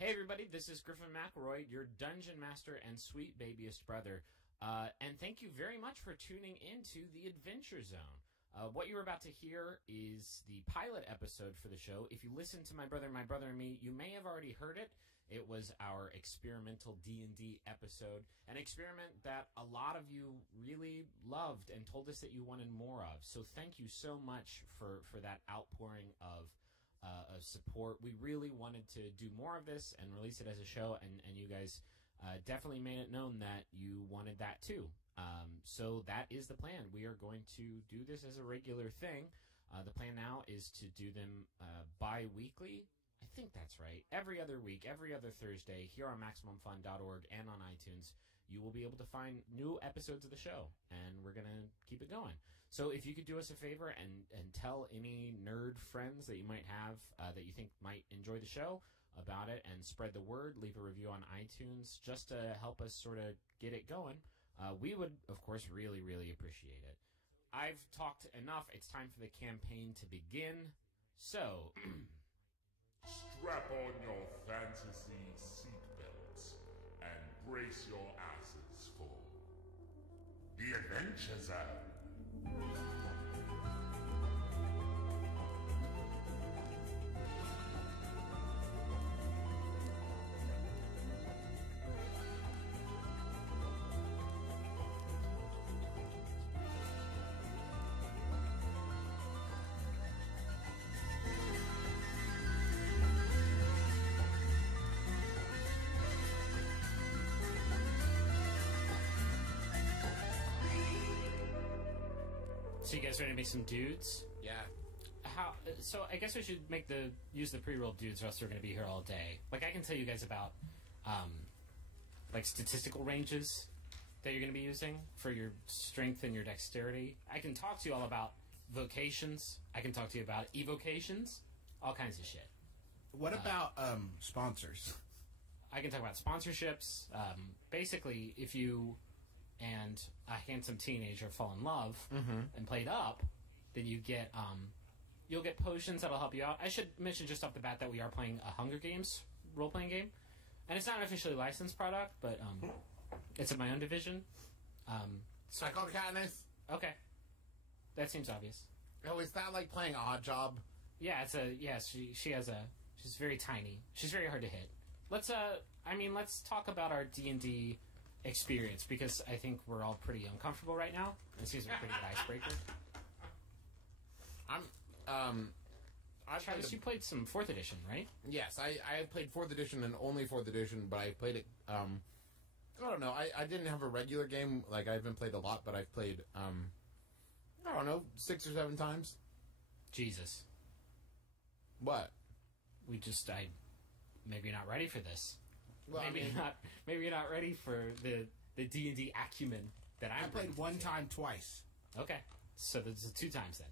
Hey everybody, this is Griffin McElroy, your Dungeon Master and sweet babyest brother. And thank you very much for tuning into the Adventure Zone. What you're about to hear is the pilot episode for the show. If you listen to My Brother and Me, you may have already heard it. It was our experimental D&D episode, an experiment that a lot of you really loved and told us that you wanted more of. So thank you so much for that outpouring of support. We really wanted to do more of this and release it as a show, and you guys definitely made it known that you wanted that too. So that is the plan. We are going to do this as a regular thing. The plan now is to do them bi-weekly. I think that's right. Every other week, every other Thursday, here on MaximumFun.org and on iTunes, you will be able to find new episodes of the show, and we're going to keep it going. So if you could do us a favor and tell any nerd friends that you might have that you think might enjoy the show about it, and spread the word, leave a review on iTunes, just to help us sort of get it going, we would, of course, really, really appreciate it. I've talked enough. It's time for the campaign to begin. So... Strap on your fantasy seatbelts and brace your asses for the Adventure Zone. So you guys ready to make some dudes? Yeah. So I guess we should use the pre-roll dudes, or else we're going to be here all day. Like, I can tell you guys about like statistical ranges that you're going to be using for your strength and your dexterity. I can talk to you all about vocations. I can talk to you about evocations, all kinds of shit. What about sponsors? I can talk about sponsorships. Basically, if you and a handsome teenager fall in love and played up, then you get you'll get potions that'll help you out. I should mention just off the bat that we are playing a Hunger Games role-playing game, and it's not an officially licensed product, but it's in my own division. Psycho Katniss? Okay, that seems obvious. Oh, is that like playing Odd Job? Yeah, she's very tiny. She's very hard to hit. Let's talk about our D&D experience, because I think we're all pretty uncomfortable right now. This seems a pretty good icebreaker. Travis, you played some 4th edition, right? Yes, I have played 4th edition and only 4th edition, but I played it, I don't know, I didn't have a regular game, like I haven't played a lot, but I've played, I don't know, 6 or 7 times. Jesus. What? Maybe you're not ready for this. Well, maybe you're not ready for the D&D acumen that I played one time twice. Okay, so there's 2 times then.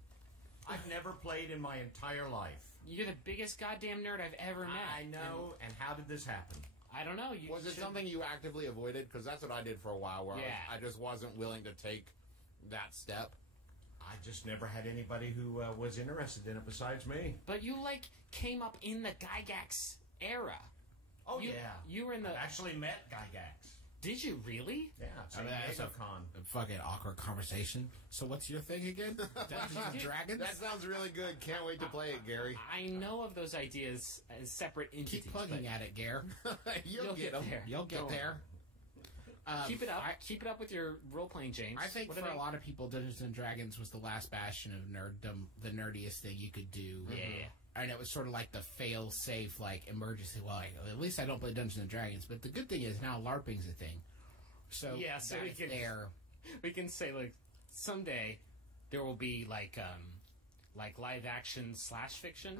I've never played in my entire life. You're the biggest goddamn nerd I've ever met. I know, and how did this happen? I don't know. Was it something you actively avoided? Because that's what I did for a while, where I just wasn't willing to take that step. I just never had anybody who was interested in it besides me. But you, came up in the Gygax era. Oh, yeah. You were in the... I've actually met Gygax. Did you really? Yeah. That's a fucking awkward conversation. So what's your thing again? Dungeons and Dragons? That sounds really good. Can't wait to play it, Gary. I know of those ideas as separate entities. Keep plugging at it, Gary. You'll get them. There. You'll get there. Keep it up. Keep it up with your role-playing, James. I think for a lot of people, Dungeons and Dragons was the last bastion of nerddom, the nerdiest thing you could do. Yeah. And it was sort of like the fail-safe, emergency. Well, at least I don't play Dungeons and Dragons. But the good thing is now LARPing's a thing. So yeah, so we can say someday there will be live action / fiction,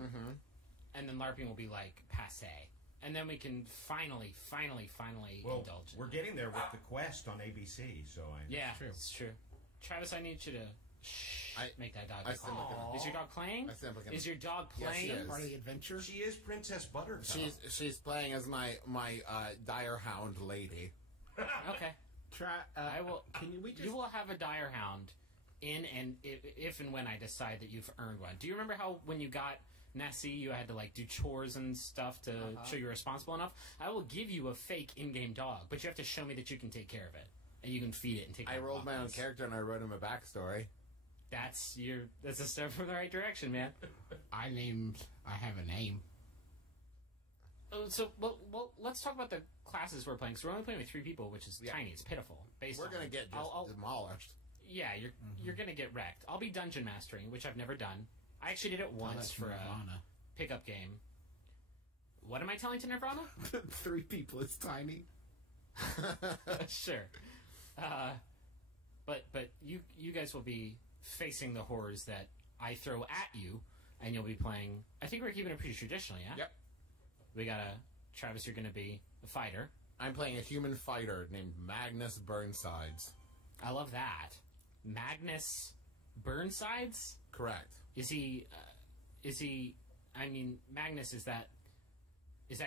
and then LARPing will be passe, and then we can finally indulge. We're getting there with the Quest on ABC. So it's true. Travis, I need you to. Make that dog. Is your dog playing? Is your dog playing? Yes, part of the adventure. She is Princess Buttercup. She's playing as my dire hound lady. Okay. I will. You will have a dire hound if and when I decide that you've earned one. Do you remember how when you got Nessie, you had to like do chores and stuff to show you're responsible enough. I will give you a fake in-game dog, but you have to show me that you can take care of it and you can feed it and take. I rolled my own character and I wrote him a backstory. That's a step from the right direction, man. I have a name. Oh, so well, let's talk about the classes we're playing. Because we're only playing with 3 people, which is tiny. It's pitiful. We're gonna get just demolished. Yeah, you're gonna get wrecked. I'll be dungeon mastering, which I've never done. I actually did it once for Nirvana. a pickup game. What am I telling to Nirvana? 3 people is tiny. Sure. But you guys will be facing the horrors that I throw at you, and you'll be playing. I think we're keeping it pretty traditional, yeah. Yep. We got Travis. You're gonna be a fighter. I'm playing a human fighter named Magnus Burnsides. I love that. Magnus Burnsides? Correct. Is he? I mean, Magnus is that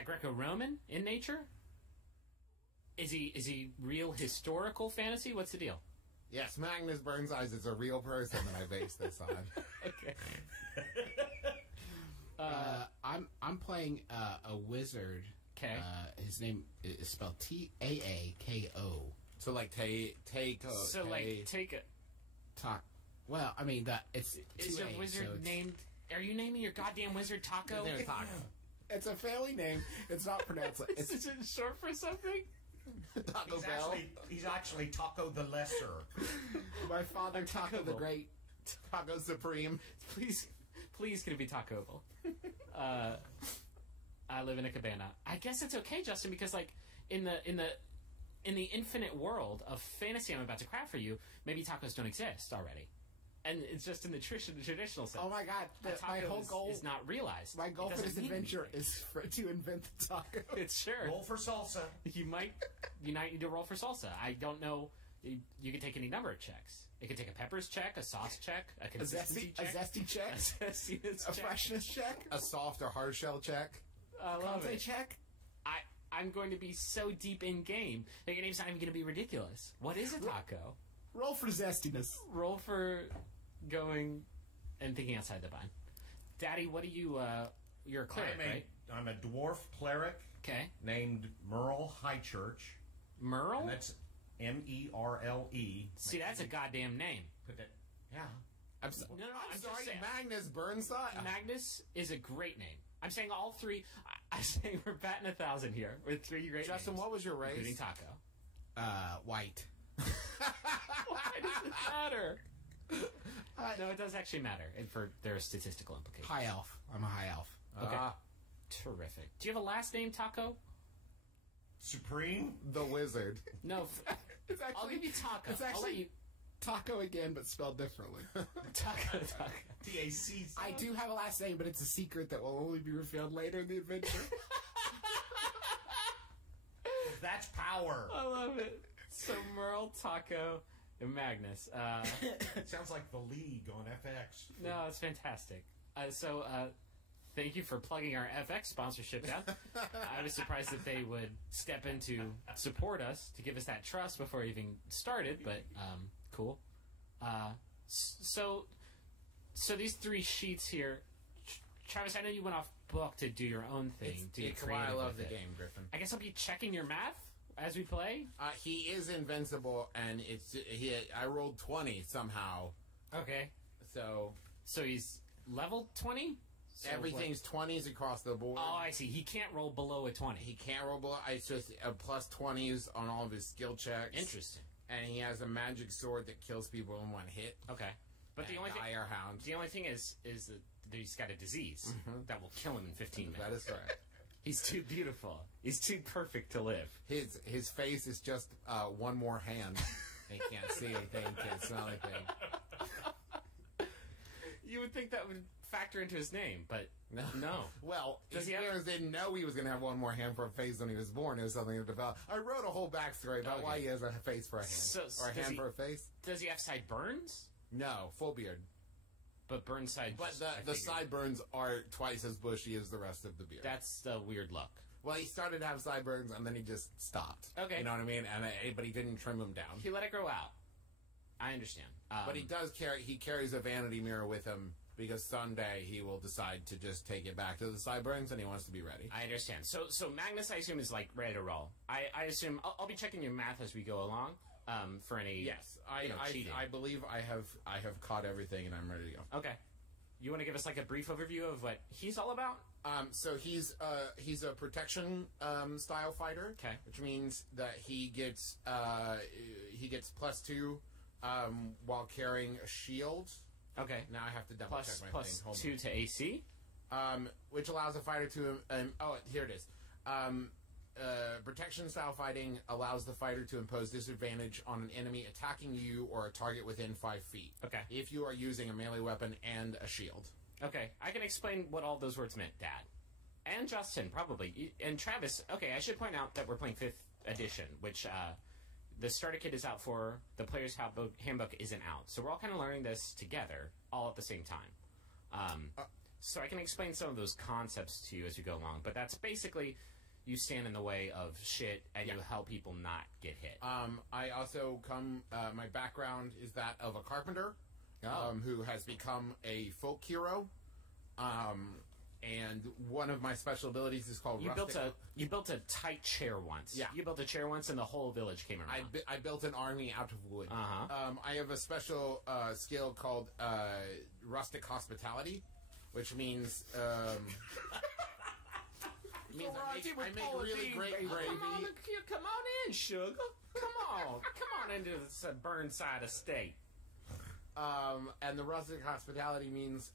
Greco-Roman in nature? Is he real historical fantasy? What's the deal? Yes, Magnus Burnsides is a real person that I based this on. Okay. I'm playing a wizard. Okay. His name is spelled Taako. So like take take a. Well, I mean that it's. Is your 2A, wizard so named? Are you naming your goddamn wizard Taco? His name is Taco. It's a family name. It's not pronounced like. Is it short for something? Taco Bell. He's actually Taco the Lesser. My father, Taco the Bell. Great. Taco Supreme. Please, can it be Taco Bell? I live in a cabana. I guess it's okay, Justin, because like in the infinite world of fantasy I'm about to craft for you, maybe tacos don't exist already, and it's just in the traditional sense. Oh my God! My whole goal is not realized. My goal It for this doesn't mean adventure anything. is to invent the taco. It's sure. Roll for salsa. You might need to roll for salsa. I don't know. You can take any number of checks. It can take a peppers check, a sauce check, a consistency A check, zesty check, a zestiness a check. freshness check, A soft or hard shell check. I love Conte it. check. I'm going to be so deep in game that your name's not even going to be ridiculous. What is a taco? Roll for zestiness. Roll for going and thinking outside the bind. Daddy, what do you? You're a cleric, right? I'm a dwarf cleric Okay. named Merle Highchurch. Merle? And that's Merle. See, that's a goddamn name. Put that. Yeah. I'm No, I'm sorry, just saying. Magnus Burnside. Magnus is a great name. I'm saying all 3. I'm saying we're batting 1,000 here with 3 great Justin, names, what was your race? including Taco. White. Why does it matter? No, it does actually matter, and for their statistical implications. High elf. I'm a high elf. Okay. Ah, Terrific. Do you have a last name, Taco? Supreme. the Wizard. No. It's I'll give you Taco. It's I'll let actually you. taco again, but spelled differently. Taco. TAC. I do have a last name, but it's a secret that will only be revealed later in the adventure. That's power. I love it. So Merle, Taco, and Magnus. It sounds like the League on FX. No, it's fantastic. Thank you for plugging our FX sponsorship down. I was surprised that they would step in to support us, to give us that trust before we even started, but cool. So these 3 sheets here, Travis, I know you went off book to do your own thing. It's why I love the game, Griffin. I guess I'll be checking your math as we play. He is invincible, and I rolled 20 somehow. Okay. So he's level 20? So everything's 20s across the board. Oh, I see. He can't roll below a 20. He can't roll below. It's just a plus 20s on all of his skill checks. Interesting. And he has a magic sword that kills people in 1 hit. Okay. But the only thing is that he's got a disease that will kill him in 15 minutes. That is correct. He's too beautiful. He's too perfect to live. His face is just one more hand. He can't see anything, can't smell anything. You would think that would factor into his name, but no. Well, Does his he have- parents didn't know he was going to have one more hand for a face when he was born. It was something that developed. I wrote a whole backstory about Okay. why he has a face for a hand. Or a does hand he- for a face. Does he have sideburns? No, full beard. But Burnside. But the sideburns are twice as bushy as the rest of the beard. That's the weird look. Well, he started to have sideburns, and then he just stopped. Okay. You know what I mean? But he didn't trim them down. He let it grow out. I understand. But he does carry. He carries a vanity mirror with him because someday he will decide to just take it back to the Sideburns, and he wants to be ready. I understand. So Magnus, I assume, is like ready to roll. I assume I'll be checking your math as we go along. For any Yes, cheating. I believe I have caught everything, and I'm ready to go. Okay. You want to give us like a brief overview of what he's all about? So he's a protection style fighter. Okay. Which means that he gets +2 while carrying a shield. Okay. Now I have to double check my plus thing. Hold 2 to AC. Which allows a fighter to here it is. Protection style fighting allows the fighter to impose disadvantage on an enemy attacking you or a target within 5 feet. Okay. If you are using a melee weapon and a shield. Okay. I can explain what all those words meant, Dad. And Justin, probably. And Travis. Okay, I should point out that we're playing 5th edition, which the starter kit is out for. The player's handbook isn't out. So we're all kind of learning this together, all at the same time. So I can explain some of those concepts to you as we go along. But that's basically... You stand in the way of shit, and you help people not get hit. I also my background is that of a carpenter, who has become a folk hero. And one of my special abilities is called rustic. You built a tight chair once. Yeah. You built a chair once, and the whole village came around. I built an army out of wood. Uh-huh. I have a special skill called rustic hospitality, which means... It means I make really great gravy. Come on in, sugar. Come on into this Burnside estate. And the rustic hospitality means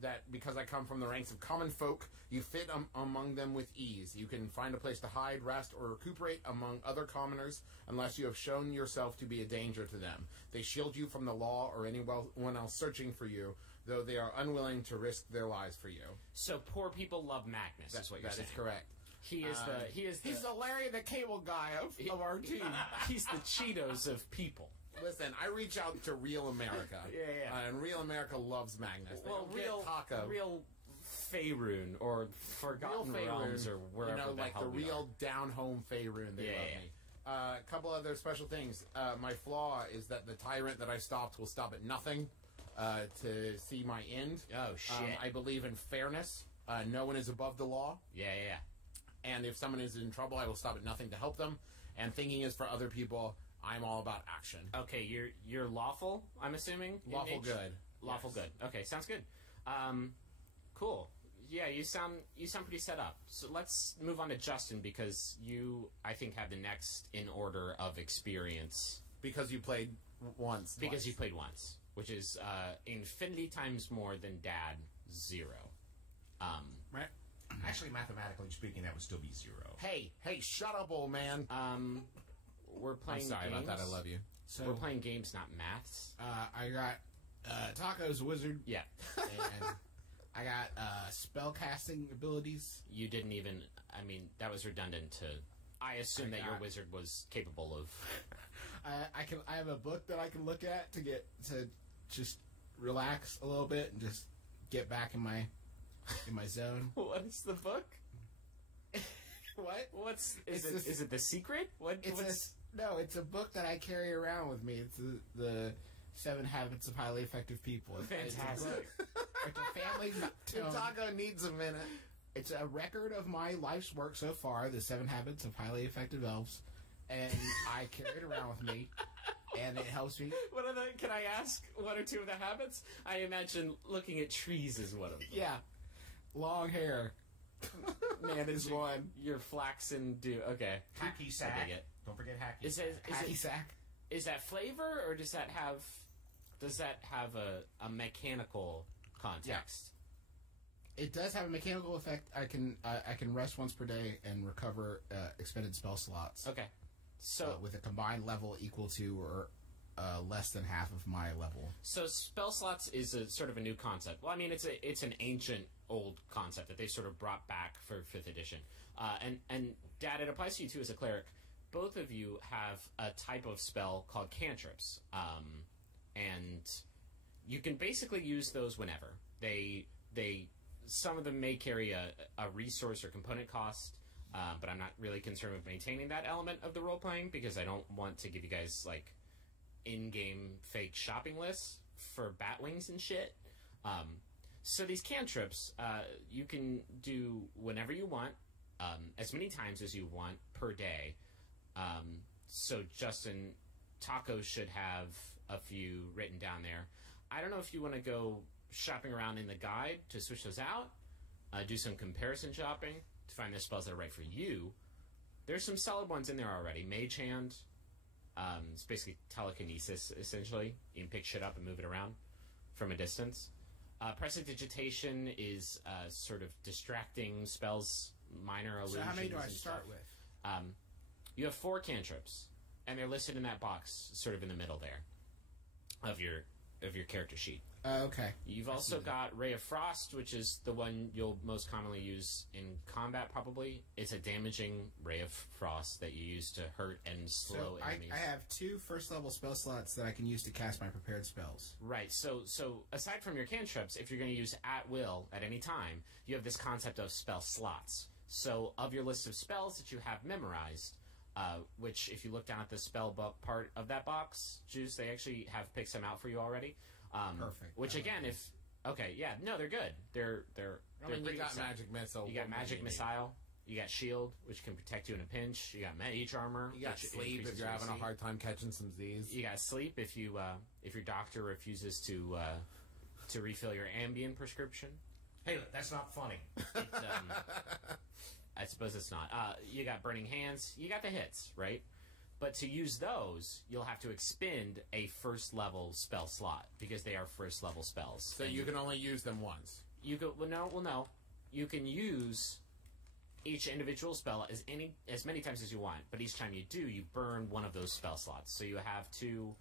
that because I come from the ranks of common folk, you fit among them with ease. You can find a place to hide, rest, or recuperate among other commoners unless you have shown yourself to be a danger to them. They shield you from the law or anyone else searching for you, though they are unwilling to risk their lives for you. So poor people love Magnus, is what you're saying. That is correct. He's the Larry the Cable Guy of our team. He's the Cheetos of people. Listen, I reach out to real America. Yeah. And real America loves Magnus. They don't get Taka. Real Faerun or Forgotten Realms or wherever the real down-home Faerun. They love me. A couple other special things. My flaw is that the tyrant that I stopped will stop at nothing to see my end. Oh, shit. I believe in fairness. No one is above the law. Yeah. And if someone is in trouble, I will stop at nothing to help them. And thinking is for other people. I'm all about action. Okay, you're lawful, I'm assuming? Lawful good. Lawful good. Okay, sounds good. Cool. Yeah, you sound pretty set up. So let's move on to Justin, because you, I think, have the next in order of experience. Because you played once. Because you played once, which is infinity times more than Dad, 0. Right. Actually, mathematically speaking, that would still be 0. Hey, shut up, old man. We're playing I'm sorry games. about that. I love you. So We're playing games, not maths. I got Taco's wizard. Yeah. And I got spellcasting abilities. You didn't even... I mean, that was redundant to... I assume that your wizard was capable of... I have a book that I can look at to just relax a little bit and just get back in my zone. What is the book? What? Is it The Secret? No, it's a book that I carry around with me. It's the 7 Habits of Highly Effective People. Fantastic. It's a family tome. Taco needs a minute. It's a record of my life's work so far, the 7 Habits of Highly Effective Elves, and I carry it around with me, and it helps me. Can I ask one or two of the habits? I imagine looking at trees is one of them. Yeah. Long hair. Man, is one. Your flaxen okay. Hacky sack. I dig it. Don't forget hacky. Hacky sack. Is that flavor, or does that have a mechanical context? It does have a mechanical effect. I can rest once per day and recover expended spell slots. Okay. So with a combined level equal to or less than half of my level. So spell slots is a sort of a new concept. Well, I mean, it's an ancient old concept that they sort of brought back for 5th edition. And Dad, it applies to you too as a cleric. Both of you have a type of spell called cantrips, and you can basically use those whenever. Some of them may carry a resource or component cost, but I'm not really concerned with maintaining that element of the role playing because I don't want to give you guys like in-game fake shopping lists for bat wings and shit. So these cantrips, you can do whenever you want, as many times as you want per day. So Justin, Taco should have a few written down there. I don't know if you want to go shopping around in the guide to switch those out, do some comparison shopping to find the spells that are right for you. There's some solid ones in there already. Mage Hand, it's basically telekinesis, essentially. You can pick shit up and move it around from a distance. Prestidigitation is sort of distracting spells, minor illusions. So how many do I and start stuff. with? You have 4 cantrips, and they're listed in that box, sort of in the middle there, of your character sheet. Okay. You've I also see that. got Ray of Frost, which is the one you'll most commonly use in combat, probably. It's a damaging Ray of Frost that you use to hurt and slow So enemies. I have 2 first-level spell slots that I can use to cast my prepared spells. Right, so aside from your cantrips, if you're going to use at will at any time, you have this concept of spell slots. So of your list of spells that you have memorized, which if you look down at the spell book part of that box, Juice, they actually have picked some out for you already. Perfect. Which I like again, those. no, they're good. They're I mean, you pretty got solid. magic missile. You got what more do magic you need? missile. You got shield, which can protect you in a pinch. You got mage armor. You got which sleep increases if you're your having a AC. hard time catching some Z's. You got sleep if your doctor refuses to refill your Ambien prescription. Hey, look, that's not funny. It's, I suppose it's not. You got burning hands. You got the hits, right? But to use those, you'll have to expend a first level spell slot because they are first level spells. So And you can only use them once. you go no. You can use each individual spell as many times as you want, but each time you do, you burn one of those spell slots. So you have 2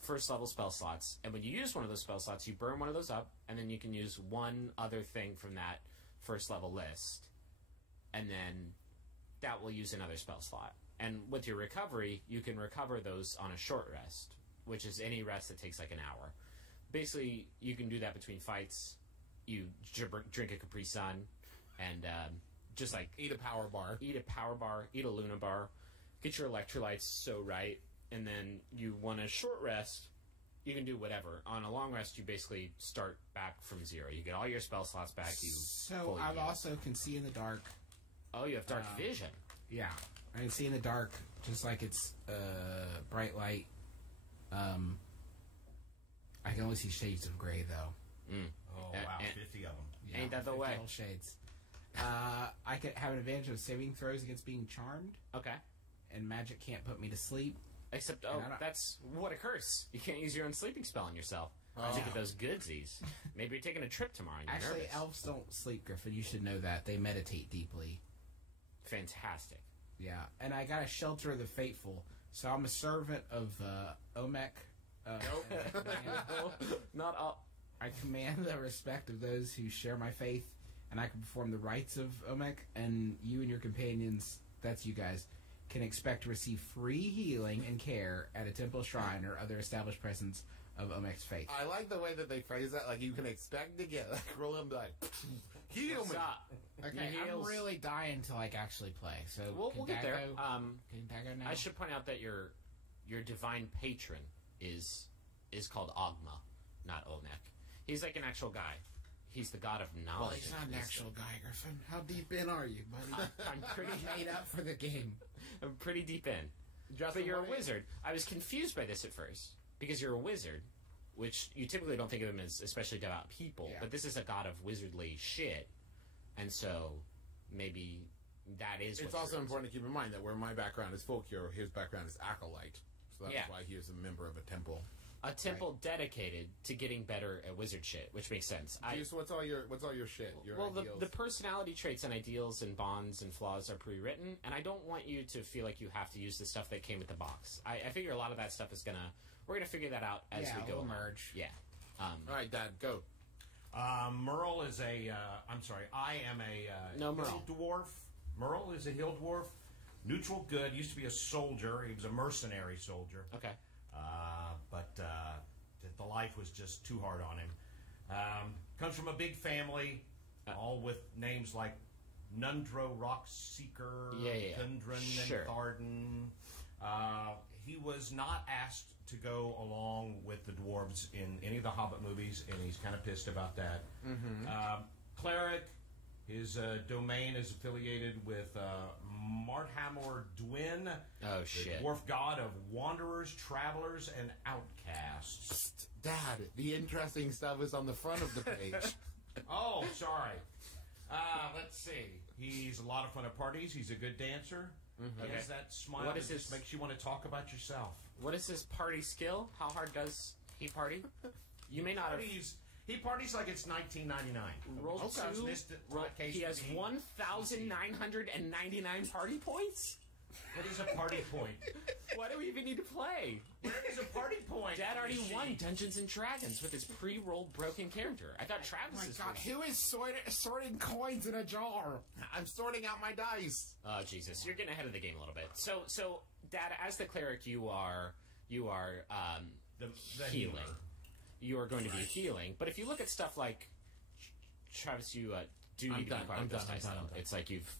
first level spell slots, and when you use one of those spell slots, you burn one of those up, and then you can use one other thing from that first level list, and then that will use another spell slot. And with your recovery, you can recover those on a short rest, which is any rest that takes like an hour. Basically, you can do that between fights. You drink a Capri Sun, and just like Eat a power bar. eat a power bar, eat a Luna bar, get your electrolytes so right, and then you want a short rest, you can do whatever. On a long rest, you basically start back from 0. You get all your spell slots back. You So fully I've heal. also can see in the dark. Oh, you have dark vision. Yeah, I can see in the dark, just like it's bright light. I can only see shades of gray though. Oh, And- wow, and- 50 of them. Yeah, Ain't that the 50 way? little shades. I could have an advantage of saving throws against being charmed, Okay. and magic can't put me to sleep. Except, And I don't- that's what a curse. You can't use your own sleeping spell on yourself. Oh. To get those goodsies. Maybe you're taking a trip tomorrow and you're Actually, nervous. elves don't sleep, Griffin. You should know that. They meditate deeply. Fantastic. Yeah, and I got a shelter of the faithful, so I'm a servant of Omek. Not all. I command the respect of those who share my faith, and I can perform the rites of Omek, and you and your companions, that's you guys, can expect to receive free healing and care at a temple shrine or other established presence of Omek's faith. I like the way that they phrase that. Like, you can expect to get, like, roll and be like, heal me. Stop. Okay, Your I'm heals- really dying to actually play. So We'll can get that there. Go, can that go now? I should point out that your divine patron is called Ogma, not Olmec. He's like an actual guy. He's the god of knowledge. Well, he's not and an wisdom. actual guy, Griffin. How deep in are you, buddy? I'm pretty Made up for the game. I'm pretty deep in. Justin, But you're a what do you- wizard. I was confused by this at first because you're a wizard, which you typically don't think of him as especially devout people. Yeah. But this is a god of wizardly shit, and so maybe that is. It's what also throws important to keep in mind that where my background is folk hero, his background is acolyte. So that's Yeah. why he is a member of a temple. a temple dedicated to getting better at wizard shit, which makes sense. Juice, what's all your shit? Your Well, ideals? the personality traits and ideals and bonds and flaws are pre-written, and I don't want you to feel like you have to use the stuff that came with the box. I figure a lot of that stuff we're gonna figure that out as we go we'll along. merge. Yeah. All right, Dad, go. Merle is a. I'm sorry. I am a No, Merle. hill dwarf. Merle is a hill dwarf. Neutral good. Used to be a soldier. He was a mercenary soldier. Okay. But the life was just too hard on him. Comes from a big family, all with names like Nundro, Rockseeker, Yeah. Gundren, Sure. and Tharden. he was not asked to go along with the dwarves in any of the Hobbit movies, and he's kind of pissed about that. Cleric, his domain is affiliated with Marthamor Dwin, Oh, the shit. dwarf god of wanderers, travelers, and outcasts. Dad, the interesting stuff is on the front of the page. Oh, sorry. Let's see. He's a lot of fun at parties. He's a good dancer. He has that smile What that is just his- makes you want to talk about yourself. What is his party skill? How hard does he party? You may not have... He parties like it's 1999. Roll Okay. two. Missed it. Roll, Case he has B. 1,999 party points? What is a party point? Why do we even need to play? Where is a party point? Dad already Machine. won Dungeons and Dragons with his pre-rolled broken character. I thought Travis is... Who is sorting coins in a jar? I'm sorting out my dice. Oh, Jesus. You're getting ahead of the game a little bit. So Dad, as the cleric, you are The healing. healer. You are going to be healing. But if you look at stuff like... Travis, you do I'm need to done, be part I'm of this done, I'm dice, done, though. I'm done. It's like you've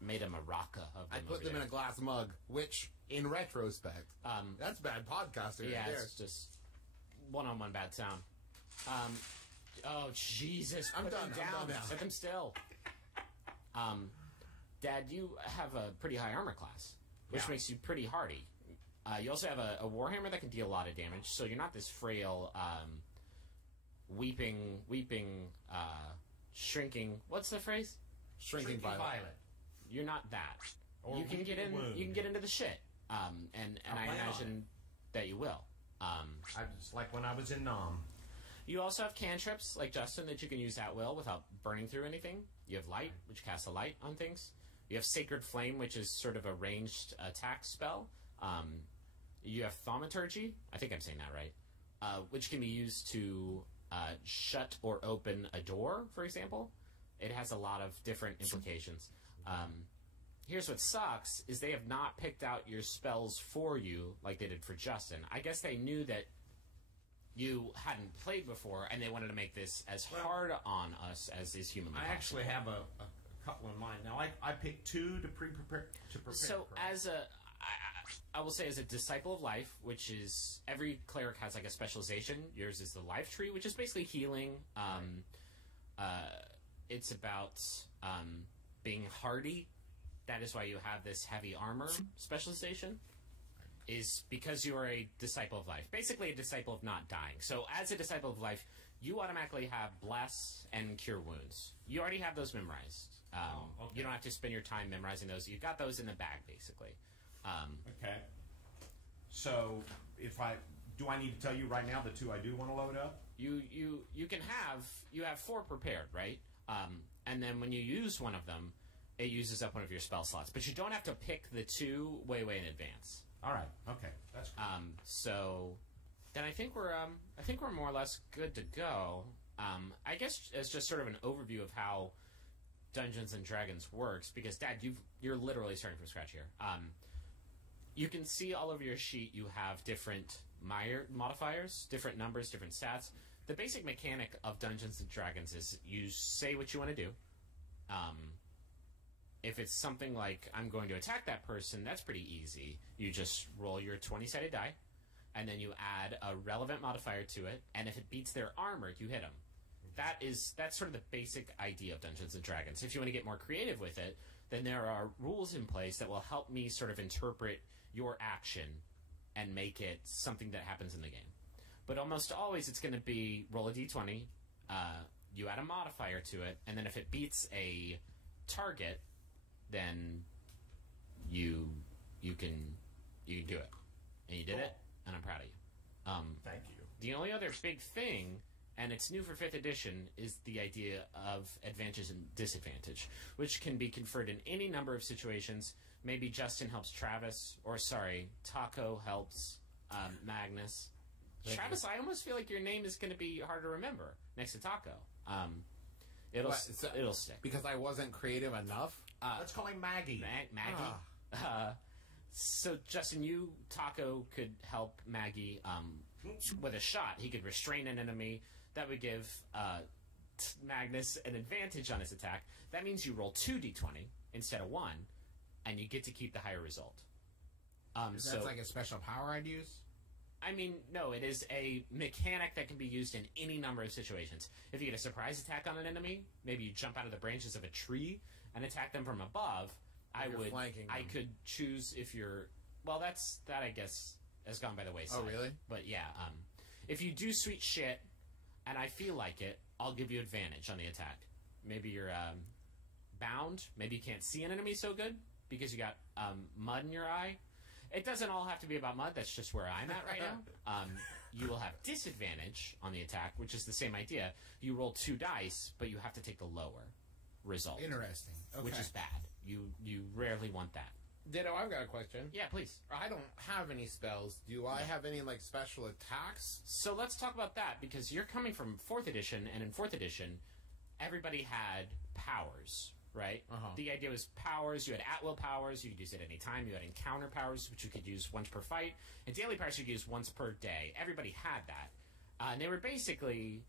made a maraca of them. I put them in a glass mug, which, in retrospect, that's bad podcasting. Yeah, right there. it's just one-on-one bad sound. Oh, Jesus. I'm Put done, them I'm down. done now. Sit them still. Dad, you have a pretty high armor class, which Yeah. makes you pretty hardy. You also have a warhammer that can deal a lot of damage, so you're not this frail, weeping, shrinking... What's the phrase? Shrinking violet. You're not that. Or You can get in. wound. You can get into the shit. And I'll I plan on imagine that you will. I just like when I was in Nam. You also have cantrips, like Justin, that you can use at will without burning through anything. You have light, which casts a light on things. You have Sacred Flame, which is sort of a ranged attack spell. You have Thaumaturgy, I think I'm saying that right, which can be used to shut or open a door, for example. It has a lot of different implications. Here's what sucks, is they have not picked out your spells for you like they did for Justin. I guess they knew that you hadn't played before, and they wanted to make this as hard on us as is humanly I possible. actually have a couple in mind. Now, I picked two to prepare. So, as I will say, as a disciple of life, which is every cleric has like a specialization. Yours is the life tree, which is basically healing. It's about being hardy. That is why you have this heavy armor specialization. Is because you are a disciple of life, basically a disciple of not dying. So, as a disciple of life, you automatically have bless and cure wounds. You already have those memorized. okay. You don't have to spend your time memorizing those. You've got those in the bag, basically. Okay. So, do I need to tell you right now the two I do want to load up? You have 4 prepared, right? And then when you use one of them, it uses up one of your spell slots. But you don't have to pick the 2 way in advance. All right. Okay. That's cool. So then I think we're more or less good to go. I guess as just sort of an overview of how Dungeons and Dragons works, because Dad, you're literally starting from scratch here. You can see all over your sheet you have different modifiers, different numbers, different stats. The basic mechanic of Dungeons and Dragons is you say what you want to do. If it's something like, I'm going to attack that person, that's pretty easy. You just roll your 20-sided die, and then you add a relevant modifier to it, and if it beats their armor, you hit them. That's sort of the basic idea of Dungeons & Dragons. If you want to get more creative with it, then there are rules in place that will help me sort of interpret your action and make it something that happens in the game. But almost always it's going to be roll a d20, you add a modifier to it, and then if it beats a target, then you can do it. And you did it, and I'm proud of you. Thank you. The only other big thing, and it's new for 5th edition, is the idea of advantage and disadvantage, which can be conferred in any number of situations. Maybe Justin helps Travis, or sorry, Taco helps Magnus. Travis, I almost feel like your name is going to be hard to remember next to Taco. It'll stick. Because I wasn't creative enough. Let's call him Maggie. Maggie. So, Justin, Taco, could help Maggie with a shot. He could restrain an enemy. That would give Magnus an advantage on his attack. That means you roll 2d20 instead of 1, and you get to keep the higher result. Is that like a special power I'd use? I mean, no, it is a mechanic that can be used in any number of situations. If you get a surprise attack on an enemy, maybe you jump out of the branches of a tree and attack them from above. I could choose if you're... Well, that I guess has gone by the wayside. Oh, really? But yeah, if you do sweet shit and I feel like it, I'll give you advantage on the attack. Maybe you're bound. Maybe you can't see an enemy so good because you got mud in your eye. It doesn't all have to be about mud. That's just where I'm at right now. You will have disadvantage on the attack, which is the same idea. You roll 2 dice, but you have to take the lower result. Interesting. Okay. Which is bad. You rarely want that. Ditto, I've got a question. Yeah, please. I don't have any spells. Do I have any, like, special attacks? So let's talk about that, because you're coming from 4th edition, and in 4th edition, everybody had powers, right? The idea was powers. You had at-will powers. You could use it any time. You had encounter powers, which you could use once per fight. And daily powers you could use once per day. Everybody had that. And they were basically...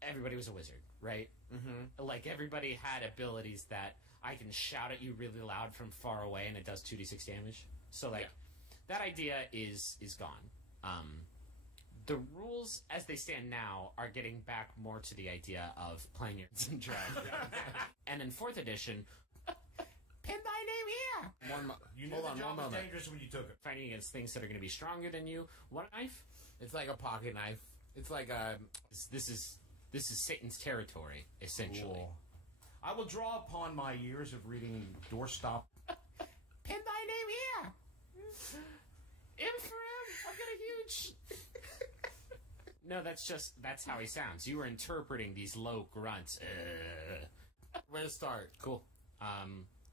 everybody was a wizard, right? Mm-hmm. Like, everybody had abilities that I can shout at you really loud from far away and it does 2d6 damage. So, like, that idea is gone. The rules, as they stand now, are getting back more to the idea of playing your Dungeons & Dragons. And in 4th edition... Pin thy name here! You knew the job was dangerous when you took it. Fighting against things that are going to be stronger than you. What knife? It's like a pocket knife. It's like a... This is Satan's territory, essentially. Cool. I will draw upon my years of reading doorstop. Pin thy name here! In for him! I've got a huge... No, that's how he sounds. You were interpreting these low grunts. Where to start? Cool.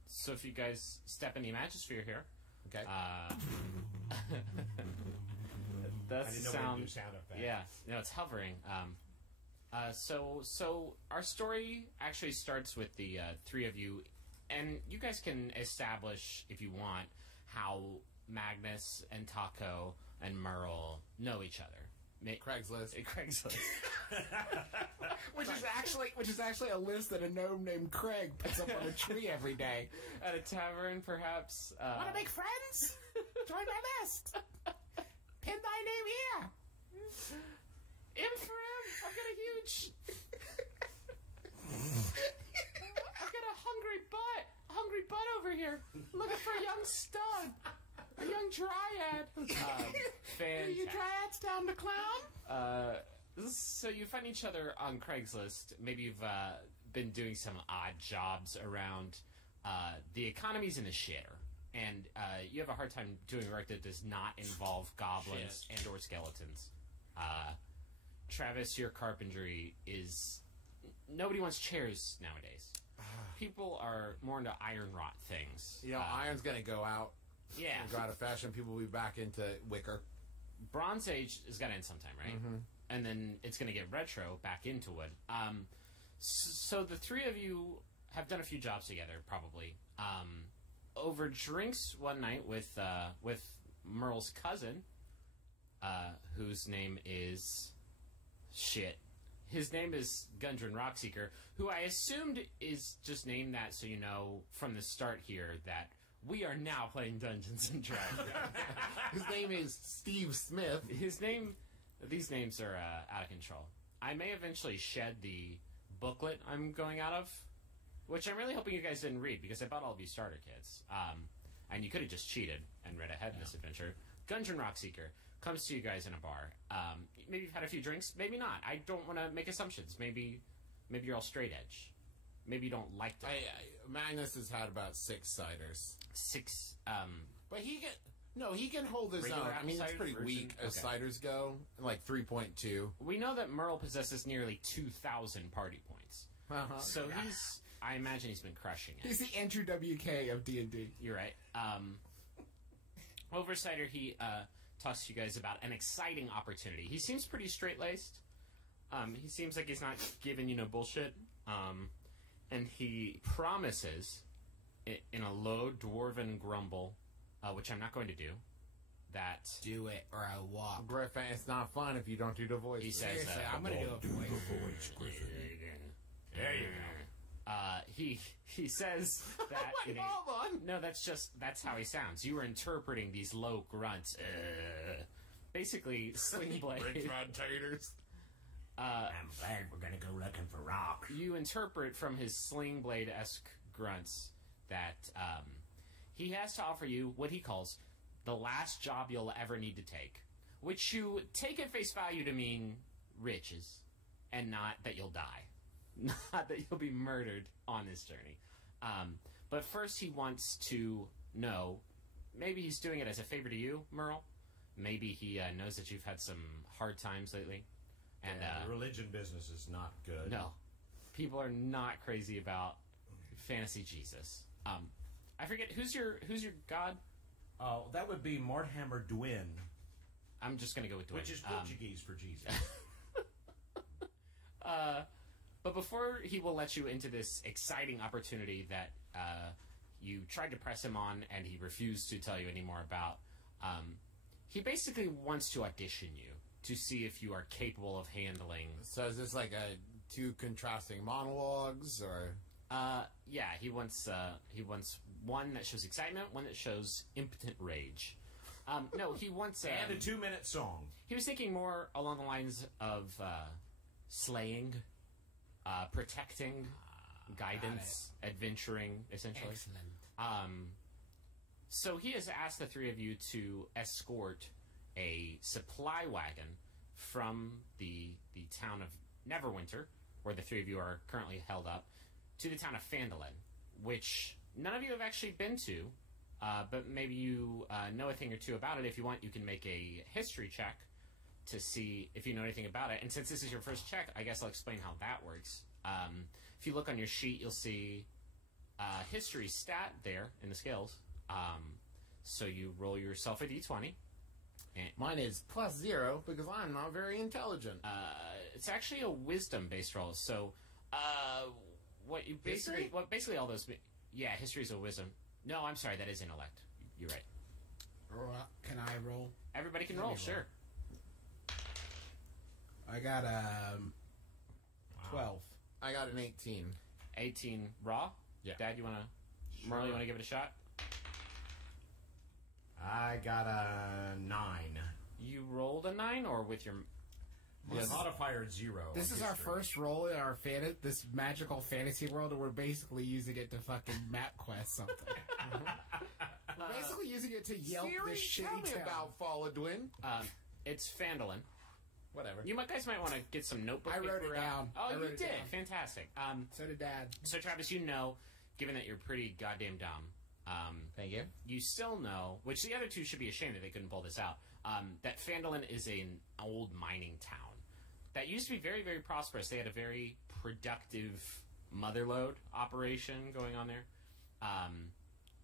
So if you guys step in the Imagisphere here. Okay. That's I didn't know sound... we do sound effects. Yeah. No, it's hovering. So our story actually starts with the 3 of you, and you guys can establish, if you want, how Magnus and Taco and Merle know each other. Craigslist. Craigslist. Which is actually a list that a gnome named Craig puts up on a tree every day. At a tavern, perhaps. Want to make friends? Join my list. Pin thy name here. In for him! I've got a huge... I've got a hungry butt over here, looking for a young stud, a young dryad. Fantastic. You dryads down the clown? So you find each other on Craigslist. Maybe you've been doing some odd jobs around. The economy's in the shitter, and you have a hard time doing work that does not involve goblins and or skeletons. Travis, your carpentry is... Nobody wants chairs nowadays. People are more into iron wrought things. You know, iron's going to go out. Yeah. Go out of fashion. People will be back into wicker. Bronze Age is going to end sometime, right? Mm-hmm. And then it's going to get retro back into wood. So the 3 of you have done a few jobs together, probably. Over drinks one night with Merle's cousin, whose name is... Shit. His name is Gundren Rockseeker, who I assumed is just named that so you know from the start here that we are now playing Dungeons & Dragons. His name is Steve Smith. These names are out of control. I may eventually shed the booklet I'm going out of, which I'm really hoping you guys didn't read, because I bought all of you starter kits. And you could have just cheated and read ahead in this adventure. Gundren Rockseeker comes to you guys in a bar. Maybe you've had a few drinks, maybe not. I don't want to make assumptions. Maybe you're all straight edge. Maybe you don't like to. Magnus has had about 6 ciders. 6. But he can hold his own. I mean, it's pretty weak as ciders go. Like 3.2. We know that Merle possesses nearly 2,000 party points. So I imagine he's been crushing it. He's the Andrew WK of D&D. You're right. Over cider, he talks to you guys about an exciting opportunity. He seems pretty straight-laced. He seems like he's not giving you no bullshit. And he promises, in a low dwarven grumble, which I'm not going to do, that... Do it, or I'll walk. Griffin, it's not fun if you don't do the voice. He says, I'm going to do a voice. There you go. He says that. Wait, hold on. No, that's how he sounds. You were interpreting these low grunts. Basically, Sling Blade. French fried taters. I'm glad we're gonna go looking for rock. You interpret from his Sling Blade-esque grunts that he has to offer you what he calls the last job you'll ever need to take, which you take at face value to mean riches, and not that you'll die, not that you'll be murdered on this journey. But first, he wants to know. Maybe he's doing it as a favor to you, Merle. Maybe he knows that you've had some hard times lately. And the religion business is not good. No. People are not crazy about fantasy Jesus. I forget, who's your god? Oh, that would be Marthammer Dwin, I'm just going to go with Dwayne. which is Portuguese for Jesus. But before he will let you into this exciting opportunity that you tried to press him on and he refused to tell you any more about, he basically wants to audition you to see if you are capable of handling. So is this like two contrasting monologues, or? Yeah, he wants one that shows excitement, one that shows impotent rage. No, he wants and a 2-minute song. He was thinking more along the lines of slaying, protecting, guidance, adventuring, essentially. Excellent. So he has asked the three of you to escort a supply wagon from the town of Neverwinter, where the three of you are currently held up, to the town of Phandalin, which none of you have actually been to, but maybe you know a thing or two about it. If you want, you can make a history check to see if you know anything about it. And since this is your first check, I guess I'll explain how that works. If you look on your sheet, you'll see history stat there in the skills. So you roll yourself a d20. And Mine is +0 because I'm not very intelligent. it's actually a wisdom-based roll. So what you basically, History? what basically all those, yeah, history is a wisdom. No, I'm sorry, that is intellect. You're right. Can I roll? Everybody can Let me roll, roll. sure. I got 12. I got an 18. 18 raw. Yeah. Dad, you wanna, Merle, you wanna give it a shot? I got a 9. You rolled a 9, or with your? My Yes. modifier is 0. This is our first roll in our this magical fantasy world, and we're basically using it to fucking map quest something. We're basically using it to yelp Siri, this shitty tell me town. about Fall of Dwin. It's Phandalin. Whatever. You guys might want to get some notebook I wrote paper it out. down. Oh, I you wrote it did. down. Fantastic. So did Dad. So Travis, you know, given that you're pretty goddamn dumb, Thank you. you still know, which the other two should be ashamed that they couldn't pull this out, that Phandalin is an old mining town that used to be very, very prosperous. They had a very productive motherlode operation going on there,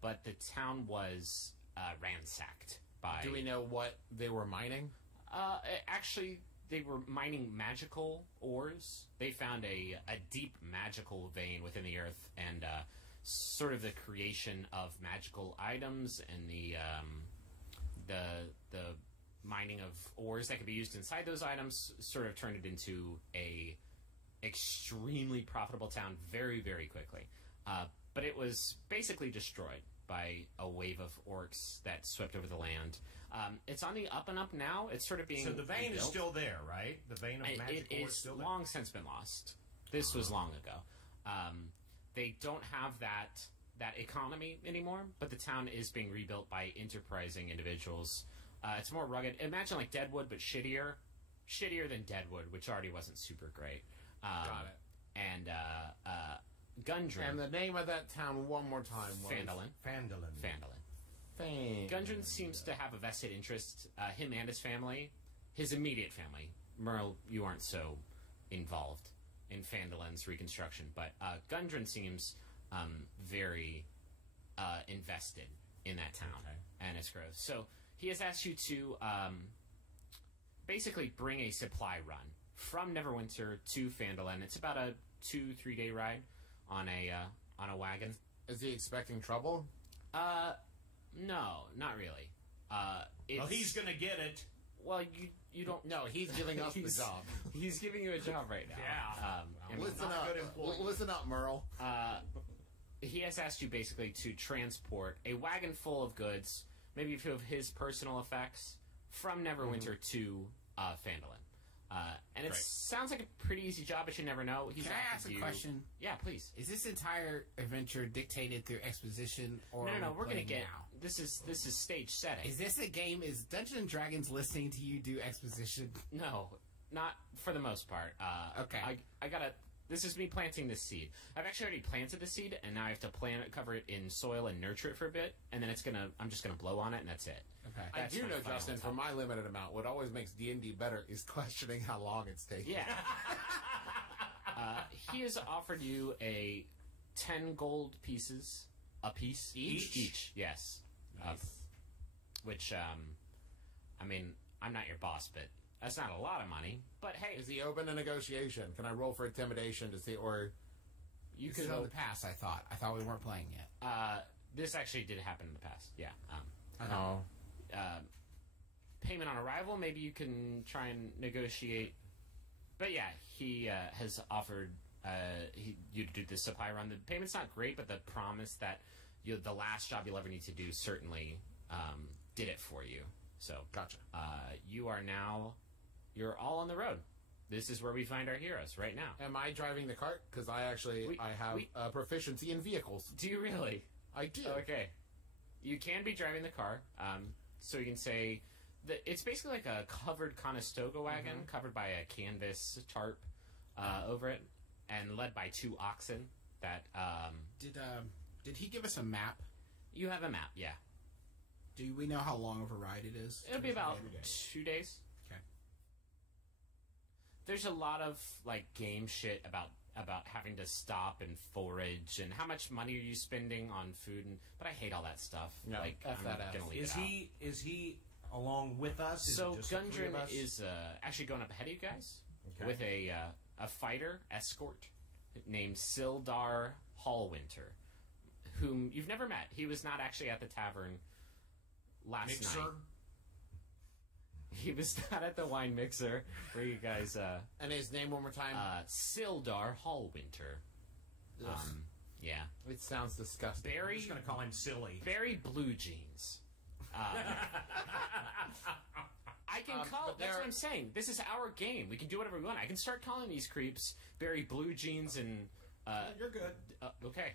but the town was ransacked by. Do we know what they were mining? Actually, they were mining magical ores. They found a deep magical vein within the earth, and sort of the creation of magical items and the mining of ores that could be used inside those items sort of turned it into a extremely profitable town very, very quickly. But it was basically destroyed by a wave of orcs that swept over the land. It's on the up and up now. It's sort of being So the vein is rebuilt. still there, right? The vein of magic It ore is is still there. long since been lost. This was long ago. They don't have that economy anymore, but the town is being rebuilt by enterprising individuals. It's more rugged. Imagine like Deadwood, but shittier than Deadwood, which already wasn't super great. Got it. And Gundren, And the name of that town one more time was Phandalin. Phandalin. Gundren seems to have a vested interest. Him and his family, his immediate family. Merle, you aren't so involved in Phandalin's reconstruction, but Gundren seems very invested in that town and its growth. So he has asked you to basically bring a supply run from Neverwinter to Phandalin. It's about a 2-3 day ride on a wagon. Is he expecting trouble? No, not really. Well, he's going to get it. Well, you don't. No, he's giving us the job. He's giving you a job right now. Yeah. I mean, Listen not a up. good employee. Listen up, Merle. he has asked you basically to transport a wagon full of goods, maybe a few of his personal effects, from Neverwinter to Phandalin. And it Great. sounds like a pretty easy job, but you never know. He's Can I offered ask a you- question? Yeah, please. Is this entire adventure dictated through exposition, or No, we're gonna playing get. now? This is stage setting. Is this a game? Is Dungeons and Dragons listening to you do exposition? No, not for the most part. Okay. I gotta. This is me planting this seed. I've actually already planted the seed, and now I have to plant it, cover it in soil, and nurture it for a bit, and then I'm just gonna blow on it, and that's it. Okay. I That's do my know, final Justin, thought. for my limited amount, what always makes D&D better is questioning how long it's taking. Yeah. He has offered you 10 gold pieces a piece. Each? Yes. Which, I mean, I'm not your boss, but that's not a lot of money. But hey, Is he open to negotiation? Can I roll for intimidation to see, or... you This could. is on the past. I thought we weren't playing yet. This actually did happen in the past. Yeah. Oh. Payment on arrival. Maybe you can try and negotiate. But yeah, he has offered you to do the supply run. The payment's not great, but the promise that the last job you'll ever need to do certainly did it for you. So Gotcha. you're all on the road. This is where we find our heroes right now. Am I driving the cart? Because I have proficiency in vehicles. Do you really? I do. Okay. You can be driving the car. So you can say that it's basically like a covered Conestoga wagon, covered by a canvas tarp over it, and led by 2 oxen. That Did he give us a map? you have a map. Yeah, Do we know how long of a ride it is? it'll be about 2 days. 2 days. Okay. There's a lot of like game shit about having to stop and forage and how much money are you spending on food, but I hate all that stuff. No, like F I'm that gonna ass. leave Is it out. is he along with us? Is So it just the three of Gundren us? is actually going up ahead of you guys Okay. with a fighter escort named Sildar Hallwinter, whom you've never met. He was not actually at the tavern last Mixer. night. He was not at the wine mixer where you guys. And his name one more time? Sildar Hallwinter. Ugh. Yeah, It sounds disgusting. I'm Barry just going to call him silly. Barry Blue Jeans. I can call. but That's they're- what I'm saying. This is our game. We can do whatever we want. I can start calling these creeps Barry Blue Jeans and. You're good. Okay.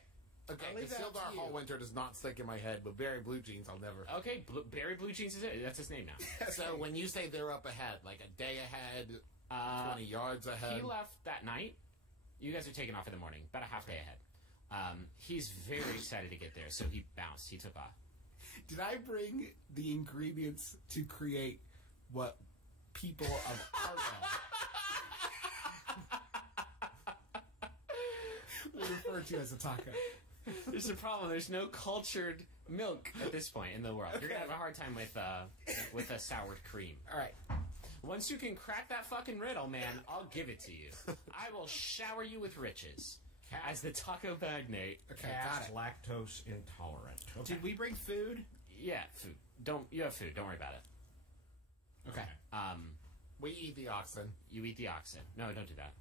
Okay, I'll leave the that up Sildar to you. Hallwinter does not stick in my head, but Barry Blue Jeans, I'll never... Okay. Barry Blue Jeans is it. That's his name now. So when you say they're up ahead, like a day ahead, 20 yards ahead... He left that night. You guys are taking off in the morning, about a half day ahead. He's very excited to get there, so he bounced. He took off. Did I bring the ingredients to create what people of art would refer to as a taco? There's a problem. There's no cultured milk at this point in the world. You're gonna have a hard time with a sour cream. All right. Once you can crack that fucking riddle, man, I'll give it to you. I will shower you with riches as the taco magnate. Okay, got Cast it. lactose intolerant. Okay. Did we bring food? Yeah, food. You have food. Don't worry about it. Okay. We eat the oxen. You eat the oxen. No, don't do that.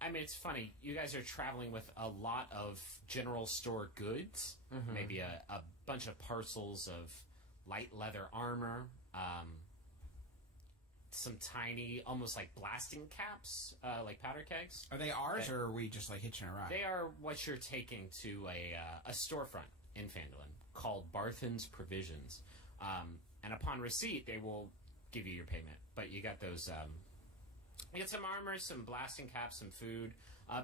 I mean, it's funny. You guys are traveling with a lot of general store goods. Maybe a bunch of parcels of light leather armor. Some tiny, almost like blasting caps, like powder kegs. Are they ours, or are we just like hitching a ride? They are what you're taking to a storefront in Phandalin called Barthen's Provisions. And upon receipt, they will give you your payment. But you got those... you get some armor, some blasting caps, some food.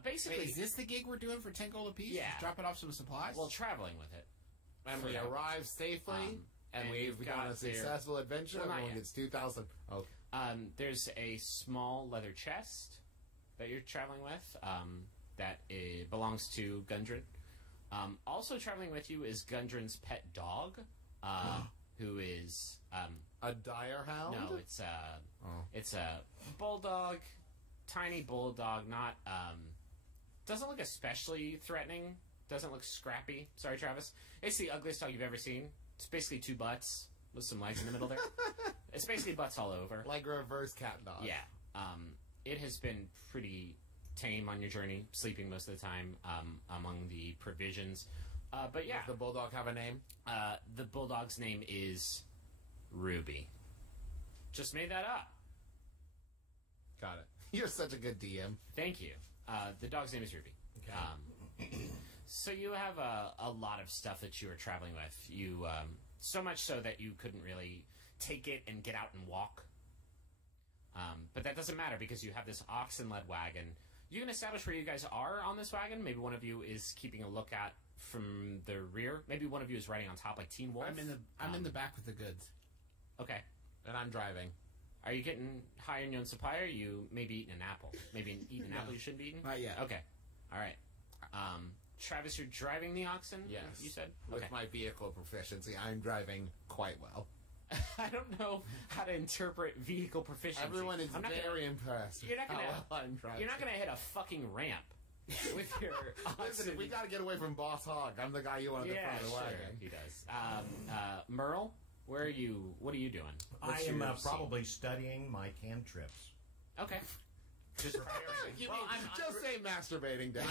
Basically... Wait, is this the gig we're doing for 10 gold apiece? Yeah. Just dropping off some supplies? well, traveling with it. And we arrive safely, and we've you've gone got a successful adventure. Well, not Everyone yet. gets 2,000. Oh, There's a small leather chest that you're traveling with that belongs to Gundren. Also traveling with you is Gundren's pet dog, who is... a dire hound? no, it's a bulldog, tiny bulldog, not... doesn't look especially threatening, doesn't look scrappy. Sorry, Travis. It's the ugliest dog you've ever seen. It's basically 2 butts with some legs in the middle there. It's basically butts all over. Like reverse cat and dog. Yeah. It has been pretty tame on your journey, sleeping most of the time among the provisions. But yeah. Does the bulldog have a name? The bulldog's name is Ruby. Just made that up. Got it. You're such a good DM. Thank you. The dog's name is Ruby. Okay. So you have a lot of stuff that you are traveling with. You so much so that you couldn't really take it and get out and walk. But that doesn't matter because you have this oxen-led wagon. You can establish where you guys are on this wagon. Maybe one of you is keeping a look at from the rear. Maybe one of you is riding on top like Teen Wolf. I'm in the back with the goods. Okay. And I'm driving. Are you getting high on your own supply, or are you maybe eating an apple? Maybe eating an apple you shouldn't be eating? Not yet. Okay. All right. Travis, you're driving the oxen? Yes. You said? With Okay. my vehicle proficiency, I'm driving quite well. I don't know how to interpret vehicle proficiency. Everyone is I'm not very impressed. You're not gonna- how well I'm driving. You're not going to hit a fucking ramp with your Listen, if we got to get away from Boss Hog, I'm the guy you want at the Yeah, front of the sure. wagon. He does. Merle, where are you? What are you doing? I What's am your scene? probably studying my cantrips. Okay. Just preparing. You mean, just say masturbating, Dad.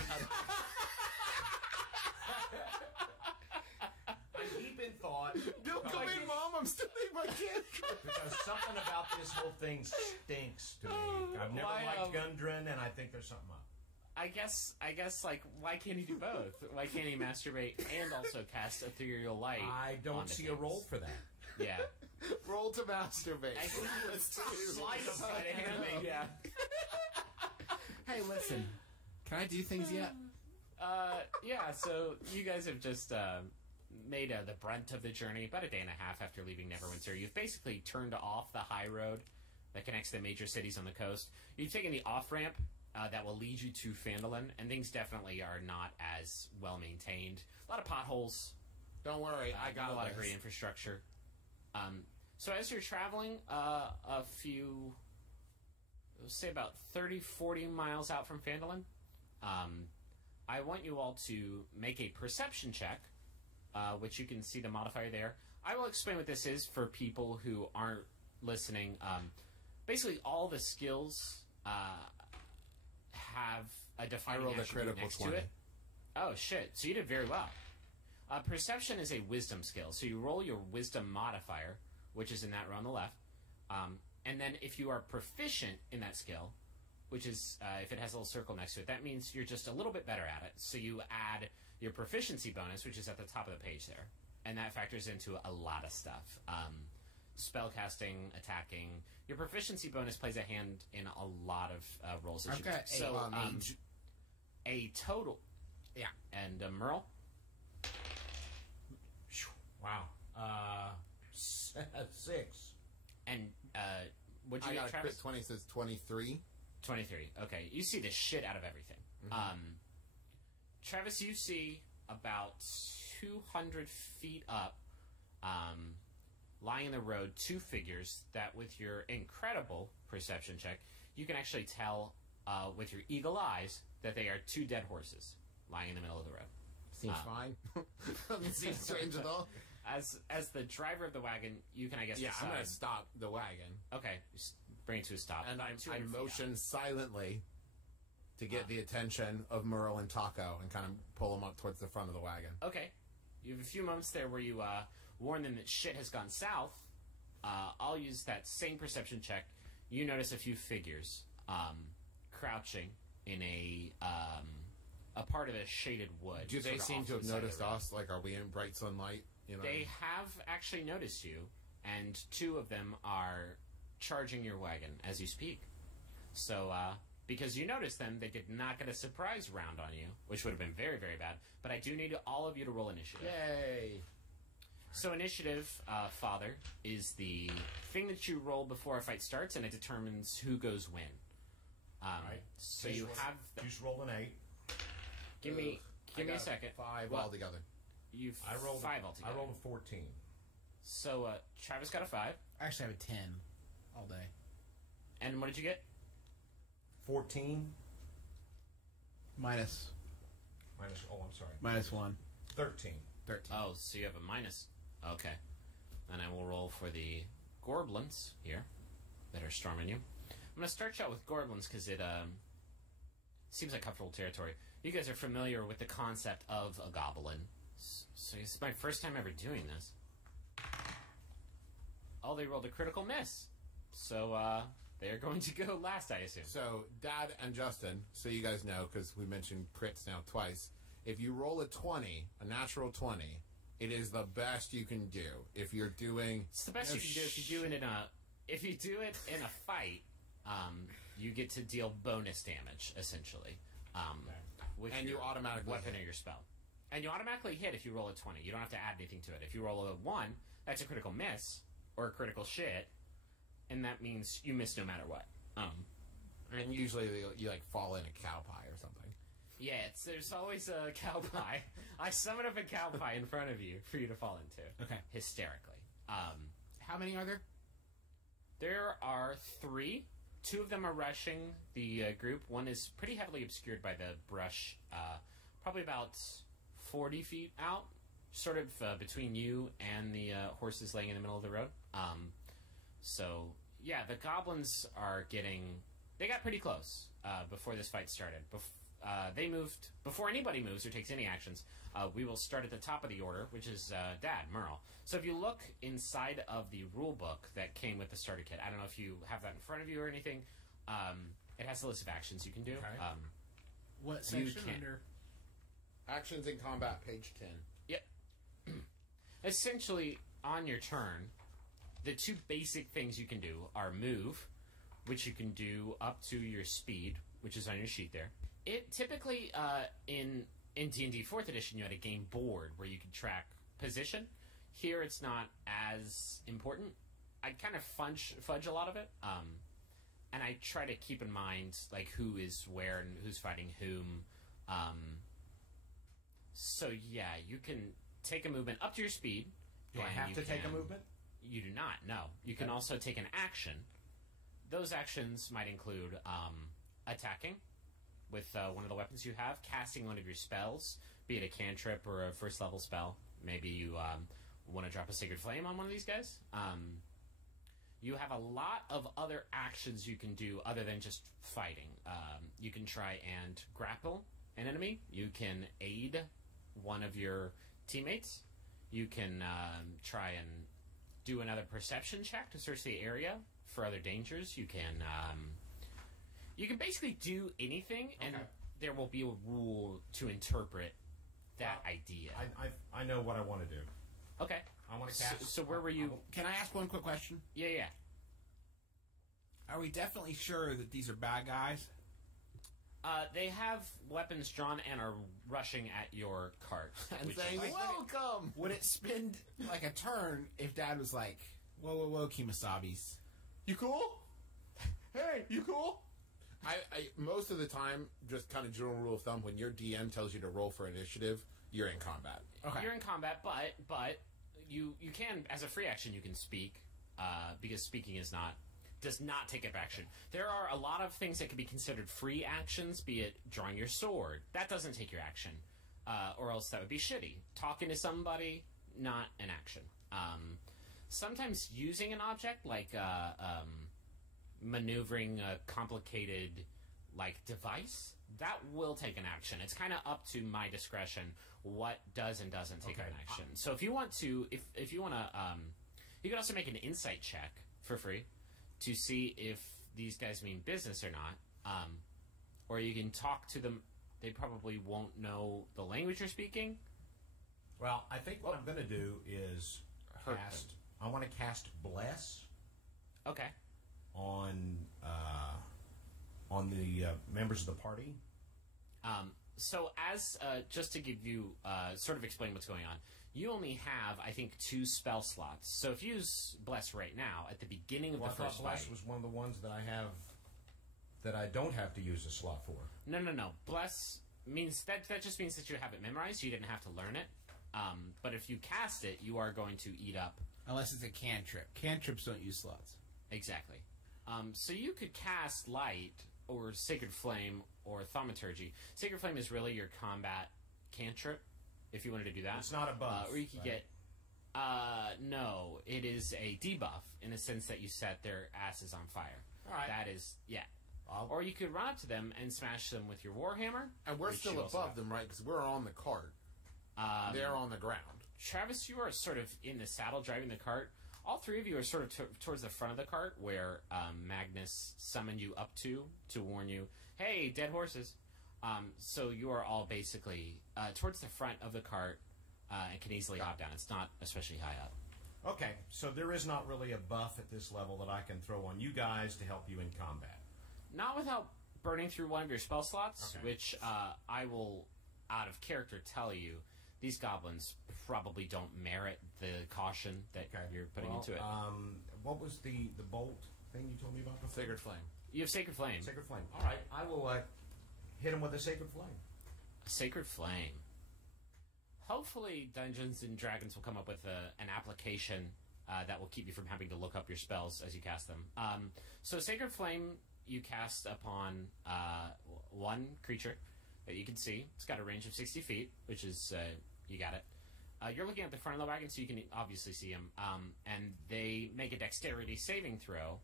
I'm deep in thought Don't come in, Mom. I'm still in my kid. because something about this whole thing stinks to me. I've never Why, liked Gundren, and I think there's something up. I guess, like, why can't he do both? Why can't he masturbate and also cast ethereal light? I don't onto see a things? role for that. Yeah. Roll to masturbate. I think he was sleight of hand. Yeah. Hey, listen. Can I do things yet? Yeah, so you guys have just made the brunt of the journey about a day and a half after leaving Neverwinter. You've basically turned off the high road that connects the major cities on the coast. You've taken the off-ramp that will lead you to Phandalin, and things definitely are not as well maintained. A lot of potholes. Don't worry, I got a lot this. of great infrastructure. So as you're traveling a few, say about 30, 40 miles out from Phandalin, I want you all to make a perception check, which you can see the modifier there. I will explain what this is for people who aren't listening. Basically, all the skills have a I defining rolled a attribute critical next 20. to it. Oh, shit. So you did very well. Perception is a wisdom skill. So you roll your wisdom modifier, which is in that row on the left. And then if you are proficient in that skill, which is if it has a little circle next to it, that means you're just a little bit better at it. So you add your proficiency bonus, which is at the top of the page there. And that factors into a lot of stuff. Spellcasting, attacking. Your proficiency bonus plays a hand in a lot of rolls that I've you got make. So mage. a total. Yeah. And Merle? Wow. 6. And what'd you I get, got a Travis? crit 20, says 23. 23. Okay. You see the shit out of everything. Travis, you see about 200 feet up, lying in the road, two figures that with your incredible perception check, you can actually tell with your eagle eyes that they are two dead horses lying in the middle of the road. Seems fine. Doesn't seem strange at all. As the driver of the wagon, you can, I guess, Yeah, I'm decide. going to stop the wagon. Okay, just bring it to a stop. And I 200 feet motion silently to get the attention of Merle and Taco and kind of pull them up towards the front of the wagon. up. Okay. You have a few moments there where you warn them that shit has gone south. I'll use that same perception check. You notice a few figures crouching in a part of the shaded wood. Do they sort of seem off to have the side of noticed the road. us? Like, are we in bright sunlight? You know? They have actually noticed you, and two of them are charging your wagon as you speak. So, because you noticed them, they did not get a surprise round on you, which would have been very, very bad. But I do need all of you to roll initiative. Yay! So initiative, Father, is the thing that you roll before a fight starts, and it determines who goes when. Right. So you have... Just rolled an 8. Give me a second. 5 Well, altogether. You've I rolled 5 altogether. I rolled a 14. So Travis got a 5. I actually have a 10 all day. And what did you get? 14 Minus I'm sorry. minus 1. 13. 13. Oh, so you have a minus. Okay. And I will roll for the Gorblins here that are storming you. I'm going to start you out with Gorblins because it seems like comfortable territory. You guys are familiar with the concept of a goblin. So this is my first time ever doing this. Oh, they rolled a critical miss. So they're going to go last, I assume. So, Dad and Justin, so you guys know, because we mentioned crits now twice, if you roll a 20, a natural 20, it is the best you can do. If you're doing... It's the best you can do if you do it in a... If you do it in a fight, you get to deal bonus damage, essentially. With And you your automatically weapon hit. or your spell. And you automatically hit if you roll a 20. You don't have to add anything to it. If you roll a 1, that's a critical miss, or a critical shit, and that means you miss no matter what. And usually you like fall in a cow pie or something. Yeah, there's always a cow pie. I summon up a cow pie in front of you for you to fall into. Okay. Hysterically. How many are there? There are 3. 2 of them are rushing the group. One is pretty heavily obscured by the brush, probably about 40 feet out, sort of between you and the horses laying in the middle of the road. So, yeah, the goblins are getting... They got pretty close before this fight started. They moved... Before anybody moves or takes any actions, we will start at the top of the order, which is Dad, Merle. So if you look inside of the rule book that came with the starter kit, I don't know if you have that in front of you or anything, it has a list of actions you can do. Okay. What section can't- under? Actions in combat, page 10. Essentially, on your turn, the 2 basic things you can do are move, which you can do up to your speed, which is on your sheet there. It typically, in D&D 4th edition, you had a game board where you could track position. Here, it's not as important. I kind of fudge a lot of it, and I try to keep in mind like who is where and who's fighting whom. So yeah, you can take a movement up to your speed. Do I and have you to take a can- movement? You do not, no. You can Okay. also take an action. Those actions might include attacking with one of the weapons you have, casting one of your spells, be it a cantrip or a first level spell. Maybe you want to drop a Sacred Flame on one of these guys. You have a lot of other actions you can do other than just fighting. You can try and grapple an enemy. You can aid one of your teammates. You can try and do another perception check to search the area for other dangers. You can basically do anything, and Okay. there will be a rule to interpret that idea. I know what I want to do. Okay. I want to So, cast... so where were you? Can I ask one quick question? Yeah. Are we definitely sure that these are bad guys? They have weapons drawn and are rushing at your cart. And which saying, is- welcome! Would it spend like a turn if Dad was like, whoa, Kimasabis? You cool? Hey, you cool? I most of the time, just kind of general rule of thumb, when your DM tells you to roll for initiative, you're in combat. Okay. You're in combat, but you can, as a free action, you can speak, because speaking does not take up action. There are a lot of things that can be considered free actions, be it drawing your sword. That doesn't take your action. Or else that would be shitty. Talking to somebody, not an action. Sometimes using an object, like maneuvering a complicated device, that will take an action. It's kind of up to my discretion what does and doesn't take Okay. an action. So if you want to, if you want to, you can also make an insight check for free to see if these guys mean business or not. Or you can talk to them. They probably won't know the language you're speaking. Well, I think what I'm going to do is Hurt cast... I want to cast Bless Okay. on the members of the party. So as, just to give you, sort of explain what's going on, you only have, I think, 2 spell slots. So if you use Bless right now, at the beginning of Well, I the thought first Bless fight... was one of the ones that I have that I don't have to use a slot for. No. Bless means, that just means that you have it memorized. You didn't have to learn it. But if you cast it, you are going to eat up... Unless it's a cantrip. Cantrips don't use slots. Exactly. So you could cast Light, or Sacred Flame, or Thaumaturgy. Sacred Flame is really your combat cantrip, if you wanted to do that. It's not a buff. Or you could right? get... No, it is a debuff in the sense that you set their asses on fire. All right. That is, yeah. Or you could run up to them and smash them with your Warhammer. And we're which still you also above have. them, right? Because we're on the cart. They're on the ground. Travis, you are sort of in the saddle driving the cart. All three of you are sort of towards the front of the cart where Magnus summoned you up to warn you, hey, dead horses. So you are all basically towards the front of the cart and can easily hop down. It's not especially high up. Okay, so there is not really a buff at this level that I can throw on you guys to help you in combat. Not without burning through one of your spell slots, Okay. which I will, out of character, tell you, these goblins probably don't merit the caution that you're putting into it. What was the bolt thing you told me about before? Sacred Flame. You have Sacred Flame. Sacred Flame. All right, I will hit him with a Sacred Flame. Sacred Flame. Hopefully Dungeons & Dragons will come up with an application that will keep you from having to look up your spells as you cast them. So Sacred Flame you cast upon one creature that you can see. It's got a range of 60 feet, which is, you got it. You're looking at the front of the wagon, so you can obviously see them. And they make a dexterity saving throw,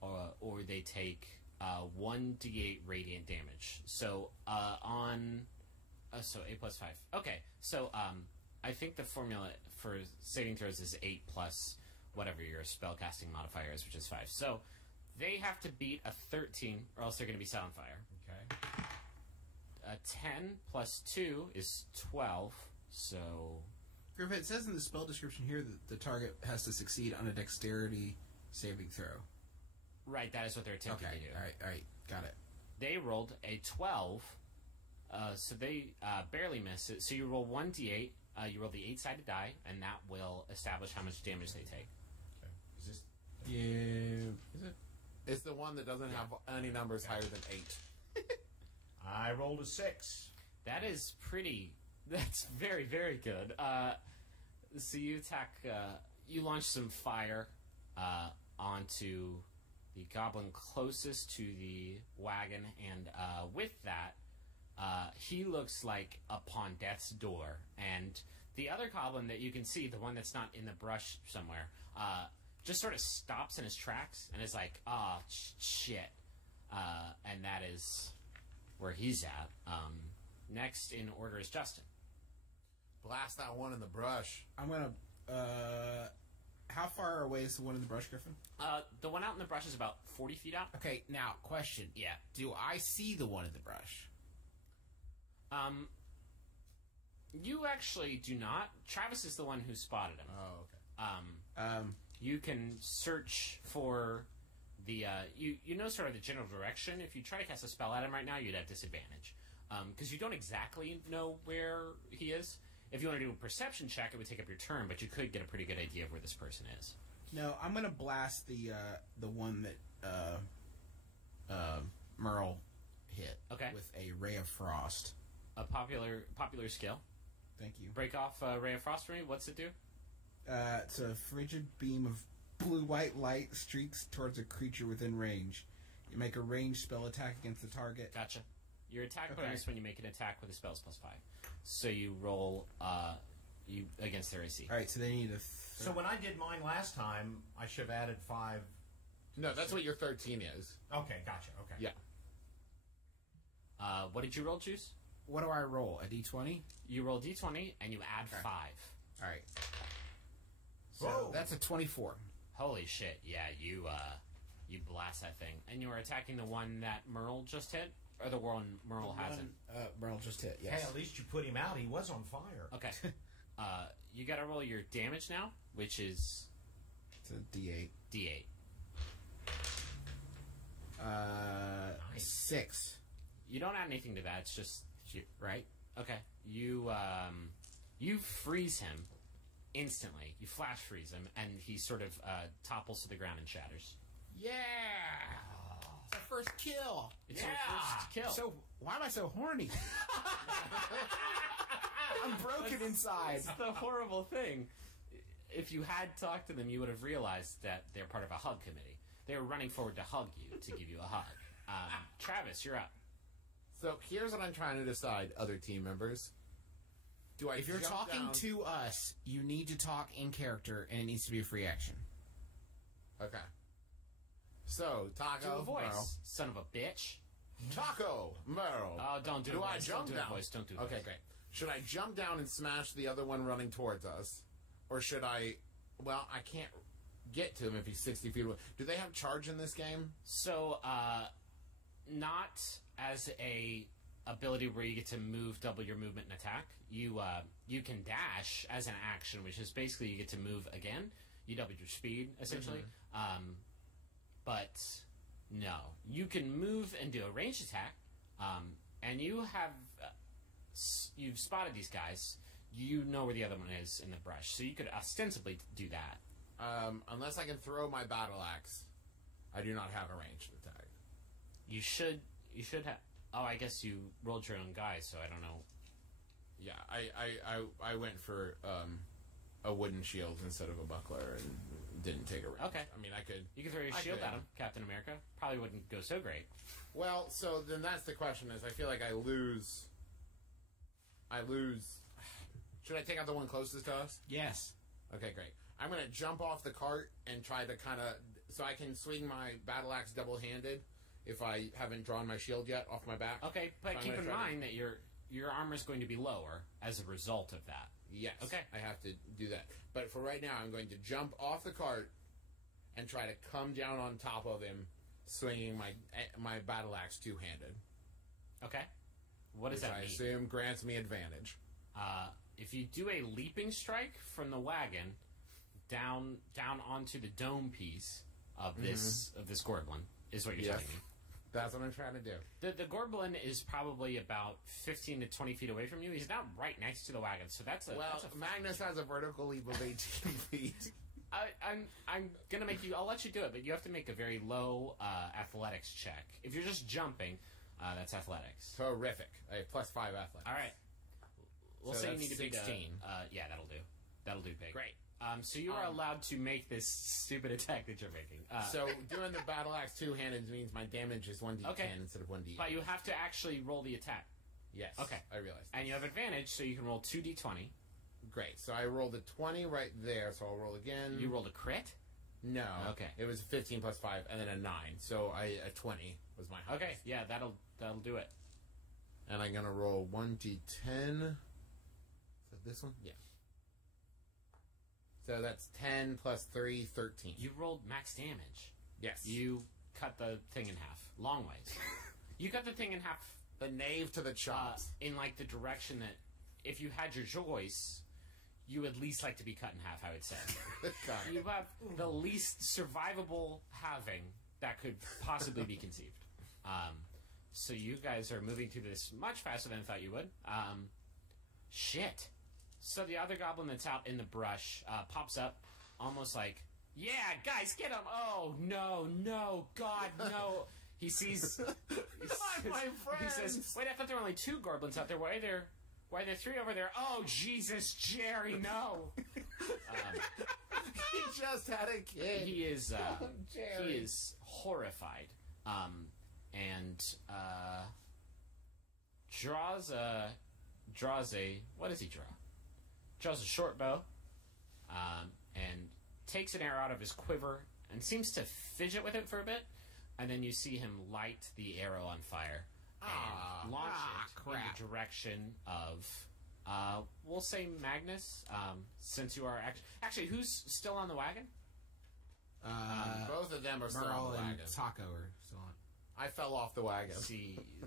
or they take 1d8 radiant damage. So so 8 plus 5. Okay, so I think the formula for saving throws is 8 plus whatever your spellcasting modifier is, which is 5. So they have to beat a 13, or else they're going to be set on fire. Okay. A 10 plus 2 is 12, so... Griff, it says in the spell description here that the target has to succeed on a dexterity saving throw. Right, that is what they're attempting to do. Alright, got it. They rolled a 12, so they barely miss it. So you roll 1d8, you roll the 8-sided die, and that will establish how much damage they take. Okay. Is this... Yeah. Is it? It's the one that doesn't have any numbers higher than 8. I rolled a 6. That is pretty... That's very, very good. So you attack... you launch some fire onto the goblin closest to the wagon, and with that, he looks like upon death's door. And the other goblin that you can see, the one that's not in the brush somewhere, just sort of stops in his tracks and is like, shit. And that is where he's at. Next in order is Justin. Blast that one in the brush. I'm gonna, how far away is the one in the brush, Griffin? The one out in the brush is about 40 feet out. Okay, now, question. Yeah. Do I see the one in the brush? You actually do not. Travis is the one who spotted him. Oh, okay. You can search for the, you know sort of the general direction. If you try to cast a spell at him right now, you'd have disadvantage. Because you don't exactly know where he is. If you want to do a perception check, it would take up your turn, but you could get a pretty good idea of where this person is. No, I'm gonna blast the one that Merle hit. Okay. With a ray of frost. A popular skill. Thank you. Break off Ray of Frost for me. What's it do? It's a frigid beam of blue-white light streaks towards a creature within range. You make a ranged spell attack against the target. Gotcha. Your attack Okay. bonus when you make an attack with a spell's plus 5. So you roll you against their AC. All right, so they need a. So when I did mine last time, I should have added 5. No, that's what your 13 is. Okay, gotcha. Okay. Yeah. What did you roll, Juice? What do I roll? A d20? You roll d20 and you add Okay. 5. All right. So Whoa. that's a 24. Holy shit! Yeah, you blast that thing, and you are attacking the one that Merle just hit, or the one Merle hasn't. Merle just hit. Hey, Yes. at least you put him out. He was on fire. Okay. You got to roll your damage now, which is It's a d8. d8. Nice. 6. You don't add anything to that. It's just Right. okay. You freeze him instantly. You flash freeze him, and he sort of topples to the ground and shatters. Yeah. It's our first kill. It's your first kill. So why am I so horny? I'm broken inside. It's the horrible thing. If you had talked to them, you would have realized that they're part of a hug committee. They were running forward to hug you, to give you a hug. Travis, you're up. So here's what I'm trying to decide, other team members. Do I? If you're jump talking down? to us, you need to talk in character, and it needs to be a free action. Okay. So Do Taco a voice, Merle. son of a bitch. Taco Merle. Oh, don't do Do a I voice. jump Don't do down? a voice. Don't do a Okay, voice. great. Should I jump down and smash the other one running towards us, or should I? Well, I can't get to him if he's 60 feet away. Do they have charge in this game? So, not as a ability where you get to move double your movement and attack. You can dash as an action, which is basically you get to move again. You double your speed essentially. But no, you can move and do a ranged attack. And you have you've spotted these guys. You know where the other one is in the brush, so you could ostensibly do that. Unless I can throw my battle axe, I do not have a ranged attack. You should have. Oh, I guess you rolled your own guy, so I don't know. Yeah, I went for a wooden shield instead of a buckler and didn't take a range. Okay. I mean, I could. You could throw your I shield could. at him, Captain America. Probably wouldn't go so great. Well, so then that's the question: is I feel like I lose. Should I take out the one closest to us? Yes. Okay, great. I'm going to jump off the cart and try to kind of... So I can swing my battle axe double-handed if I haven't drawn my shield yet off my back. Okay, but So I'm keep gonna in try to- mind that your armor is going to be lower as a result of that. Yes. Okay. I have to do that. But for right now, I'm going to jump off the cart and try to come down on top of him, swinging my battle axe two-handed. Okay. What does which that I mean? assume grants me advantage. If you do a leaping strike from the wagon down onto the dome piece of this Gorblin is what you're Yes. telling me. That's what I'm trying to do. The Gorblin is probably about 15 to 20 feet away from you. He's not right next to the wagon, so that's a Well, that's a Magnus has a vertical leap of 18 feet. I'm gonna make you. I'll let you do it, but you have to make a very low athletics check. If you're just jumping, that's athletics. Terrific. I have +5 athletics. All right. We'll So say you that's need to beat 16. yeah, that'll do. That'll do big. Great. So you are allowed to make this stupid attack that you're making. So doing the battle axe two-handed means my damage is 1d10 Okay. instead of 1d8. but you have to actually roll the attack, Yes. Okay. I realized. and you have advantage, so you can roll 2d20. Great. So I rolled a 20 right there, so I'll roll again. You rolled a crit. No. Okay. It was 15 + 5 and then a 9. So a 20 was my highest. Okay, yeah, that'll do it. And I'm going to roll 1d10. Is that this one? Yeah. So that's 10 + 3, 13. You rolled max damage. Yes. You cut the thing in half, long ways. You cut the thing in half The knave to the chops. in like the direction that if you had your choice, you would least like to be cut in half. I would say. Got it. You have the least survivable halving that could possibly be conceived. So you guys are moving through this much faster than I thought you would. Shit. So the other goblin that's out in the brush pops up, almost like, "Yeah, guys, get him!" Oh no, God, no! He sees. My He says, friends! "Wait, I thought there were only 2 goblins out there. Why are there 3 over there? Oh, Jesus, Jerry, no!" He just had a kid. He is Jerry. he is horrified, and draws a what does he draw? Draws a short bow, and takes an arrow out of his quiver and seems to fidget with it for a bit, and then you see him light the arrow on fire and launch it in the direction of we'll say Magnus, since you are actually who's still on the wagon? Both of them are still Merle on the and wagon. Taco are still on. I fell off the wagon.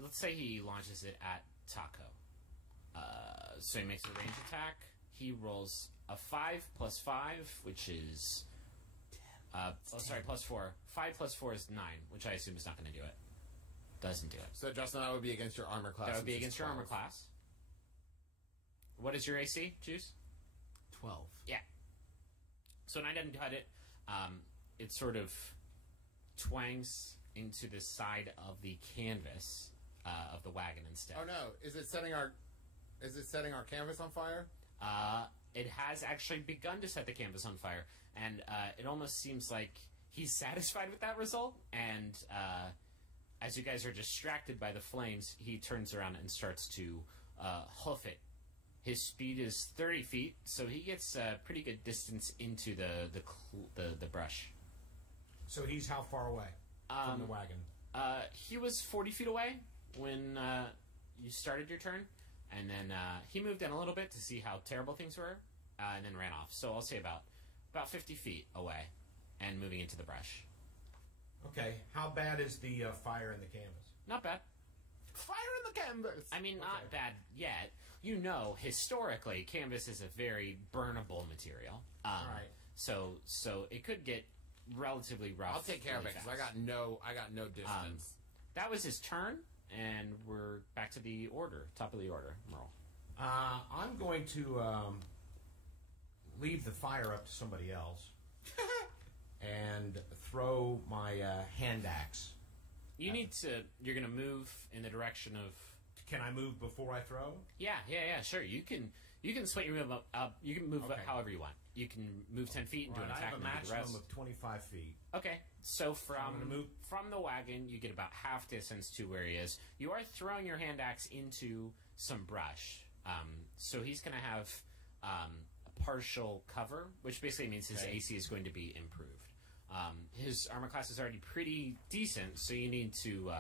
Let's say he launches it at Taco. So he makes a range attack. He rolls a 5 + 5, which is +4. 5 + 4 is 9, which I assume is not going to do it. Doesn't do it. So, Justin, that would be against your armor class. That would be since against it's your armor 12. class. What is your AC, Juice? 12. Yeah. So 9 doesn't cut it. It sort of twangs into the side of the canvas of the wagon instead. Oh no! Is it setting our canvas on fire? It has actually begun to set the canvas on fire, and it almost seems like he's satisfied with that result. And as you guys are distracted by the flames, he turns around and starts to hoof it His speed is 30 feet, so he gets a pretty good distance into the brush. So he's how far away from the wagon? He was 40 feet away when you started your turn, and then he moved in a little bit to see how terrible things were, and then ran off. So I'll say about 50 feet away, and moving into the brush. Okay. How bad is the fire in the canvas? Not bad. Fire in the canvas. I mean, not bad yet. You know, historically, canvas is a very burnable material. Right. So it could get relatively rough. I'll take care of it because I got no distance. That was his turn, and we're back to the order, top of the order. Merle. I'm going to leave the fire up to somebody else and throw my hand axe. You're going to move in the direction of... Can I move before I throw? Yeah, sure. You can swing your move up. You can move Okay. however you want. You can move 10 feet and do an I attack have a and do the maximum rest. of 25 feet. Okay, so I'm gonna move. from the wagon, you get about half distance to where he is. You are throwing your hand axe into some brush. So he's going to have a partial cover, which basically means his Okay. AC is going to be improved. His armor class is already pretty decent, so you need to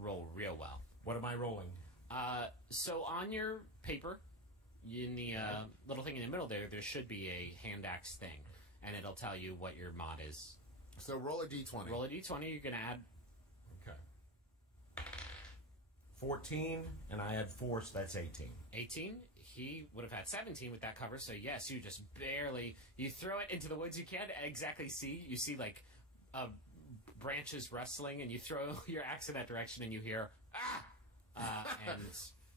roll real well. What am I rolling? So on your paper, in the little thing in the middle there should be a hand axe thing, and it'll tell you what your mod is. So roll a d20. Roll a d20. You're going to add Okay. 14, and I had 4, so that's 18. 18. He would have had 17 with that cover, so yes, you just barely... You throw it into the woods. You can't exactly see. You see, like, branches rustling, and you throw your axe in that direction, and you hear, ah! And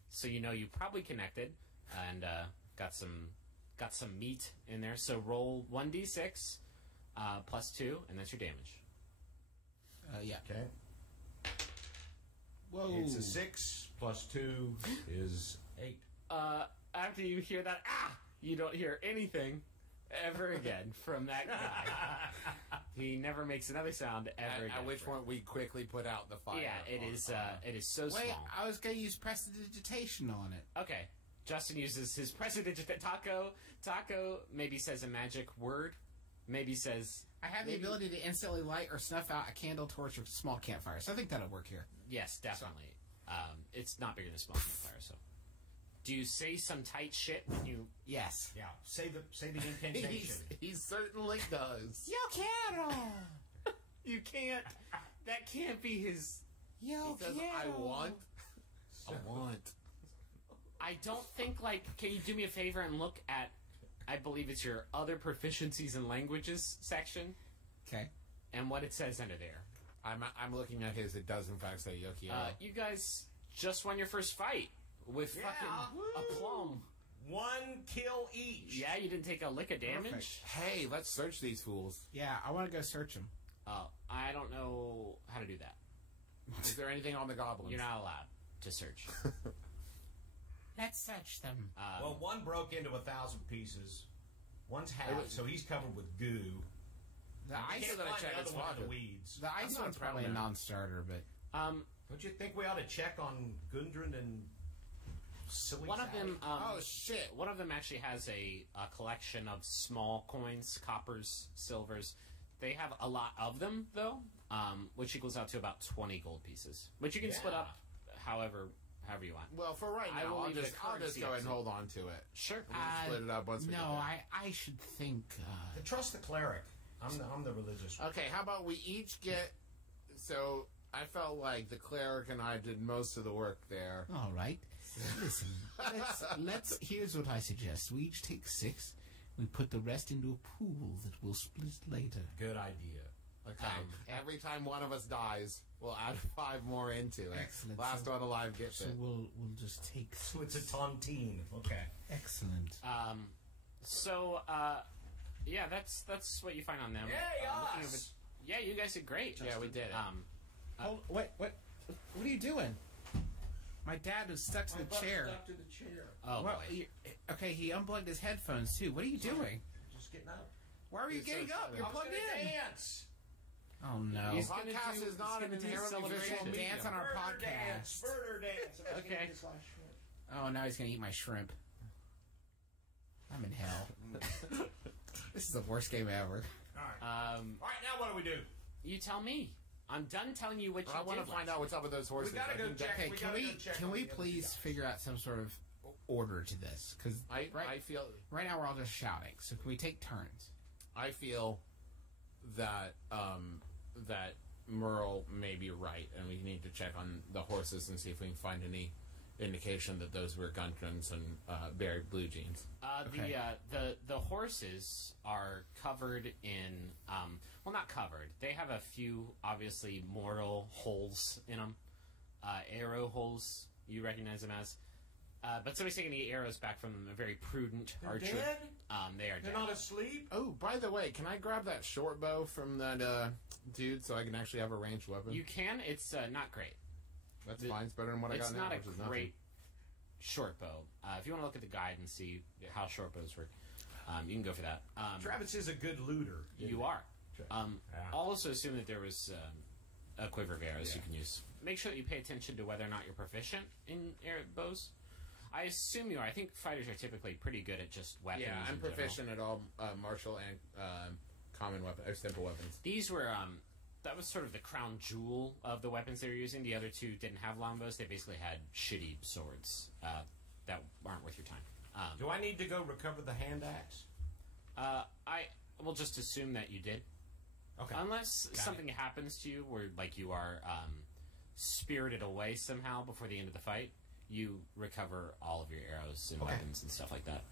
so you know you probably connected, and got some meat in there. So roll 1d6 plus 2, and that's your damage. Yeah. Okay. Whoa. It's a 6 plus 2 is 8. After you hear that, you don't hear anything ever again from that guy. He never makes another sound ever again. At which point we quickly put out the fire. Yeah, it is so small. Wait, I was going to use prestidigitation on it. Okay, Justin uses his prestidigitation. Taco maybe says a magic word. Maybe says... I have the ability to instantly light or snuff out a candle, torch, or small campfire, so I think that'll work here. Yes, definitely. It's not bigger than a small campfire, so... Do you say some tight shit when you... Yes. Yeah. Say the incantation. He certainly does. Yo quiero! You can't... That can't be his... Yo He says, I want. I don't think, like... Can you do me a favor and look at... I believe it's your other proficiencies in languages section, Okay. and what it says under there. I'm looking at his. It does in fact say Yokio. You guys just won your first fight with fucking aplomb. 1 kill each. Yeah, you didn't take a lick of damage. Perfect. Hey, let's search these fools. Yeah, I want to go search him. I don't know how to do that. Is there anything on the goblins? You're not allowed to search. Let's search them. Well, one broke into 1,000 pieces. One's half, so he's covered with goo. The ice, Can't that I find checked the its other one in the pocket. weeds. the ice I'm not one's probably a proud of that. non-starter, but... Don't you think we ought to check on Gundren and Silly One of Sally? them, Oh shit! one of them actually has a collection of small coins, coppers, silvers. They have a lot of them, though, which equals out to about 20 gold pieces, which you can split Yeah. up however you want. Well, for right I now, will I'll leave the just go currency ahead up and to- hold on to it. Sure. We can split it up once we No, get there. I should think... Trust the cleric. I'm the religious one. Okay, how about we each get... So, I felt like the cleric and I did most of the work there. All right. Listen, let's... Here's what I suggest. We each take 6. We put the rest into a pool that we'll split later. Good idea. Okay, every time one of us dies, we'll add 5 more into it. Excellent. Last one alive gets So it. we'll just take... So it's a tontine. Okay. Excellent. Yeah, that's what you find on them. Yay, Looking us! over- yeah, you guys did great. Yeah, we did it. Hold, wait, what are you doing? My dad was stuck to the chair. Stuck to the chair. Oh What, boy. okay, he unplugged his headphones too. What are you doing? Just getting up. Why are you He's getting so up? excited. You're I was plugged gonna in. dance. Oh no. He's Podcast gonna do- is not he's an gonna do inherently celebration. visual medium. Dance on our Murder podcast. dance. Murder dance. Okay. Oh, now he's gonna eat my shrimp. I'm in hell. This is the worst game ever. All right. All right, now what do we do? You tell me. I'm done telling you what you I want to did find last out what's up with those horses. We gotta I go think that- check. Hey, We can gotta we go check can on we the other please guys. figure out some sort of order to this? Because I feel right now we're all just shouting. So can we take turns? I feel that that Merle may be right, and we need to check on the horses and see if we can find any indication that those were Gundrens and Barry Blue Jeans. Okay. The horses are covered in well, not covered. They have a few obviously mortal holes in them, arrow holes. You recognize them as. But somebody's taking the arrows back from them. A very prudent They're archer. dead? They are They're dead. not asleep? Oh, by the way, can I grab that short bow from that dude so I can actually have a ranged weapon? You can. It's not great. That's fine. It's better than what I It's got now. not a which is nothing. great short bow. If you want to look at the guide and see how short bows work, you can go for that. Travis is a good looter. You are. Yeah. I'll also assume that there was a quiver of arrows you can use. Make sure that you pay attention to whether or not you're proficient in bows. I assume you are. I think fighters are typically pretty good at just weapons. Yeah, I'm in general. proficient at all martial and common weapon, simple weapons. These were that was sort of the crown jewel of the weapons they were using. The other two didn't have longbows. They basically had shitty swords that aren't worth your time. Do I need to go recover the hand axe? I will just assume that you did. Okay. Unless something happens to you where, like, you are spirited away somehow before the end of the fight, you recover all of your arrows and weapons and stuff like that.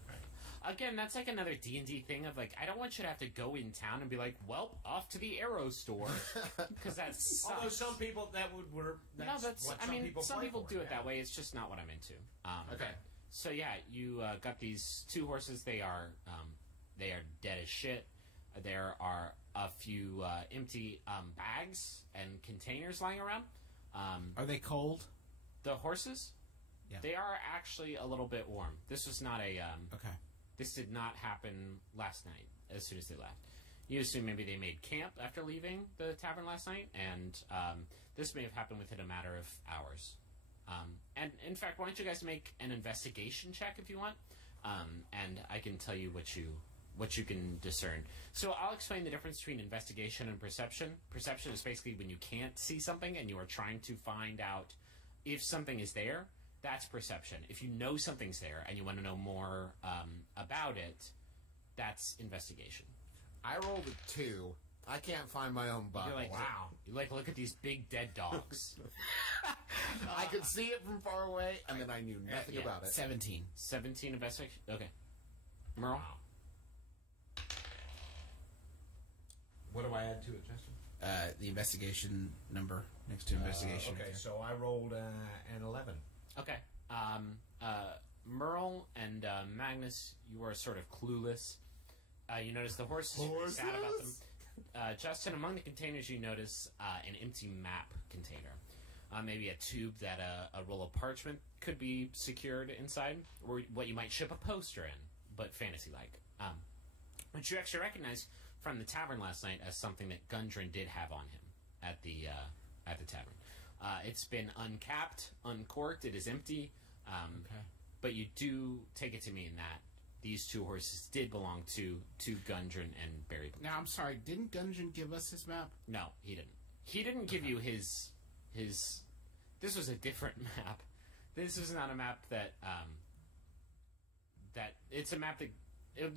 Again, that's like another D&D thing of, like, I don't want you to have to go in town and be like, well, off to the arrow store. Because that sucks. Although some people that would work. No, that's, what I mean, some play people for, do it yeah. that way. It's just not what I'm into. Okay. So, yeah, you got these two horses. They are dead as shit. There are a few empty bags and containers lying around. Are they cold? The horses? Yeah. They are actually a little bit warm. This was not a... Okay. This did not happen last night as soon as they left. You assume maybe they made camp after leaving the tavern last night, and this may have happened within a matter of hours. And, in fact, why don't you guys make an investigation check if you want? And I can tell you what you can discern. So I'll explain the difference between investigation and perception. Perception is basically when you can't see something and you are trying to find out if something is there. That's perception. If you know something's there and you want to know more about it, that's investigation. I rolled a 2. I can't find my own buck. You're like, Wow. You like look at these big dead dogs. I could see it from far away, and then I knew nothing yeah. about it. 17. 17 investigation. Okay, Merle. Wow. What do I add to it, Justin? The investigation number next to investigation. Okay, so I rolled an 11. Okay. Merle and Magnus, you are sort of clueless. You notice the horses are sad about them. Justin, among the containers, you notice an empty map container. Maybe a tube that a roll of parchment could be secured inside, or what you might ship a poster in, but fantasy-like. Which you actually recognize from the tavern last night as something that Gundren did have on him at the tavern. It's been uncapped, uncorked. It is empty. Okay. But you do take it to mean that these two horses did belong to Gundren and Barry Blue. Now, I'm sorry, didn't Gungeon give us his map? No, he didn't. He didn't give you his. This was a different map. This is not a map that it's a map that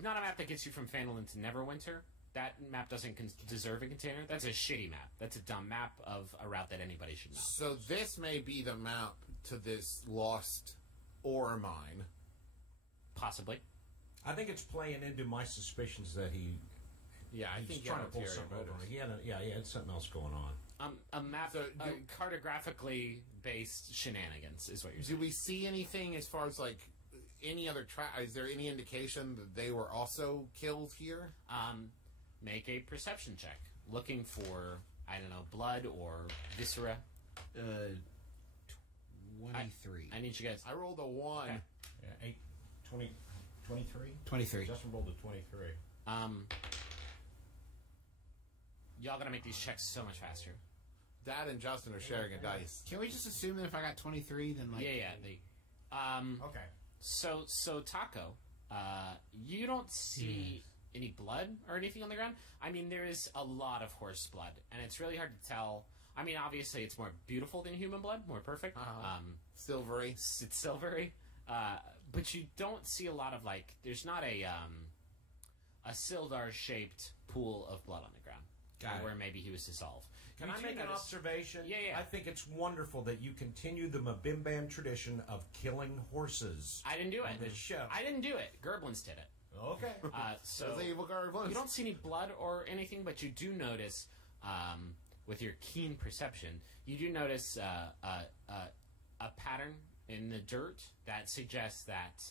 not a map that gets you from Phandalin to Neverwinter. That map doesn't deserve a container. That's a shitty map. That's a dumb map of a route that anybody should know. So this may be the map to this lost ore mine. Possibly. I think it's playing into my suspicions that he's Yeah, I think trying to pull something over. He had something else going on. A map, So cartographically based shenanigans is what you're Do saying. we see anything as far as like any other is there any indication that they were also killed here? Make a perception check, looking for, I don't know, blood or viscera. 23. I need you guys. I rolled a 1. Okay. Yeah, 23? 23. Justin rolled a 23. Y'all gotta make these checks so much faster. Dad and Justin are sharing a dice. Can we just assume that if I got 23, then like... Yeah, Okay. So Taco, you don't see any blood or anything on the ground. I mean, there is a lot of horse blood, and it's really hard to tell. I mean, obviously, it's more beautiful than human blood, more perfect. Silvery. It's silvery, but you don't see a lot of there's not a Sildar-shaped pool of blood on the ground, where maybe he was dissolved. Can I make an observation? Yeah. I think it's wonderful that you continue the Mabimbam tradition of killing horses. I didn't do it. On this show. I didn't do it. Gerblins did it. Okay. So Those evil Gerblins. you don't see any blood or anything, but you do notice, with your keen perception, you do notice a pattern in the dirt that suggests that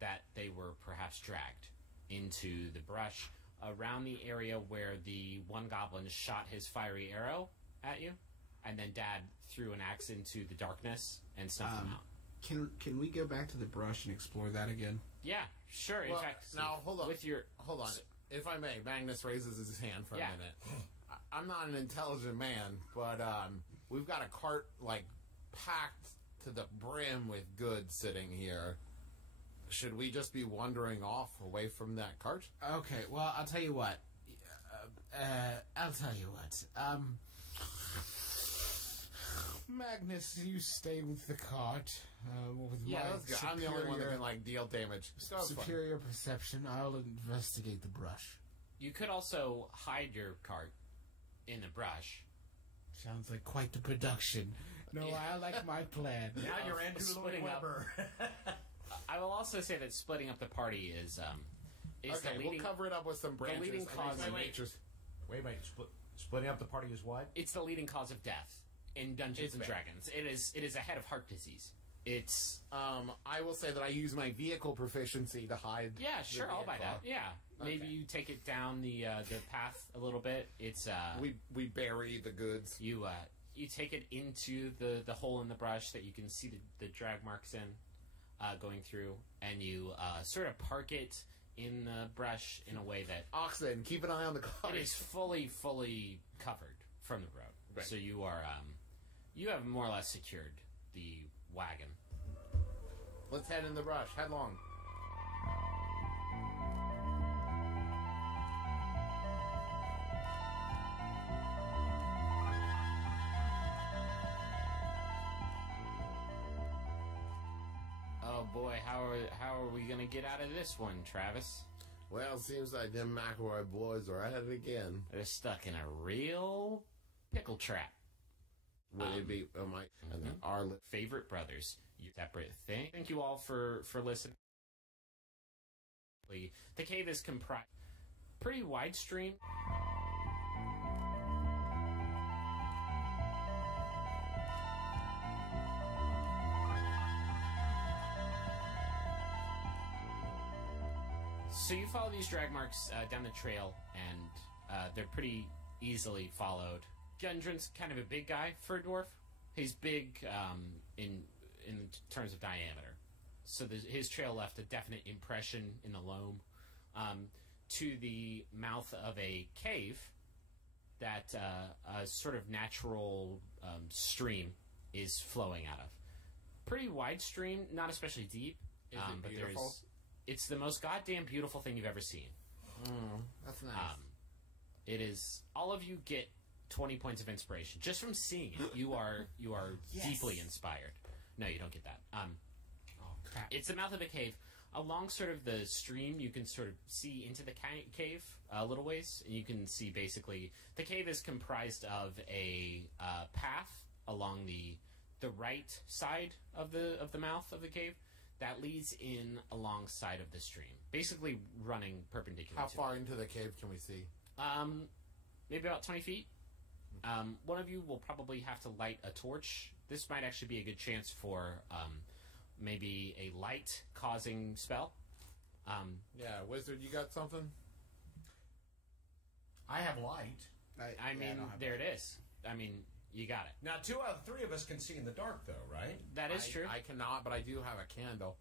that they were perhaps dragged into the brush around the area where the one goblin shot his fiery arrow at you, and then Dad threw an axe into the darkness and snuffed them out. Can we go back to the brush and explore that again? Yeah, sure. Well, in fact, now, hold on. Hold on. So, If I may, Magnus raises his hand for a minute. I'm not an intelligent man, but we've got a cart, packed to the brim with goods sitting here. Should we just be wandering off away from that cart? Okay, well, I'll tell you what. Magnus, you stay with the cart. With my let's go. I'm the only one that can deal damage. Superior perception. I'll investigate the brush. you could also hide your cart in the brush. Sounds like quite the production. No, I like my plan. Now you're Andrew Lloyd splitting up. Webber. I will also say that splitting up the party is Okay, the leading. we'll cover it up with some branches. leading and cause some of- natures. Wait. Splitting up the party is what? It's the leading cause of death in Dungeons It's and bad. Dragons. It is ahead of heart disease. It's I will say that I use my vehicle proficiency to hide. yeah, sure, I'll buy that. vehicle. Yeah, maybe Okay. you take it down the path a little bit. It's We bury the goods. you take it into the hole in the brush that you can see the drag marks in going through, and you sort of park it in the brush in a way that Oxen, keep an eye on the cart. it is fully covered from the road. Right. So you are you have more or less secured the wagon. Let's head in the brush. Headlong. Oh boy, how are we gonna get out of this one, Travis? Well, seems like them McElroy boys are at it again. They're stuck in a real pickle trap. Would it be and then our Favorite brothers, you separate thing. Thank you all for listening. The cave is comprised pretty wide stream. So you follow these drag marks down the trail, and they're pretty easily followed. Gundren's kind of a big guy for a dwarf. He's big in terms of diameter, so his trail left a definite impression in the loam to the mouth of a cave that a sort of natural stream is flowing out of. Pretty wide stream, not especially deep. Is it beautiful? It's the most goddamn beautiful thing you've ever seen. That's nice. It is. All of you get 20 points of inspiration just from seeing it. You are Yes. deeply inspired. No, you don't get that. Crap. It's the mouth of a cave. Along sort of the stream, you can sort of see into the cave a little ways. And you can see basically the cave is comprised of a path along the right side of the mouth of the cave that leads in alongside of the stream, basically running perpendicular. How to far into the cave can we see? it. Maybe about 20 feet. One of you will probably have to light a torch. This might actually be a good chance for maybe a light-causing spell. Yeah, wizard, you got something? I have light. I mean, there it is. I mean, you got it. Now, 2 out of 3 of us can see in the dark, though, right? That is true. I cannot, but I do have a candle.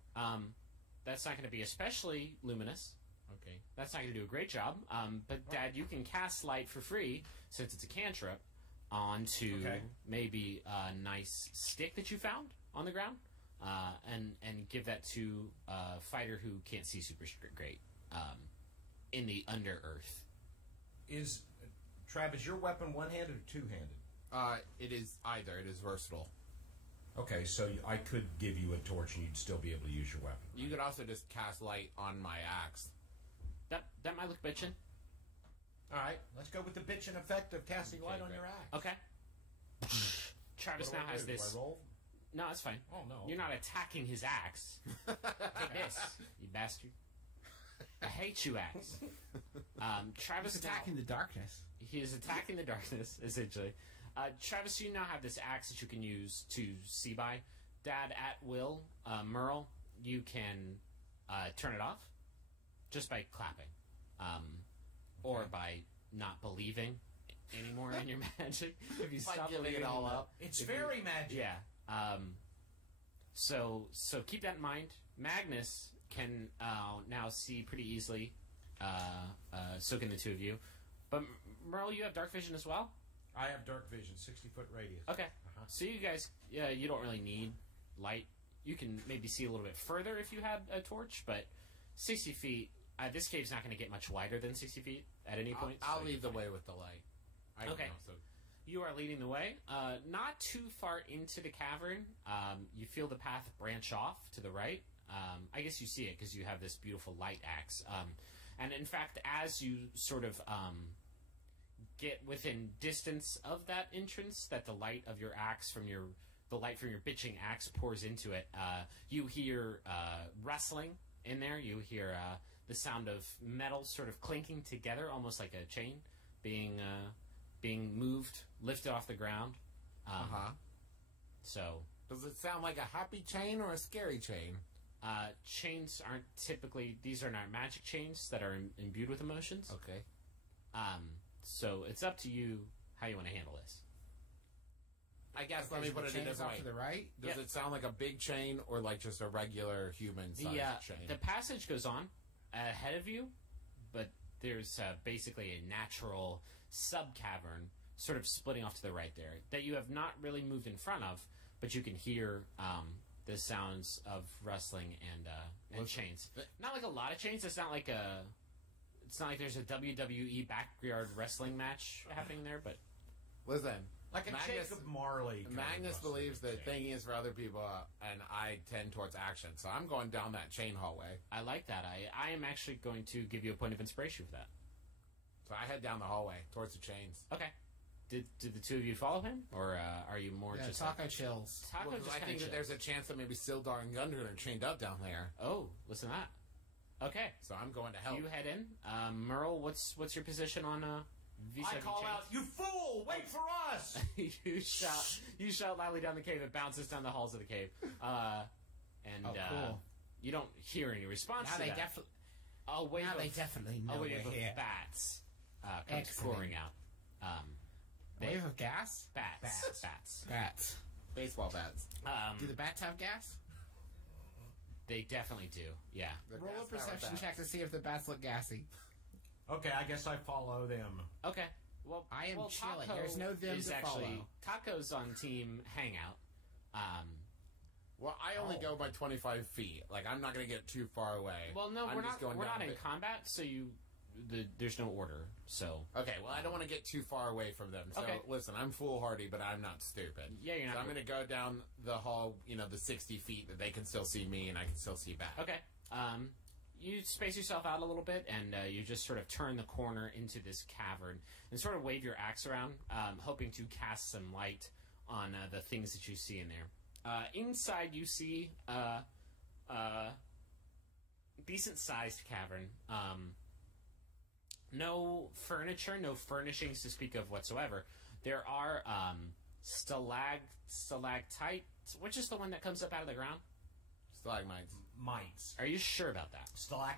That's not going to be especially luminous. Okay. That's not going to do a great job. But, Dad, you can cast light for free, since it's a cantrip, onto Okay. maybe a nice stick that you found on the ground. and give that to a fighter who can't see super great in the under earth. Is Travis, your weapon one-handed or two-handed? It is either. It is versatile. Okay, so I could give you a torch and you'd still be able to use your weapon. You could also just cast light on my axe. That might look bitchin'. All right, let's go with the bitchin' effect of casting light on your axe. Okay. Travis What do now I has do? this. Do I roll? No, it's fine. Oh, no. You're not attacking his axe. Take this, you bastard. I hate you, axe. Travis He's attacking the darkness. He is attacking the darkness, essentially. Travis, you now have this axe that you can use to see by. Dad, at will. Merle, you can turn it off just by clapping. Or by not believing anymore in your magic. If you stop giving believing it all in up. It's very magic. Yeah. So keep that in mind. Magnus can now see pretty easily, so can the two of you. But Merle, you have dark vision as well? I have dark vision, 60-foot radius. Okay. So you guys, you don't really need light. You can maybe see a little bit further if you had a torch, but 60 feet, this cave's not going to get much wider than 60 feet at any point. I'll so lead the way with the light. Okay. So You are leading the way. Not too far into the cavern. You feel the path branch off to the right. I guess you see it because you have this beautiful light axe. And in fact, as you sort of get within distance of that entrance, that the light of your axe the light from your bitching axe pours into it, you hear rustling in there. You hear the sound of metal sort of clinking together, almost like a chain being moved, lifted off the ground. So, does it sound like a happy chain or a scary chain? chains aren't typically, these are not magic chains that are imbued with emotions. Okay. So it's up to you how you want to handle this. I guess let me put it in this off way. to the right. Does it sound like a big chain or like just a regular human-sized chain? The passage goes on ahead of you, but there's basically a natural sub-cavern sort of splitting off to the right there that you have not really moved in front of, but you can hear the sounds of rustling and chains. Not like a lot of chains. It's not like there's a WWE backyard wrestling match happening there, but Listen, Like a Jacob Marley. Magnus believes that thinking is for other people, and I tend towards action. So I'm going down that chain hallway. I like that. I am actually going to give you a point of inspiration for that. So I head down the hallway towards the chains. Okay. Did the two of you follow him, or are you more Yeah, just Taco chills. Taco? Well, 'cause just I think kinda that there's a chance that maybe Sildar and Gundren are chained up down there. Oh, listen to that. Okay, So I'm going to help. you head in. Merle, what's your position on vis-a-vis I call out, "You fool! Wait for us!" you shout loudly down the cave. It bounces down the halls of the cave. And cool. you don't hear any response Now to they that. definitely. A wave Now of, they definitely know a we're wave of here. bats comes Excellent. pouring out. Wave of gas. Bats. Bats. Baseball bats. Do the bats have gas? They definitely do. Yeah. The Roll a gas-powered perception bats. check to see if the bats look gassy. Okay, I guess I follow them. Okay. Well, I am chilling. Taco There's no them is to actually follow. Taco's on team hangout. Well, I only go by 25 feet. Like, I'm not going to get too far away. Well, no, I'm we're just not. going We're down not a in bit. combat, so there's no order. So Okay, well, I don't want to get too far away from them. So, Okay. listen, I'm foolhardy, but I'm not stupid. yeah, you're So not. I'm going to go down the hall, the 60 feet that they can still see me and I can still see back. Okay. You space yourself out a little bit, and you just sort of turn the corner into this cavern and sort of wave your axe around, hoping to cast some light on the things that you see in there. Inside, you see decent-sized cavern. No furniture, no furnishings to speak of whatsoever. There are stalactites, which is the one that comes up out of the ground. Stalagmites. Mites. Are you sure about that?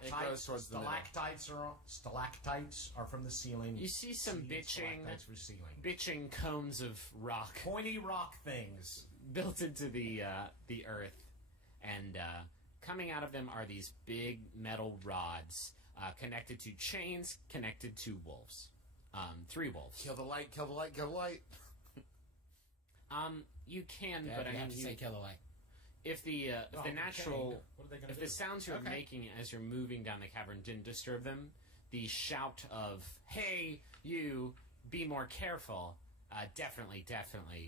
It goes towards the middle. Stalactites are from the ceiling. You see some Stalactites for ceiling. bitching cones of rock Pointy rock things. built into the earth, and coming out of them are these big metal rods connected to chains, connected to wolves. 3 wolves. Kill the light, kill the light, kill the light. You can, Yeah, but you I have mean, to say kill the light. if the natural, What are they going if to do? the sounds you're making as you're moving down the cavern didn't disturb them, the shout of "Hey, you, be more careful," definitely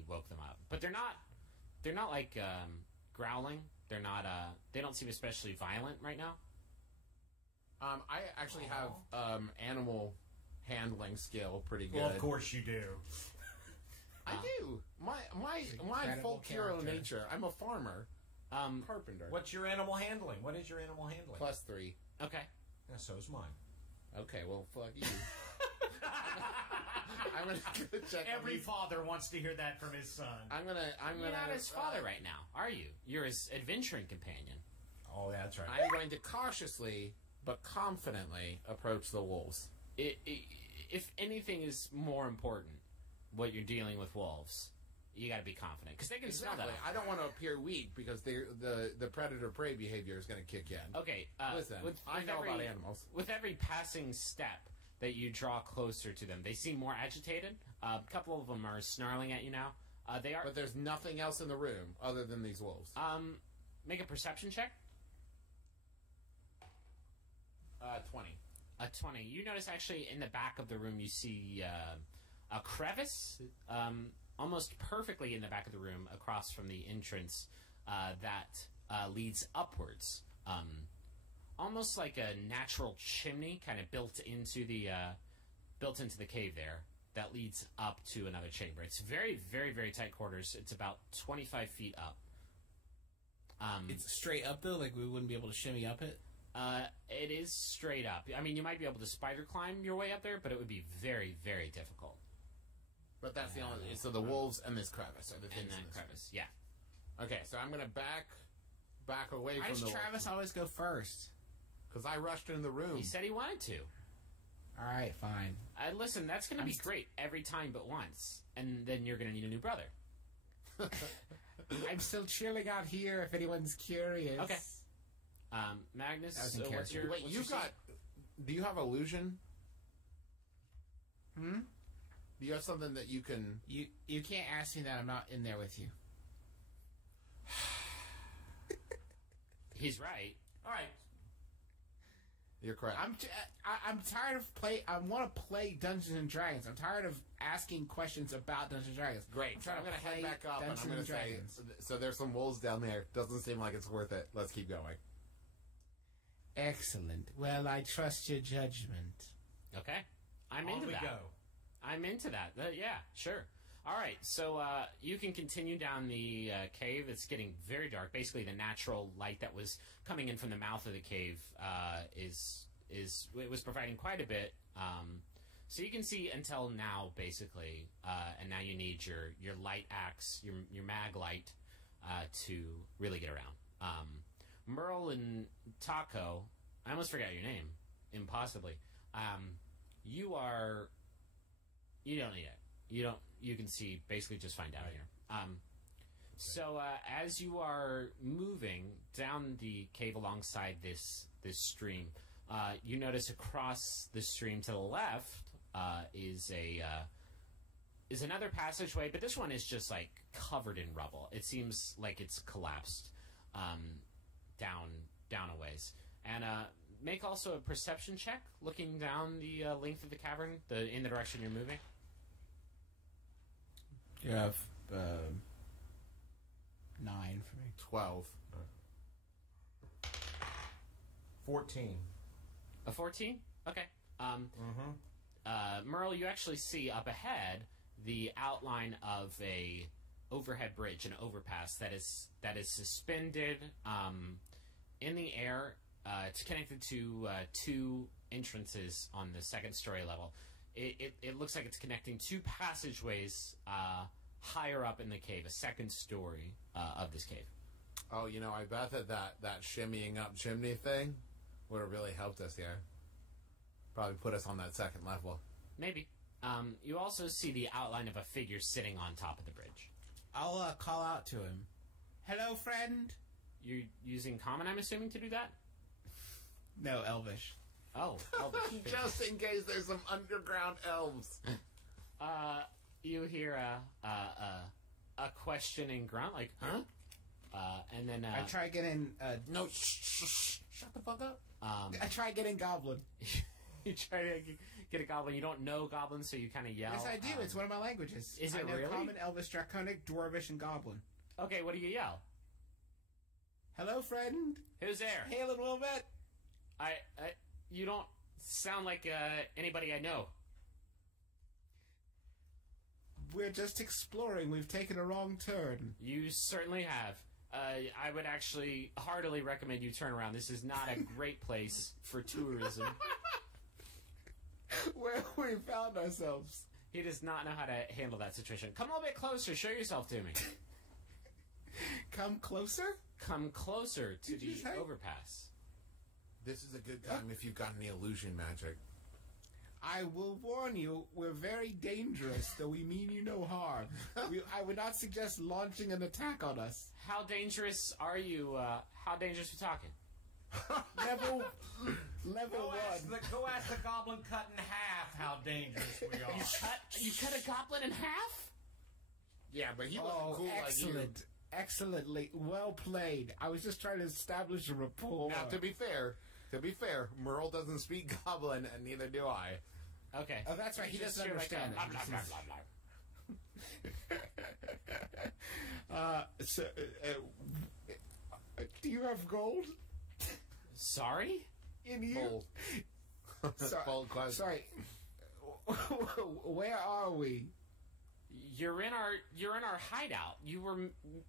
woke them up. But they're not like growling. They're not. They don't seem especially violent right now. I actually have animal handling skill pretty good. Well, of course you do. I do. My incredible folk hero character. nature. I'm a farmer, carpenter. What's your animal handling? What is your animal handling? +3. Okay. Yeah, so is mine. Okay, well, fuck you. I'm gonna go check. on Every these- father wants to hear that from his son. I'm gonna. You're not his father right now, are you? You're his adventuring companion. Oh, yeah, that's right. I'm going to cautiously but confidently approach the wolves. If anything is more important, what you're dealing with wolves, you got to be confident because they can smell Exactly. that. I don't want to appear weak because the predator prey behavior is going to kick in. Okay. Listen, I know about animals. With every passing step that you draw closer to them, they seem more agitated. A couple of them are snarling at you now. They are. But there's nothing else in the room other than these wolves. Make a perception check. 20. A 20. You notice actually in the back of the room you see a crevice, almost perfectly in the back of the room across from the entrance that leads upwards. Almost like a natural chimney kind of built into the cave there that leads up to another chamber. It's very, very, very tight quarters. It's about 25 feet up. It's straight up though, like we wouldn't be able to shimmy up it. It is straight up. I mean, you might be able to spider climb your way up there, but it would be very, very difficult. But that's the only. So the wolves and this crevice are the And things. in that this crevice, yeah. room. Okay, so I'm gonna back away Why from does the Travis always go first? because I rushed in the room. He said he wanted to. All right, fine. Listen, that's going to I'm be st- great every time but once, and then you're going to need a new brother. I'm still chilling out here. If anyone's curious. Okay. Magnus, That was in what's character. your? Wait, what's you've your got. Do you have illusion? Hmm. Do you have something that you can? You can't ask me that. I'm not in there with you. He's right. All right. You're correct. I'm tired of play. I want to play Dungeons and Dragons. I'm tired of asking questions about Dungeons and Dragons. Great. I'm So trying I'm to going to head play back up and Dungeons I'm going and to say, Dragons. so there's some wolves down there. Doesn't seem like it's worth it. Let's keep going. Excellent. Well, I trust your judgment. Okay. I'm On into we that. go. I'm into that. Yeah, sure. All right, so you can continue down the cave. It's getting very dark. Basically, the natural light that was coming in from the mouth of the cave it was providing quite a bit. So you can see until now, basically, and now you need your light axe, your mag light, to really get around. Merle and Taco, I almost forgot your name, impossibly. You don't need it. You can see basically just fine down here. So as you are moving down the cave alongside this stream, you notice across the stream to the left is another passageway, but this one is just like covered in rubble. It seems like it's collapsed down a ways. And make also a perception check, looking down the length of the cavern, in the direction you're moving. You have 9 for me. 12. 14. A 14? Okay. Merle, you actually see up ahead the outline of a overhead bridge, an overpass that is suspended in the air. It's connected to 2 entrances on the second-story level. It looks like it's connecting 2 passageways higher up in the cave, a second story of this cave. Oh, I bet that shimmying up chimney thing would have really helped us here. Probably put us on that second level. Maybe. You also see the outline of a figure sitting on top of the bridge. I'll call out to him. Hello, friend. You're using common, I'm assuming, to do that? No, Elvish. Oh, Elvish. Just in case there's some underground elves. You hear a questioning grunt, like, huh? And then I try getting. No, shut the fuck up. I try getting goblin. you try to get a goblin. You don't know goblins, so you kind of yell. Yes, I do. It's one of my languages. Is it I know really? Common, Elvish, Draconic, Dwarvish, and Goblin. Okay, what do you yell? Hello, friend. Who's there? Hail a little bit. You don't sound like anybody I know. We're just exploring. We've taken a wrong turn. You certainly have. I would actually heartily recommend you turn around. This is not a great place for tourism. Where we found ourselves. He does not know how to handle that situation. Come a little bit closer. Show yourself to me. Come closer? Come closer to Did you the say? overpass. This is a good time if you've got any illusion magic. I will warn you, we're very dangerous, though we mean you no harm. I would not suggest launching an attack on us. How dangerous are you? How dangerous are we talking? Level one. Go ask the goblin cut in half how dangerous we are. You cut a goblin in half? Yeah, but he wasn't cool excellent. like you. Excellently. Well played. I was just trying to establish a rapport. Now, to be fair, Merle doesn't speak Goblin, and neither do I. Okay. Oh, that's right. He Just doesn't hear like understand a blah, it. blah, blah, blah, blah. Do you have gold Sorry? in you? Bold. So- Bold question. Sorry. Where are we? You're in our hideout. You were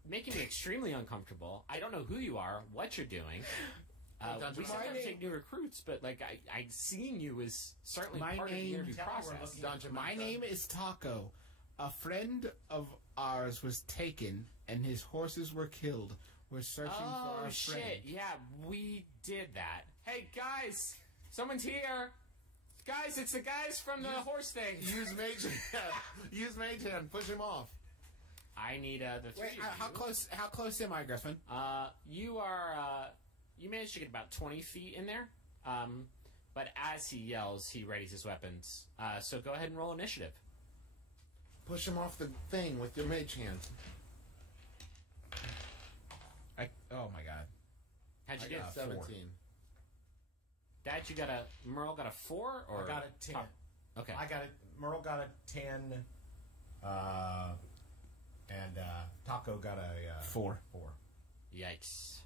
making me extremely uncomfortable. I don't know who you are, what you're doing. We sometimes take new recruits, but like I seeing you is certainly My part of the name- interview Tell me we're process. looking- Dungeon My Master. name is Taco. A friend of ours was taken, and his horses were killed. We're searching for Oh our shit! friend. Yeah, we did that. Hey guys, someone's here. Guys, it's the guys from the horse thing. Use Mage Hand. Use Mage Hand. Push him off. I need the three Wait, of how you. How close am I, Griffin? You are. You managed to get about 20 feet in there. But as he yells, he readies his weapons. So go ahead and roll initiative. Push him off the thing with your Mage Hand. Oh my god. How'd you I get? got 4. 17. Dad, you got a Merle got a 4 or I got a 10. top? Okay. Merle got a 10, and Taco got a 4. 4. Yikes.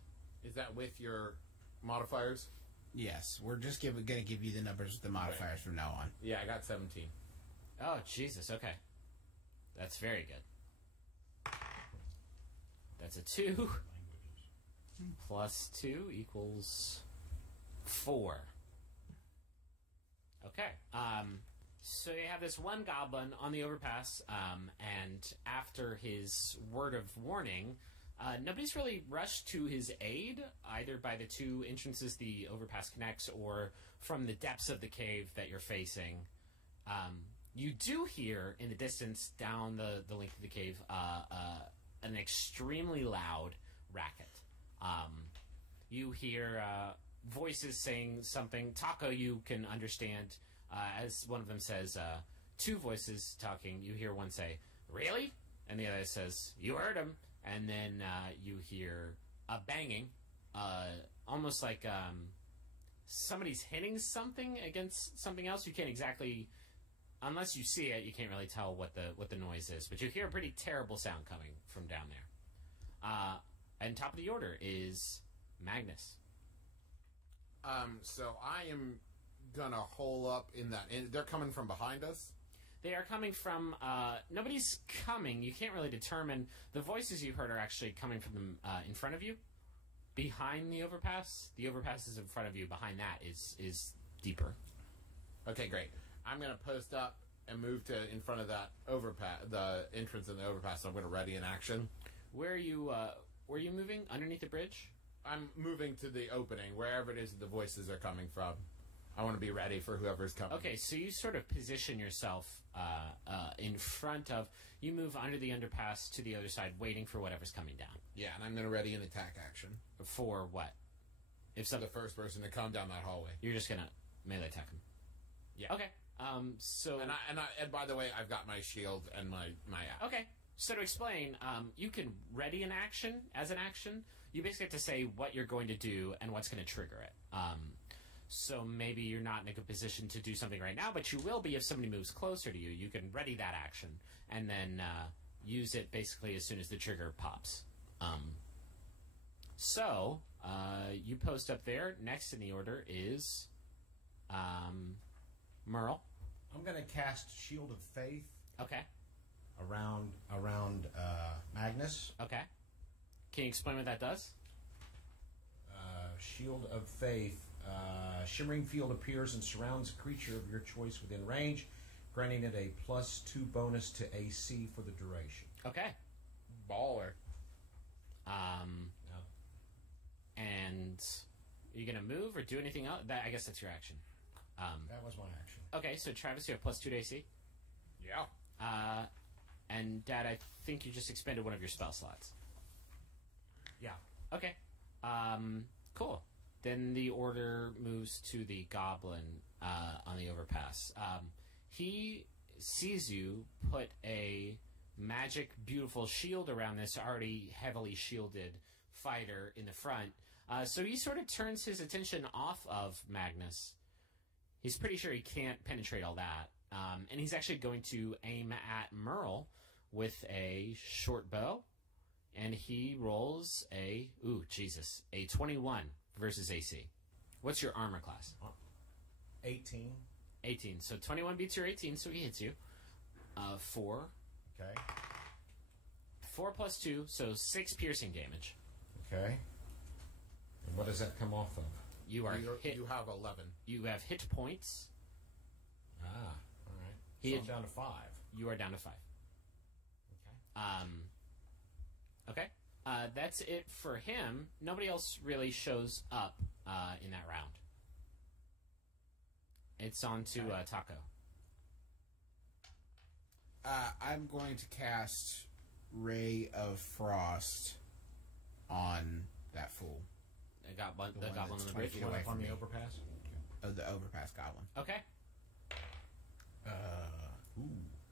Is that with your modifiers? Yes, we're just going to give you the numbers with the modifiers from now on. Yeah, I got 17. Oh Jesus. Okay. That's very good. That's a 2. Plus 2 equals 4. Okay. So you have this one goblin on the overpass, and after his word of warning, nobody's really rushed to his aid, either by the 2 entrances the overpass connects or from the depths of the cave that you're facing. You do hear in the distance down the length of the cave an extremely loud racket. You hear voices saying something. Taco, you can understand, as one of them says, 2 voices talking. You hear one say, "Really?" And the other says, "You heard him." And then you hear a banging, almost like somebody's hitting something against something else. You can't exactly, unless you see it, you can't really tell what the noise is. But you hear a pretty terrible sound coming from down there. And top of the order is Magnus. So I am gonna hole up in that. They're coming from behind us. They are coming from. Nobody's coming. You can't really determine. The voices you heard are actually coming from them in front of you, behind the overpass. The overpass is in front of you. Behind that is deeper. Okay, great. I'm gonna post up and move to in front of that overpass, the entrance in the overpass. So I'm gonna ready in action. Where are you? Where are you moving? Underneath the bridge? I'm moving to the opening, wherever it is the voices are coming from. I want to be ready for whoever's coming. Okay, so you sort of position yourself in front of. You move under the underpass to the other side, waiting for whatever's coming down. Yeah, and I'm gonna ready an attack action. For what? If So the first person to come down that hallway. you're just gonna melee attack him. Yeah. Okay. So And by the way, I've got my shield and my axe. okay. So to explain, you can ready an action as an action. You basically have to say what you're going to do and what's going to trigger it. So maybe you're not in a good position to do something right now, but you will be if somebody moves closer to you. You can ready that action and then use it basically as soon as the trigger pops. So you post up there. Next in the order is Merle. I'm going to cast Shield of Faith Okay. around Magnus. Okay. Can you explain what that does? Shield of Faith. Shimmering field appears and surrounds a creature of your choice within range, granting it a +2 bonus to AC for the duration. Okay. Baller. And are you going to move or do anything else? I guess that's your action. That was my action. Okay, so Travis, you have +2 to AC. Yeah. And Dad, I think you just expended one of your spell slots. Yeah. Okay. Cool. Then the order moves to the goblin on the overpass. He sees you put a magic, beautiful shield around this already heavily shielded fighter in the front. So he sort of turns his attention off of Magnus. He's pretty sure he can't penetrate all that. And he's actually going to aim at Merle with a short bow. And he rolls a 21 versus AC. What's your armor class? 18. 18. So 21 beats your 18, so he hits you. 4. Okay. 4 plus 2, so 6 piercing damage. Okay. And what does that come off of? You are hit. You have 11. You have hit points. All right. He So is- I'm down to 5. You are down to 5. Okay. Okay. That's it for him. Nobody else really shows up in that round. It's on to Taco. I'm going to cast Ray of Frost on that fool. The goblin one on that's the 20 bridge. feet One away up on from the me. overpass. Of the overpass goblin. Okay.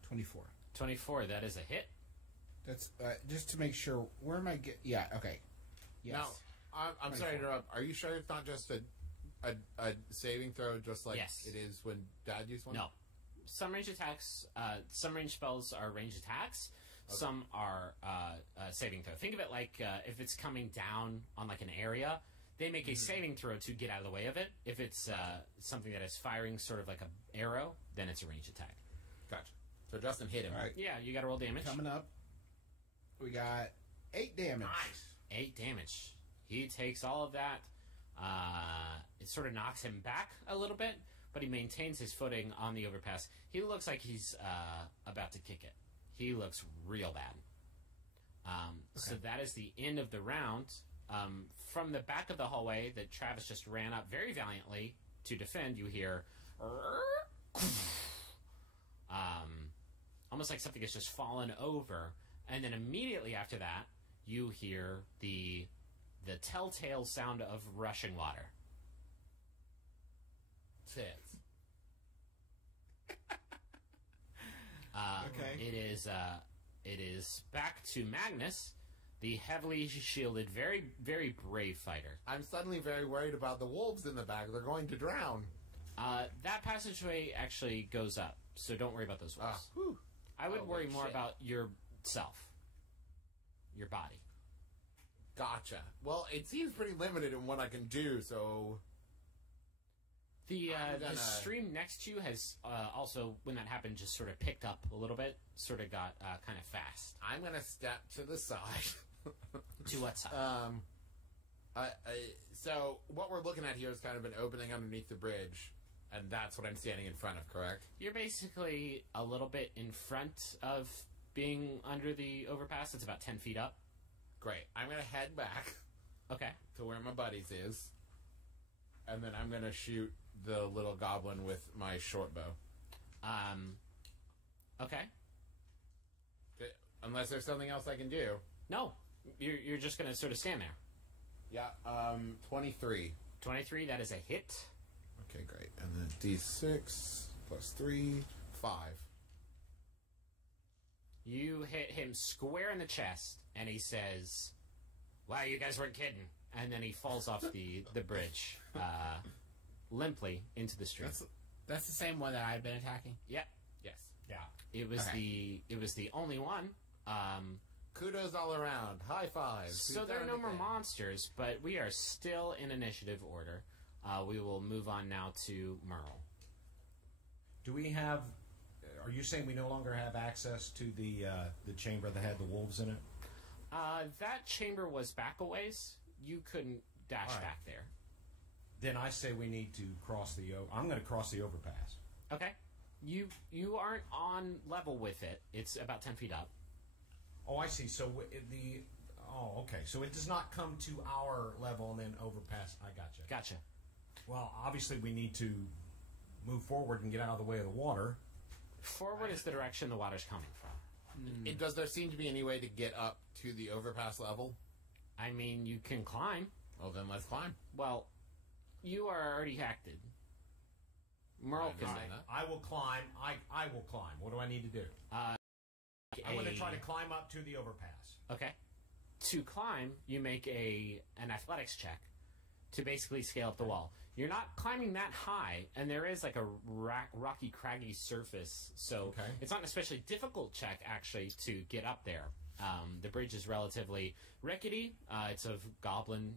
24. 24. That is a hit. That's just to make sure. Where am I? Yeah. Okay. Yes. Now, I'm sorry to interrupt. Are you sure it's not just a saving throw, just like Yes. it is when Dad used one? No. Some range attacks, some range spells are range attacks. Okay. Some are saving throw. Think of it like if it's coming down on like an area, they make a saving throw to get out of the way of it. If it's something that is firing sort of like an arrow, then it's a range attack. Gotcha. So Justin hit him. All right. Yeah, you got to roll damage. Coming up, we got 8 damage. Nice. 8 damage. He takes all of that. It sort of knocks him back a little bit, but he maintains his footing on the overpass. He looks like he's about to kick it. He looks real bad. So that is the end of the round. From the back of the hallway that Travis just ran up very valiantly to defend, you hear almost like something has just fallen over, and then immediately after that, you hear the telltale sound of rushing water. Tits. Okay. It is back to Magnus, the heavily shielded, very, very brave fighter. I'm suddenly very worried about the wolves in the back. They're going to drown. That passageway actually goes up, so don't worry about those wolves. Whew. I would Oh, worry shit. more about yourself, your body. Gotcha. Well, it seems pretty limited in what I can do, so... The I'm gonna- stream next to you has also, when that happened, just sort of picked up a little bit, sort of got kind of fast. I'm going to step to the side. To what side? So what we're looking at here is kind of an opening underneath the bridge, and that's what I'm standing in front of, correct? You're basically a little bit in front of being under the overpass. It's about 10 feet up. Great. I'm going to head back Okay. to where my buddies is, and then I'm going to shoot the little goblin with my short bow. Okay. Unless there's something else I can do. No, you're just going to sort of stand there. Yeah, 23. 23, that is a hit. Okay, great. And then D6 plus 3, 5. You hit him square in the chest, and he says, "Wow, you guys weren't kidding." And then he falls off the bridge, limply into the stream. That's the same one that I've been attacking. Yep. Yes. Yeah. It was the only one. Kudos all around. High fives. So there are no more monsters, but we are still in initiative order. We will move on now to Merle. Do we have? Are you saying we no longer have access to the chamber that had the wolves in it? That chamber was back a ways. You couldn't dash All right. back there. Then I say we need to cross the. I'm going to cross the overpass. Okay. You aren't on level with it. It's about 10 feet up. Oh, I see. So okay. So it does not come to our level and then overpass. I gotcha. Gotcha. Well, obviously we need to move forward and get out of the way of the water. Forward is the direction the water's coming from. Does there seem to be any way to get up to the overpass level? I mean, you can climb. Well, then let's climb. Well, you are already acted. Merle can. All right, I will climb. I will climb. What do I need to do? I'm going to try to climb up to the overpass. Okay. To climb, you make an athletics check to basically scale up the wall. You're not climbing that high, and there is like a rocky, craggy surface, so it's not an especially difficult check, actually, to get up there. The bridge is relatively rickety. It's of goblin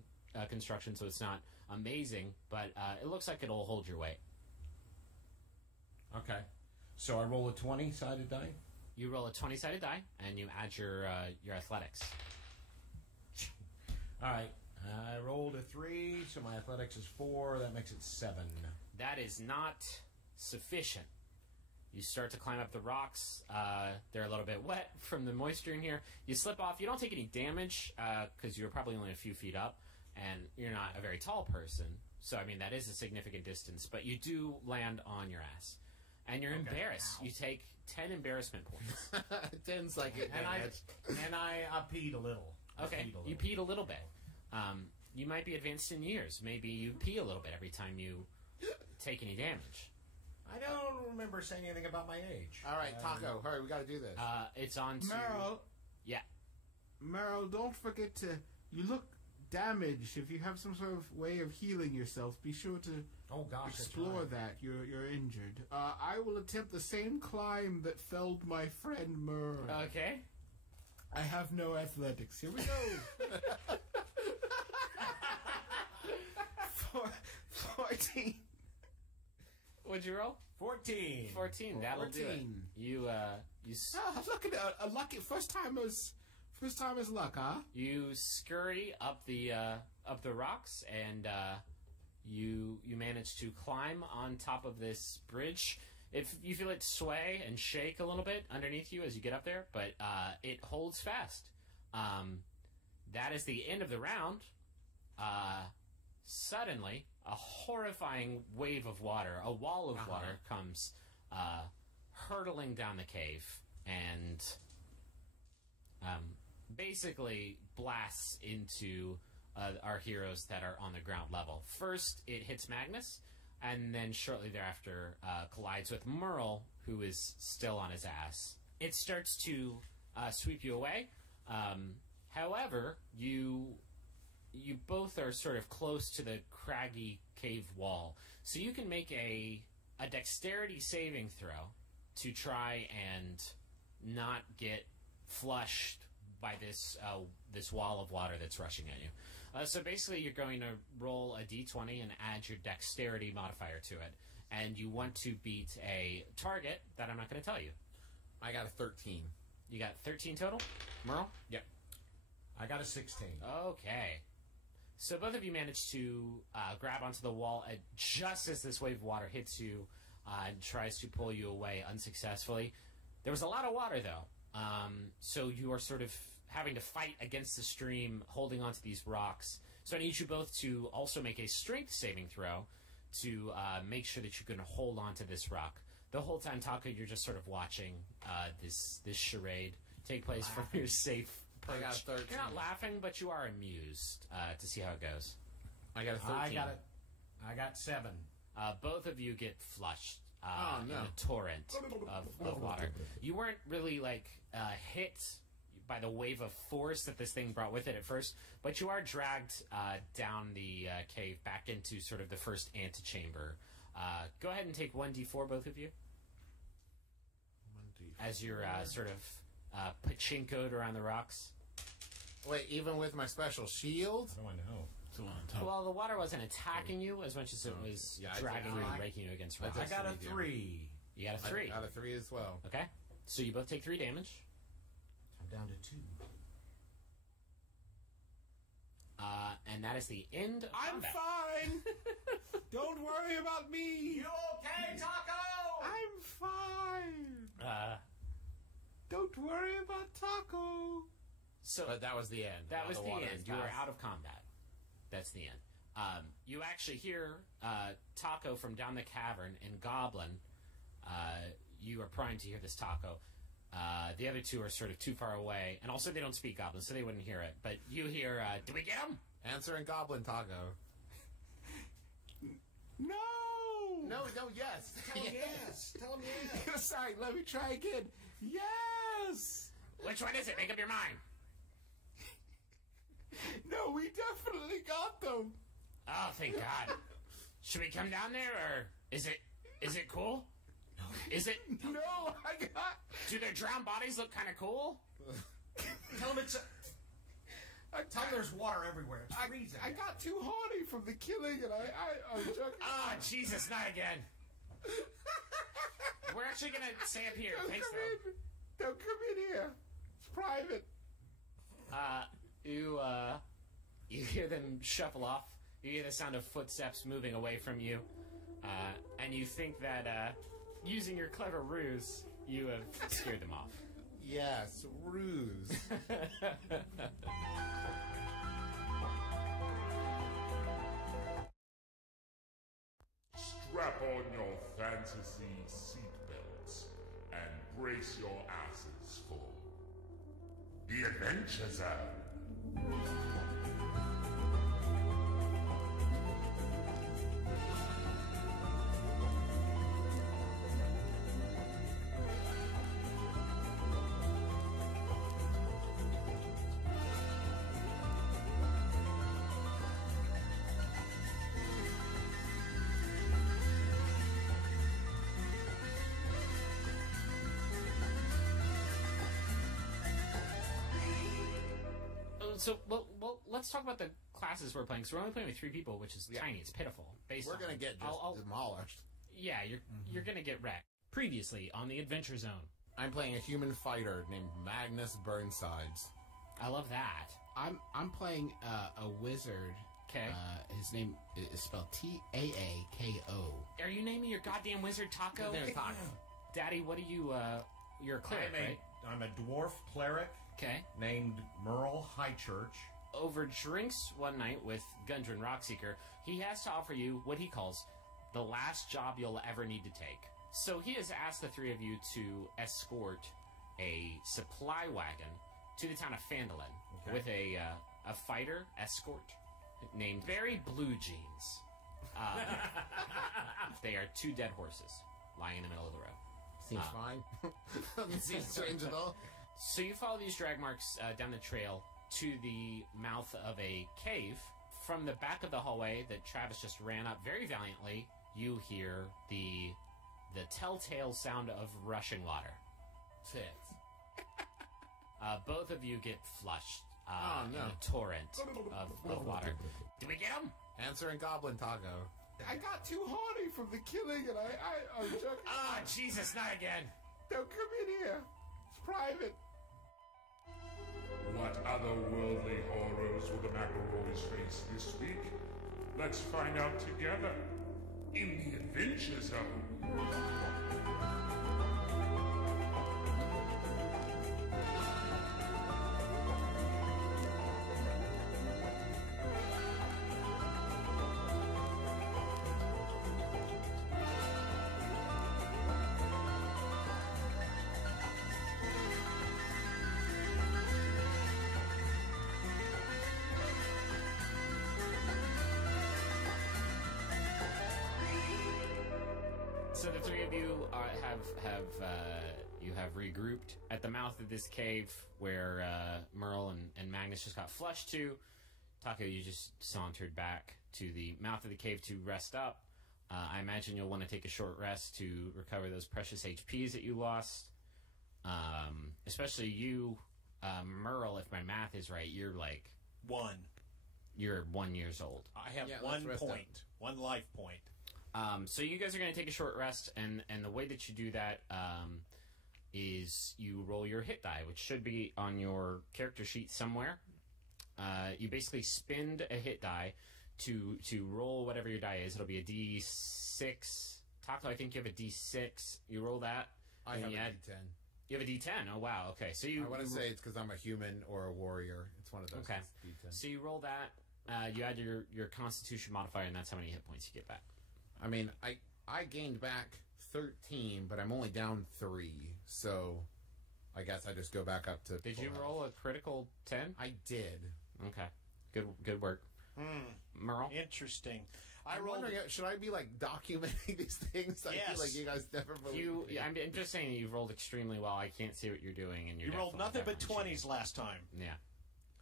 construction, so it's not amazing, but it looks like it'll hold your weight. Okay. So I roll a 20-sided die? You roll a 20-sided die, and you add your athletics. All right. I rolled a 3, so my athletics is 4. That makes it 7. That is not sufficient. You start to climb up the rocks. They're a little bit wet from the moisture in here. You slip off. You don't take any damage because you're probably only a few feet up, and you're not a very tall person. So, I mean, that is a significant distance. But you do land on your ass. And you're embarrassed. Ow. You take 10 embarrassment points. 10's like it. And I peed a little. Okay, you peed a little bit. You might be advanced in years. Maybe you pee a little bit every time you take any damage. I don't remember saying anything about my age. All right, Taco, hurry, we got to do this. It's on to... Merle. Yeah. Merle, don't forget to... You look damaged. If you have some sort of way of healing yourself, be sure to explore that. You're injured. I will attempt the same climb that felled my friend Merle. Okay. I have no athletics. Here we go. 14. What'd you roll? 14. 14. That'll do it. You Look at a lucky first timer's luck, huh? you scurry up the rocks, and you manage to climb on top of this bridge. If you feel it sway and shake a little bit underneath you as you get up there, but it holds fast. That is the end of the round. Suddenly, a horrifying wave of water, a wall of water, comes hurtling down the cave and basically blasts into our heroes that are on the ground level. First, it hits Magnus, and then shortly thereafter collides with Merle, who is still on his ass. It starts to sweep you away. However, you both are sort of close to the craggy cave wall, so you can make a dexterity saving throw to try and not get flushed by this wall of water that's rushing at you. So basically, you're going to roll a d20 and add your dexterity modifier to it, and you want to beat a target that I'm not going to tell you. I got a 13. You got 13 total, Merle? Yep. I got a 16. Okay. So both of you managed to grab onto the wall just as this wave of water hits you and tries to pull you away unsuccessfully. There was a lot of water, though. So you are sort of having to fight against the stream, holding onto these rocks. So I need you both to also make a strength saving throw to make sure that you can hold onto this rock. The whole time, Taco, you're just sort of watching this charade take place from your safe perch. I got a 13. You're not laughing, but you are amused to see how it goes. I got a 13. I got 7. Both of you get flushed in a torrent of water. You weren't really like hit by the wave of force that this thing brought with it at first, but you are dragged down the cave back into sort of the first antechamber. Go ahead and take 1d4, both of you, as you're sort of pachinkoed around the rocks. Wait, even with my special shield? How do I know? It's a long time. Well, the water wasn't attacking you as much as it was dragging you and raking you against rocks. I got a 3. You got a 3. I got a 3 as well. Okay. So you both take 3 damage. I'm down to 2. And that is the end of I'm combat. fine. Don't worry about me. You okay, Taco? I'm fine. Don't worry about Taco. So But that was the end. that Now was the water end. is You were past. out of combat. That's the end. You actually hear Taco from down the cavern in Goblin. You are primed to hear this Taco. The other two are sort of too far away, and also they don't speak Goblin, so they wouldn't hear it. But you hear, "Do we get him?" Answer in Goblin Taco. No. No, yes. Yes. Tell him yes. Sorry, let me try again. Yes. Which one is it? Make up your mind. No, we definitely got them. Oh, thank God. Should we come down there, or is it cool? Is it? No, I got. Do their drowned bodies look kind of cool? Tell him it's. Tell him there's water everywhere. It's freezing. I got too horny from the killing, and I'm joking. Oh, Jesus, not again. We're actually going to stay up here. Don't Thanks, come though. in. Don't come in here. It's private. You hear them shuffle off. You hear the sound of footsteps moving away from you. And you think that using your clever ruse, you have scared them off. Yes, ruse. Strap on your fantasy seatbelts and brace your asses for the Adventure Zone. So, well, let's talk about the classes we're playing. So we're only playing with 3 people, which is tiny. It's pitiful. We're going to get demolished. Yeah, you're going to get wrecked. Previously on the Adventure Zone. I'm playing a human fighter named Magnus Burnsides. I love that. I'm playing a wizard. Okay. His name is spelled Taako. Are you naming your goddamn wizard Taco? There's Taco. Daddy, what are you, you're a cleric, right? I'm a dwarf cleric Okay. named Merle Highchurch. Over drinks one night with Gundren Rockseeker, he has to offer you what he calls the last job you'll ever need to take. So he has asked the 3 of you to escort a supply wagon to the town of Phandalin with a fighter escort named Very Blue Jeans. They are 2 dead horses lying in the middle of the road. Seems fine. Doesn't seem strange at all. So you follow these drag marks down the trail to the mouth of a cave. From the back of the hallway that Travis just ran up very valiantly, you hear the telltale sound of rushing water. Tits. Both of you get flushed no. in a torrent of water. Do we get him? Answer in Goblin Taco. I got too horny from the killing, and I'm joking. Ah, Jesus, not again. Don't come in here. It's private. What otherworldly horrors will the McElroys face this week? Let's find out together in the Adventure Zone. So the three of you have regrouped at the mouth of this cave where Merle and Magnus just got flushed to. Taco, you just sauntered back to the mouth of the cave to rest up. I imagine you'll want to take a short rest to recover those precious HPs that you lost. Especially you, Merle, if my math is right, you're like... 1. You're 1 year old. I have Yeah, 1 let's rest point. 1 life point. So you guys are going to take a short rest, and the way that you do that is you roll your hit die, which should be on your character sheet somewhere. You basically spend a hit die to roll whatever your die is. It'll be a D6. Taco, I think you have a D6. You roll that. I and have a you add- D10. You have a D10. Oh, wow. Okay. So you I want to say it's because I'm a human or a warrior. It's one of those. Okay. It's D10. So you roll that. You add your Constitution modifier, and that's how many hit points you get back. I mean, I gained back 13, but I'm only down 3. So I guess I just go back up to. Did you full roll a critical 10? health. I did. Okay. Good work. Merle? Interesting. I I'm rolled. wondering, should I be like documenting these things? I Yes. feel like you guys never believe me. I'm just saying you've rolled extremely well. I can't see what you're doing, and You rolled nothing but 20s last time. Yeah.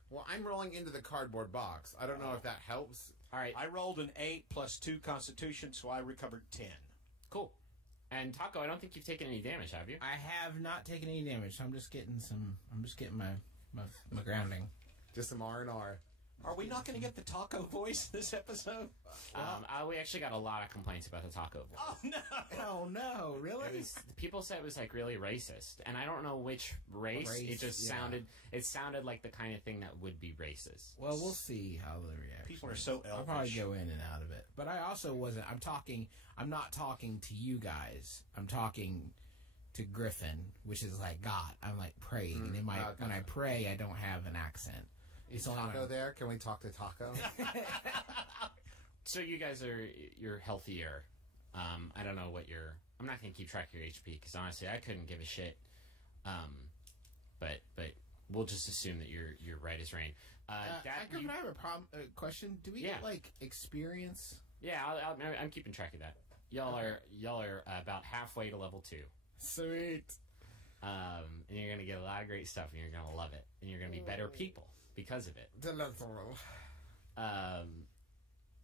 Well, I'm rolling into the cardboard box. I don't know if that helps. All right. I rolled an 8 plus 2 Constitution, so I recovered 10. Cool. And Taco, I don't think you've taken any damage, have you? I have not taken any damage. So I'm just getting my grounding. Just some R&R. Are we not going to get the taco voice this episode? We actually got a lot of complaints about the Taco voice. Oh, no. Oh no, really? People said it was like really racist, and I don't know which race. It just yeah. sounded like the kind of thing that would be racist. Well, we'll see how the reaction. People are so I'll probably elfish. go in and out of it. But I also wasn't. I'm not talking to you guys. I'm talking to Griffin, which is like God. I'm like praying, and when I pray, I don't have an accent. Is Taco there? Can we talk to Taco? So you guys you're healthier. I don't know what I'm not gonna keep track of your HP because honestly, I couldn't give a shit. But we'll just assume that you're right as rain. Griffin, I have a question. Do we get like experience? Yeah, I'm keeping track of that. Y'all are about halfway to level 2. Sweet. And you're gonna get a lot of great stuff, and you're gonna love it, and you're gonna be better people because of it. Delightful.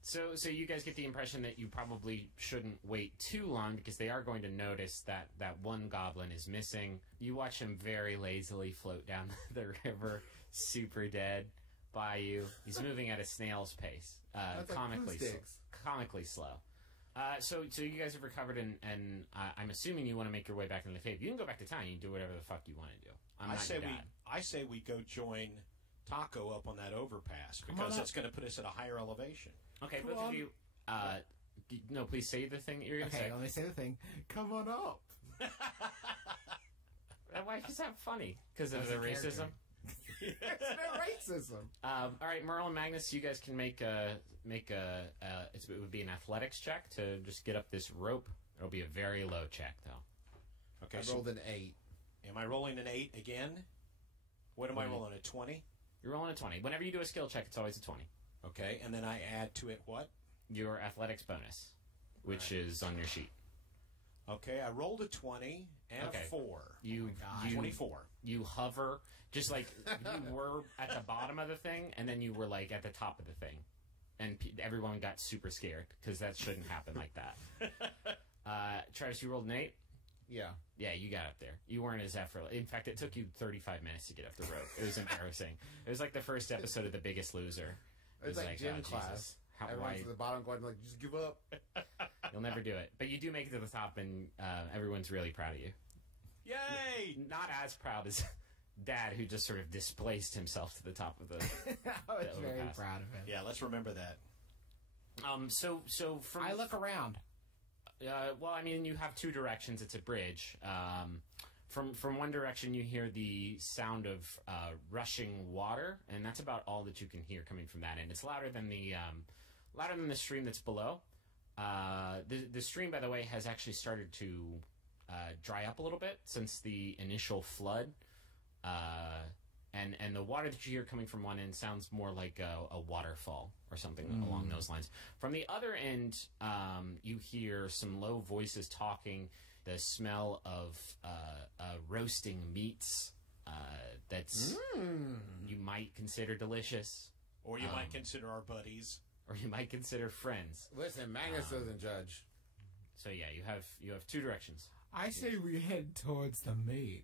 So you guys get the impression that you probably shouldn't wait too long because they are going to notice that one goblin is missing. You watch him very lazily float down the river, super dead by you. He's moving at a snail's pace, comically slow. So you guys have recovered, and I'm assuming you want to make your way back into the cave. You can go back to town. You can do whatever the fuck you want to do. I say we go join Taco up on that overpass because it's going to put us at a higher elevation. Okay, both of you. No, please say the thing that you're going to say. Okay, let me say the thing. Come on up. Why is that funny? Because of the racism? It's no racism. All right, Merle and Magnus, you guys can make it would be an athletics check to just get up this rope. It'll be a very low check, though. Okay, I rolled an 8. Am I rolling an 8 again? What am I rolling, a 20? You're rolling a 20. Whenever you do a skill check, it's always a 20. Okay, and then I add to it what? Your athletics bonus, which is on your sheet. Okay, I rolled a 20 and a 4. You 24. You hover, just like you were at the bottom of the thing, and then you were like at the top of the thing. And everyone got super scared, because that shouldn't happen like that. Travis, you rolled an 8? Yeah. Yeah, you got up there. You weren't as effortless. In fact, it took you 35 minutes to get up the rope. It was embarrassing. It was like the first episode of The Biggest Loser. It was like gym oh, class. Jesus. Everyone's at the bottom going like, just give up. You'll never do it. But you do make it to the top, and everyone's really proud of you. Yay! Not as proud as Dad, who just sort of displaced himself to the top of the I was very overpass. proud of him. Yeah, let's remember that. So from I look around. well, I mean, you have two directions. It's a bridge. From one direction, you hear the sound of rushing water, and that's about all that you can hear coming from that end. It's louder than the stream that's below. The stream, by the way, has actually started to dry up a little bit since the initial flood. and the water that you hear coming from one end sounds more like a waterfall or something along those lines. From the other end, you hear some low voices talking. The smell of roasting meats that's you might consider delicious, Or you might consider our buddies. or you might consider friends. Listen, Magnus doesn't judge. So yeah, you have two directions. I say we head towards the meat.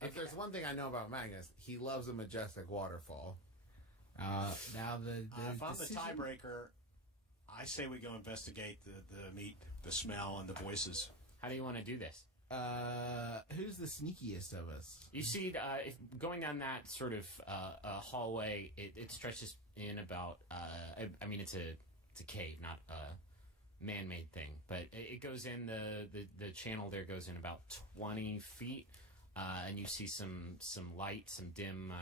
If there's one thing I know about Magnus, he loves a majestic waterfall. Now the If I'm the decision- tiebreaker, I say we go investigate the meat, the smell, and the voices. How do you want to do this? Who's the sneakiest of us? You see, if going down that sort of hallway, it stretches in about. I mean, it's a cave, not a man-made thing, but it goes in the channel. There goes in about 20 feet, and you see some light, some dim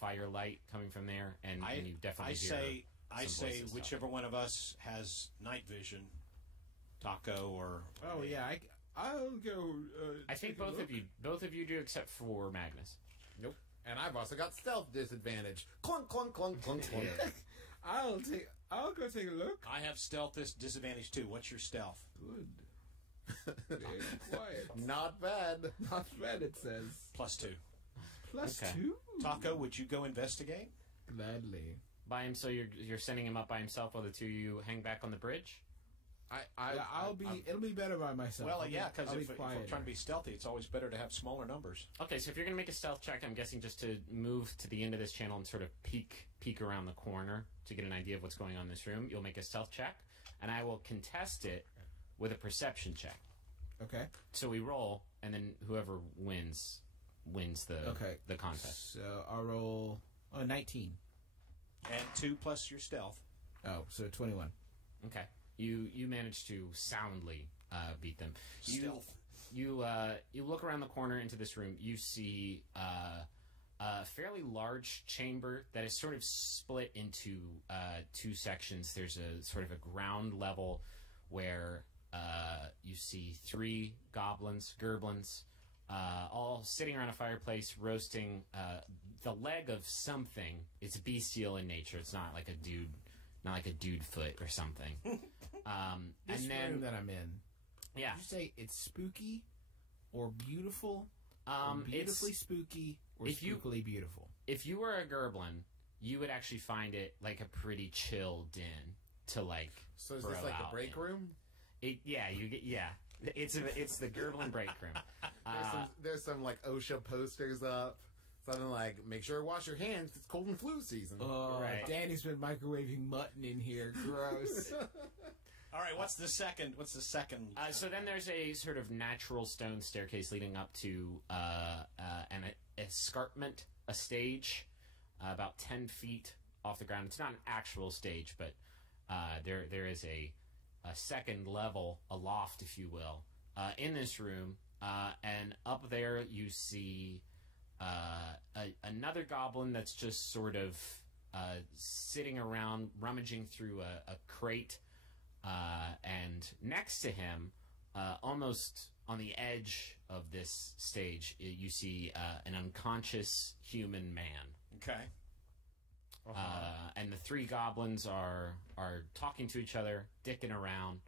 firelight coming from there, and you definitely hear. I some say voices whichever one of us has night vision, Taco or Oh yeah, I'll go. I think both of you do, except for Magnus. Nope. And I've also got stealth disadvantage. Clunk, clunk, clunk, clunk, clunk. I'll go take a look. I have stealth disadvantage too. What's your stealth? Good. Very quiet. Not bad. Not bad. It says +2. plus Okay. 2. Taco, would you go investigate? Gladly. By him, so you're sending him up by himself while the two of you hang back on the bridge. It'll be better by myself. Well, I'll be- yeah, because I'll be if we're quieter. trying to be stealthy, it's always better to have smaller numbers. Okay, so if you're going to make a stealth check, I'm guessing just to move to the end of this channel and sort of peek around the corner to get an idea of what's going on in this room. You'll make a stealth check, and I will contest it with a perception check. Okay. So we roll, and then whoever wins the contest. So I'll roll 19. And 2 plus your stealth. Oh, so 21. Okay, you managed to soundly beat them. Stealth. You look around the corner into this room. You see a fairly large chamber that is sort of split into two sections. There's a sort of a ground level where you see 3 gerblins, all sitting around a fireplace roasting the leg of something. It's bestial in nature. It's not like a dude foot or something. This and then room that I'm in. yeah, Did you say it's spooky or beautiful? Or it's beautifully spooky or if you- spookily beautiful? if you were a gerblin, you would actually find it like a pretty chill den to like. So is this bro like out the break in. room? It's the gerblin break room. There's some like OSHA posters up. Something like, make sure to wash your hands. It's cold and flu season. Oh, Right. Danny's been microwaving mutton in here. Gross. All right, what's the second? So then there's a sort of natural stone staircase leading up to an escarpment, a stage, about 10 feet off the ground. It's not an actual stage, but there is a second level, a loft, if you will, in this room. And up there you see another goblin that's just sort of sitting around, rummaging through a crate. And next to him, almost on the edge of this stage, you see an unconscious human man. Okay. And the 3 goblins are talking to each other, dicking around.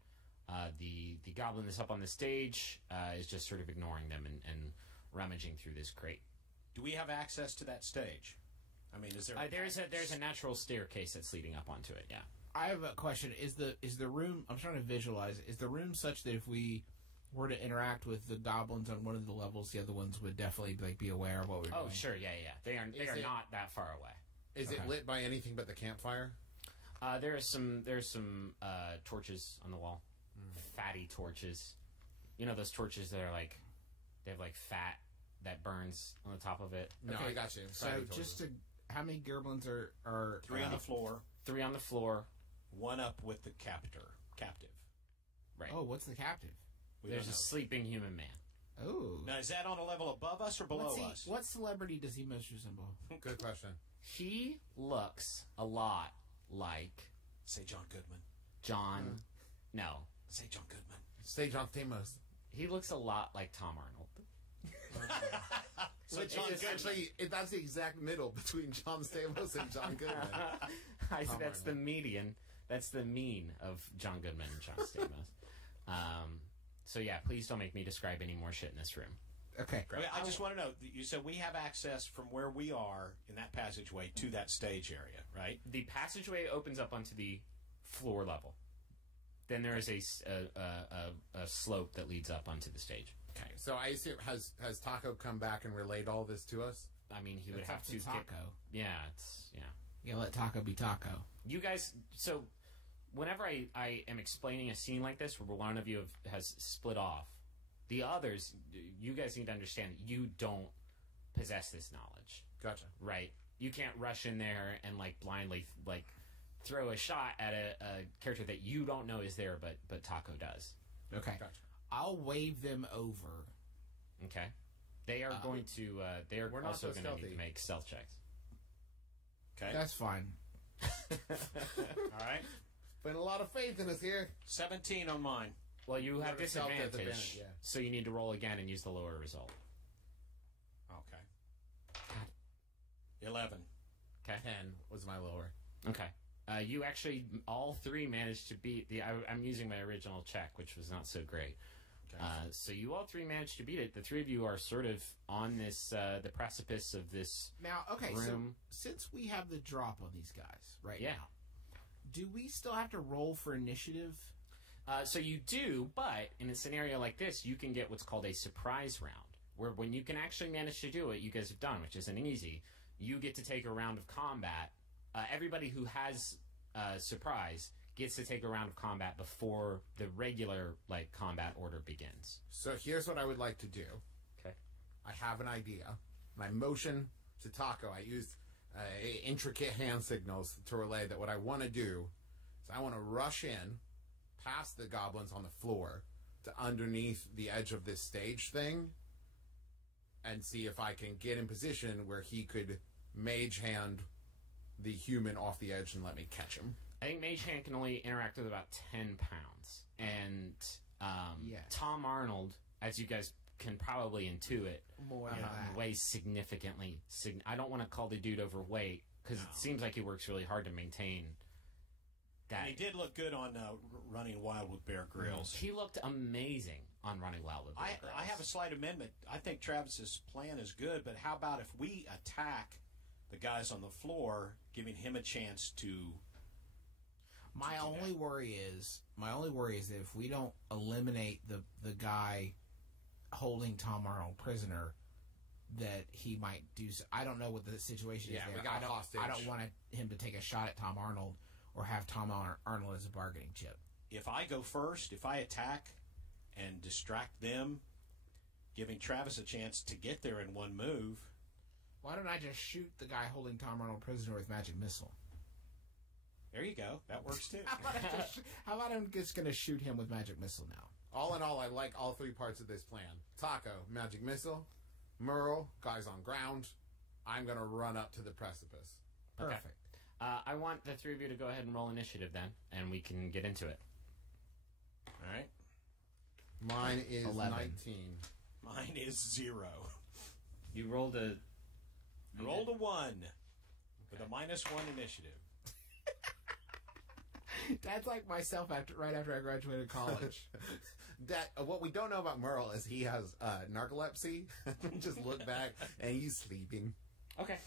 The goblin that's up on the stage is just sort of ignoring them and rummaging through this crate. Do we have access to that stage? I mean, is there? There's a natural staircase that's leading up onto it. Yeah. I have a question. Is the room? I'm trying to visualize. Is the room such that if we were to interact with the goblins on one of the levels, the other ones would definitely like be aware of what we're doing? Oh, sure. Yeah. They are it- not that far away. Is it lit by anything but the campfire? There's some torches on the wall, fatty torches. You know those torches that are like they have like fat that burns on the top of it. No, Okay, I got you. So Sorry, just to, how many gerblins are 3 on the floor, 3 on the floor. 1 up with the captive. Right. Oh, what's the captive? We There's don't a know. sleeping human man. Oh. Now, is that on a level above us or below us? What celebrity does he most resemble? Good question. He looks a lot like Say John Goodman. John. No, Say John Goodman. Say John Stamos. he looks a lot like Tom Arnold. Which John is essentially, that's the exact middle between John Stamos and John Goodman. That's the median. That's the mean of John Goodman and John Stamos. So yeah, please don't make me describe any more shit in this room. Okay. Okay, I just want to know, you said we have access from where we are in that passageway to that stage area, right? The passageway opens up onto the floor level. Then there is a slope that leads up onto the stage. Okay, so I assume, has Taco come back and relayed all this to us? I mean, he would It's have up to to Taco. yeah. You let Taco be Taco. You guys, so whenever I am explaining a scene like this where one of you has split off, the others, you guys need to understand, you don't possess this knowledge. Gotcha. Right? You can't rush in there and blindly throw a shot at a character that you don't know is there, but Taco does. Okay. Gotcha. I'll wave them over. Okay. They are going to. They are we're not also so going to need stealthy. to make stealth checks. Okay. That's fine. All right. Putting a lot of faith in us here. 17 on mine. Well, you have Never stealth at the disadvantage, advantage, yeah. so you need to roll again and use the lower result. Okay. 11. Okay. 10 was my lower. Okay. You actually all three managed to beat the. I'm using my original check, which was not so great. Okay. So you all three managed to beat it. The three of you are sort of on this the precipice of this Now, okay, so room. since we have the drop on these guys right Yeah. now, do we still have to roll for initiative? So you do, but in a scenario like this, you can get what's called a surprise round, where when you can actually manage to do it, you guys have done, which isn't easy. You get to take a round of combat. Everybody who has surprise gets to take a round of combat before the regular combat order begins. So here's what I would like to do. Okay. I have an idea. And I motion to Taco. I use intricate hand signals to relay that what I want to do is I want to rush in past the goblins on the floor to underneath the edge of this stage thing and see if I can get in position where he could mage hand the human off the edge and let me catch him. I think Mage Hand can only interact with about 10 pounds. And Yeah. Tom Arnold, as you guys can probably intuit, More than that. weighs significantly. I don't want to call the dude overweight because it seems like he works really hard to maintain that. And he did look good on Running Wild with Bear Grylls. He looked amazing on Running Wild with Bear Grylls. I have a slight amendment. I think Travis's plan is good, but how about if we attack the guys on the floor, giving him a chance to... My only worry is that if we don't eliminate the guy holding Tom Arnold prisoner, that he might do. I don't know what the situation Yeah, is there. we got a hostage. I don't want him to take a shot at Tom Arnold or have Tom Arnold as a bargaining chip. If I go first, if I attack and distract them, giving Travis a chance to get there in one move... Why don't I just shoot the guy holding Tom Arnold prisoner with magic missile? There you go. That works too. How about I'm just going to shoot him with magic missile now? All in all, I like all three parts of this plan. Taco, magic missile. Merle, guys on ground. I'm going to run up to the precipice. Okay. Perfect. I want the three of you to go ahead and roll initiative then, and we can get into it. All right. Mine is 11. 19. Mine is 0. You rolled a... I rolled a 1 with a -1 initiative. That's like myself right after I graduated college. That what we don't know about Merle is he has narcolepsy. Just look back and he's sleeping. Okay.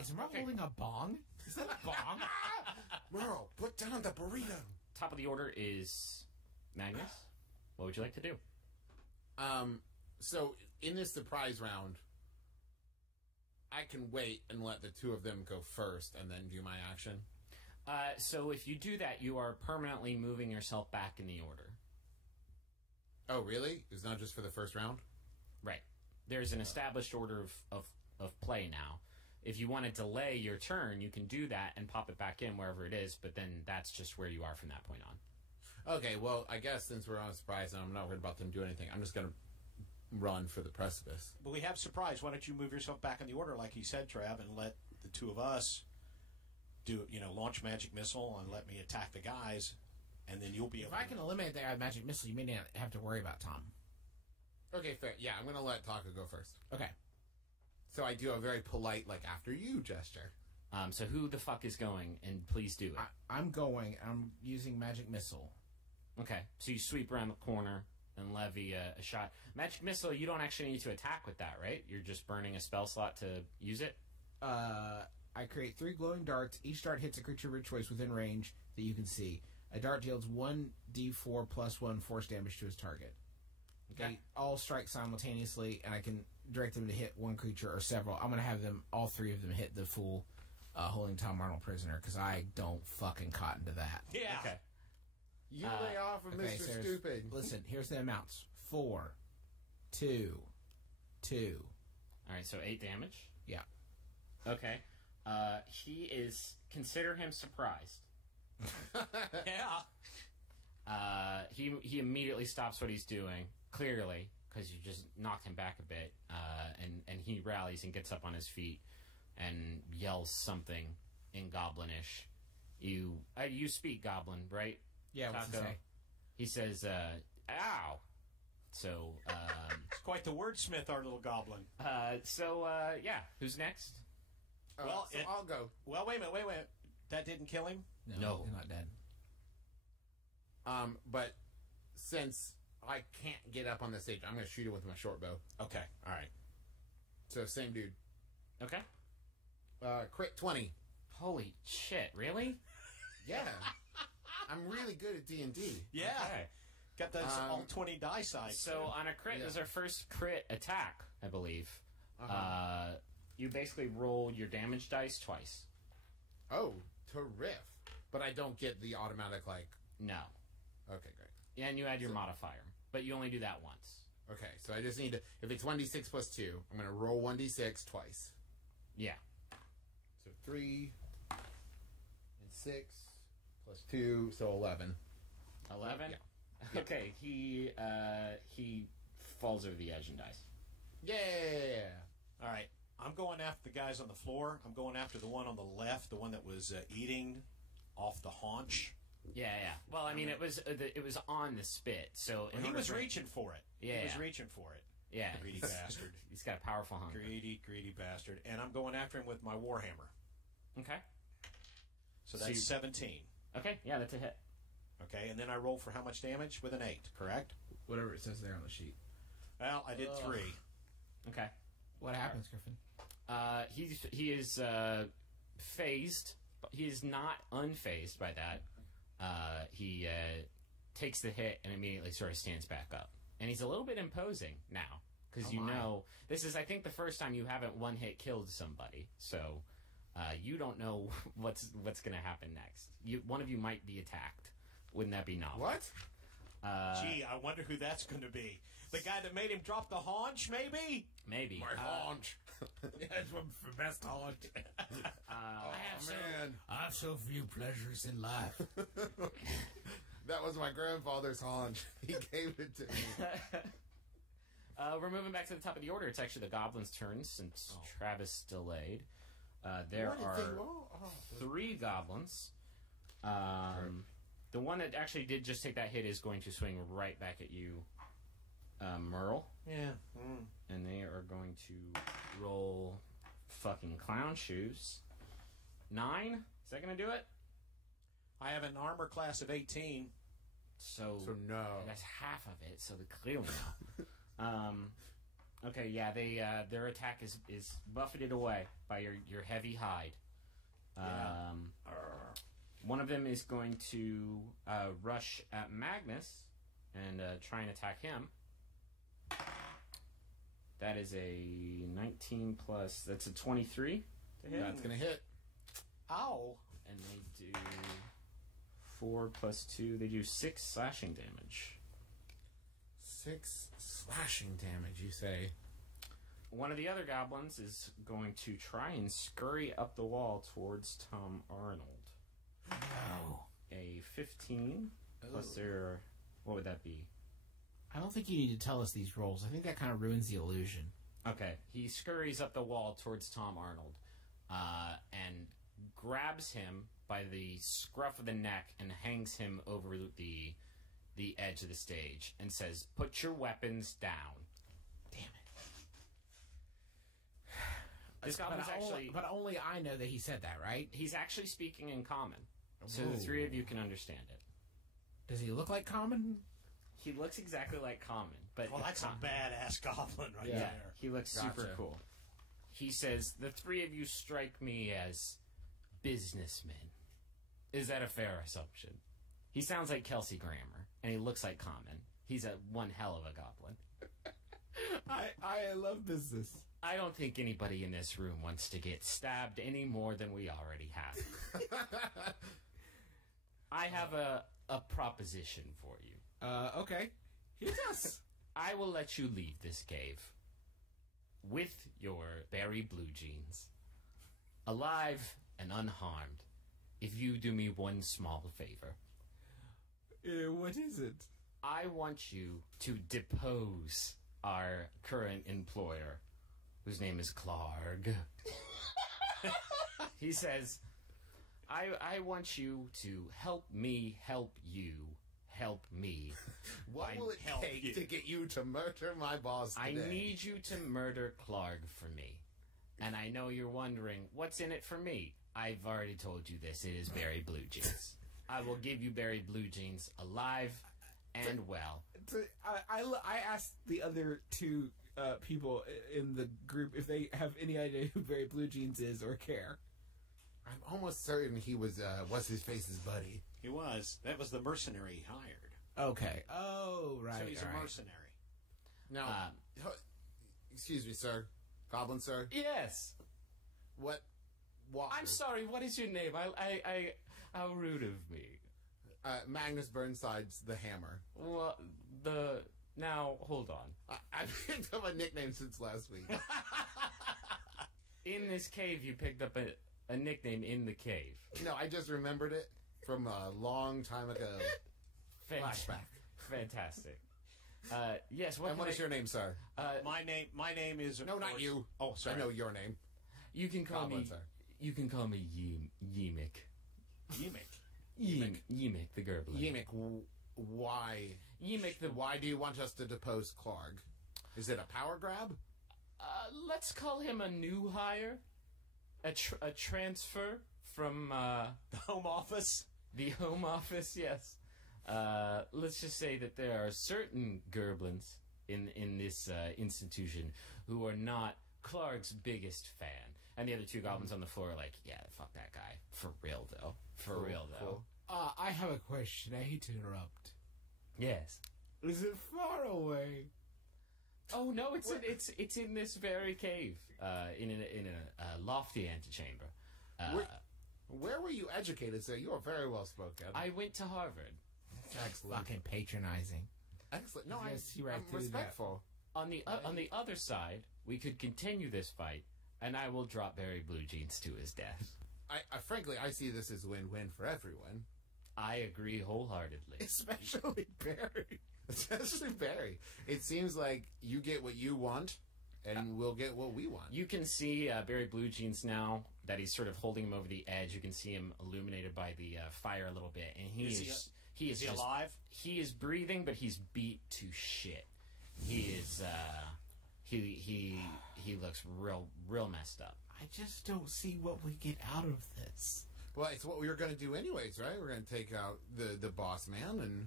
Is Merle holding a bong? Is that a bong? Merle, put down the burrito. Top of the order is Magnus. What would you like to do? So in this surprise round, I can wait and let the two of them go first and then do my action. So if you do that, you are permanently moving yourself back in the order. Oh, really? It's not just for the first round? Right. There's an established order of play now. If you want to delay your turn, you can do that and pop it back in wherever it is, but then that's just where you are from that point on. Okay, well, I guess since we're on a surprise and I'm not worried about them doing anything, I'm just going to run for the precipice. But we have surprise. Why don't you move yourself back in the order, like you said, Trav, and let the two of us do, launch magic missile and let me attack the guys, and then you'll be able If I can eliminate that guy with magic missile, you may not have to worry about Tom. Okay, fair. Yeah, I'm going to let Taka go first. Okay. So I do a very polite, like, after you gesture. So who the fuck is going? And please do it. I'm going. I'm using Magic Missile. Okay, so you sweep around the corner and levy a shot. Magic Missile, you don't actually need to attack with that, right? You're just burning a spell slot to use it? I create 3 glowing darts. Each dart hits a creature of your choice within range that you can see. A dart deals 1d4 plus 1 force damage to his target. Okay. They all strike simultaneously, and I can direct them to hit one creature or several. I'm going to have them, all 3 of them, hit the full holding Tom Arnold prisoner, because I don't fucking cotton to that. Yeah. Okay. You lay off of Okay, Mr. so Stupid. Listen, here's the amounts. 4, 2, 2. All right, so 8 damage. Yeah. Okay. He is... Consider him surprised. Yeah. He immediately stops what he's doing, clearly, because you just knocked him back a bit, and he rallies and gets up on his feet and yells something in Goblinish. You speak Goblin, right? Yeah, what's he Taco? say? He says, ow. So, It's quite the wordsmith, our little goblin. yeah, who's next? Well, so I'll go. Well, wait a minute. That didn't kill him? No. He's not dead. But since I can't get up on the stage, I'm going to shoot it with my short bow. Okay. All right. So same dude. Okay. Crit 20. Holy shit, really? Yeah. I'm really good at D&D. Yeah. Okay. Got those all 20 die sides. So on a crit, Yeah. there's our first crit attack, I believe. Uh-huh. You basically roll your damage dice twice. Oh, terrific. But I don't get the automatic, like... No. Okay, great. Yeah, and you add your modifier. But you only do that once. Okay, so I just need to... If it's 1d6 plus 2, I'm going to roll 1d6 twice. Yeah. So 3 and 6 plus 2, so 11. 11? Yeah. Okay, he falls over the edge and dies. Yeah! All right. I'm going after the guys on the floor. I'm going after the one on the left, the one that was eating off the haunch. Yeah. Well, I mean, it was on the spit, so... He was reaching for it. Yeah. He was reaching for it. Yeah. Greedy bastard. He's got a powerful hunger. Greedy bastard. And I'm going after him with my Warhammer. Okay. So that's 17. Okay, yeah, that's a hit. Okay, and then I roll for how much damage? With an 8, correct? Whatever it says there on the sheet. Well, I did 3. Okay. What happens, Griffin? He is phased, but he is not unfazed by that. He takes the hit and immediately sort of stands back up. And he's a little bit imposing now, because know this is, I think, the first time you haven't one hit killed somebody. So you don't know what's going to happen next. One of you might be attacked. Wouldn't that be novel? What? Gee, I wonder who that's going to be. The guy that made him drop the haunch, maybe? Maybe. My haunch. That's for best haunch. Man. I have so few pleasures in life. That was my grandfather's haunch. He gave it to me. We're moving back to the top of the order. It's actually the goblins' turn since Travis delayed. There are 3 goblins. The one that actually did just take that hit is going to swing right back at you, Merle. Yeah. And they are going to roll fucking clown shoes. 9? Is that going to do it? I have an armor class of 18. So no. that's half of it, so they're clearly no. Okay, yeah, their attack is buffeted away by your heavy hide. One of them is going to rush at Magnus and try and attack him. That is a 19 plus... That's a 23 to hit. That's going to hit. Ow. And they do 4 plus 2. They do 6 slashing damage. 6 slashing damage, you say? One of the other goblins is going to try and scurry up the wall towards Tom Arnold. No. A 15 plus their... What would that be? I don't think you need to tell us these rolls. I think that kind of ruins the illusion. Okay. He scurries up the wall towards Tom Arnold and grabs him by the scruff of the neck and hangs him over the edge of the stage and says, "Put your weapons down." This goblin's But only I know that he said that, right? he's actually speaking in common, so the three of you can understand it. Does he look like Common? He looks exactly like Common, but Well, that's a badass goblin right yeah, there. he looks super Gotcha. cool. He says, "The three of you strike me as businessmen." Is that a fair assumption? He sounds like Kelsey Grammer, and he looks like Common. He's one hell of a goblin. I love business. I don't think anybody in this room wants to get stabbed any more than we already have. I have a proposition for you. Okay. Hit us. I will let you leave this cave with your berry blue jeans, alive and unharmed, if you do me one small favor. What is it? I want you to depose our current employer, whose name is Clark. He says, I want you to help me help you help me. What will it help take you. to get you to murder my boss today? I need you to murder Clark for me. And I know you're wondering, what's in it for me? I've already told you this. It is berry blue jeans. I will give you berry blue jeans alive and well. I asked the other two people in the group if they have any idea who Barry Blue Jeans is or care. I'm almost certain he was what's his face's buddy. He was. That was the mercenary he hired. Okay. Oh, right. So he's all a right. mercenary. Now, excuse me, sir, Goblin, sir. Yes. What? Walker. I'm sorry, what is your name? How rude of me. Magnus Burnside's the Hammer. Well, now, hold on. I've picked up a nickname since last week. In this cave, you picked up a nickname in the cave. No, I just remembered it from a long time ago. Flashback. Fantastic. Yes, what And what is your name, sir? My name is. of No, not course- you. Oh, sorry. I know your name. You can call Goblin, me. sir. You can call me Yemek. Yemek. Yemek the Gerblin. Yemek, why? Yemek the. Why do you want us to depose Clark? Is it a power grab? Let's call him a new hire. A transfer from The Home Office. the Home Office. Yes. Let's just say that there are certain Gerblins in this institution who are not Clark's biggest fan. And the other two goblins on the floor are like, yeah, fuck that guy. For real, though. For real, though. Cool. I have a question. I hate to interrupt. Yes. Is it far away? Oh, no, it's in this very cave, in a lofty antechamber. Where were you educated, sir? You are very well spoken. I went to Harvard. Excellent. Fucking patronizing. Excellent. No, Yes, you right I'm to do that. respectful. On the other side, we could continue this fight, and I will drop Barry Blue Jeans to his death. I frankly, I see this as win-win for everyone. I agree wholeheartedly. Especially Barry. Especially Barry. It seems like you get what you want, and we'll get what we want. You can see Barry Blue Jeans now that he's sort of holding him over the edge. You can see him illuminated by the fire a little bit, and Is he just alive? He is breathing, but he's beat to shit. He is he looks real messed up. I just don't see what we get out of this. Well, it's what we were going to do anyways, right? We're going to take out the boss man,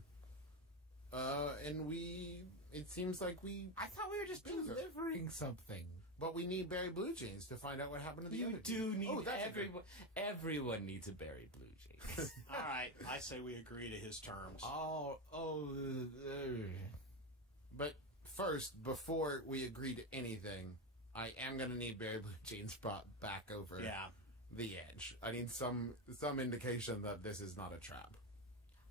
and we. It seems like we. I thought we were just Things are- delivering something. But we need Barry Blue Jeans to find out what happened to the You other do two. need Oh, that's a good- everyone needs a Barry Blue Jeans. All right. I say we agree to his terms. But first, before we agree to anything, I am going to need Barry Blue Jeans brought back over Yeah. the edge. I need some indication that this is not a trap.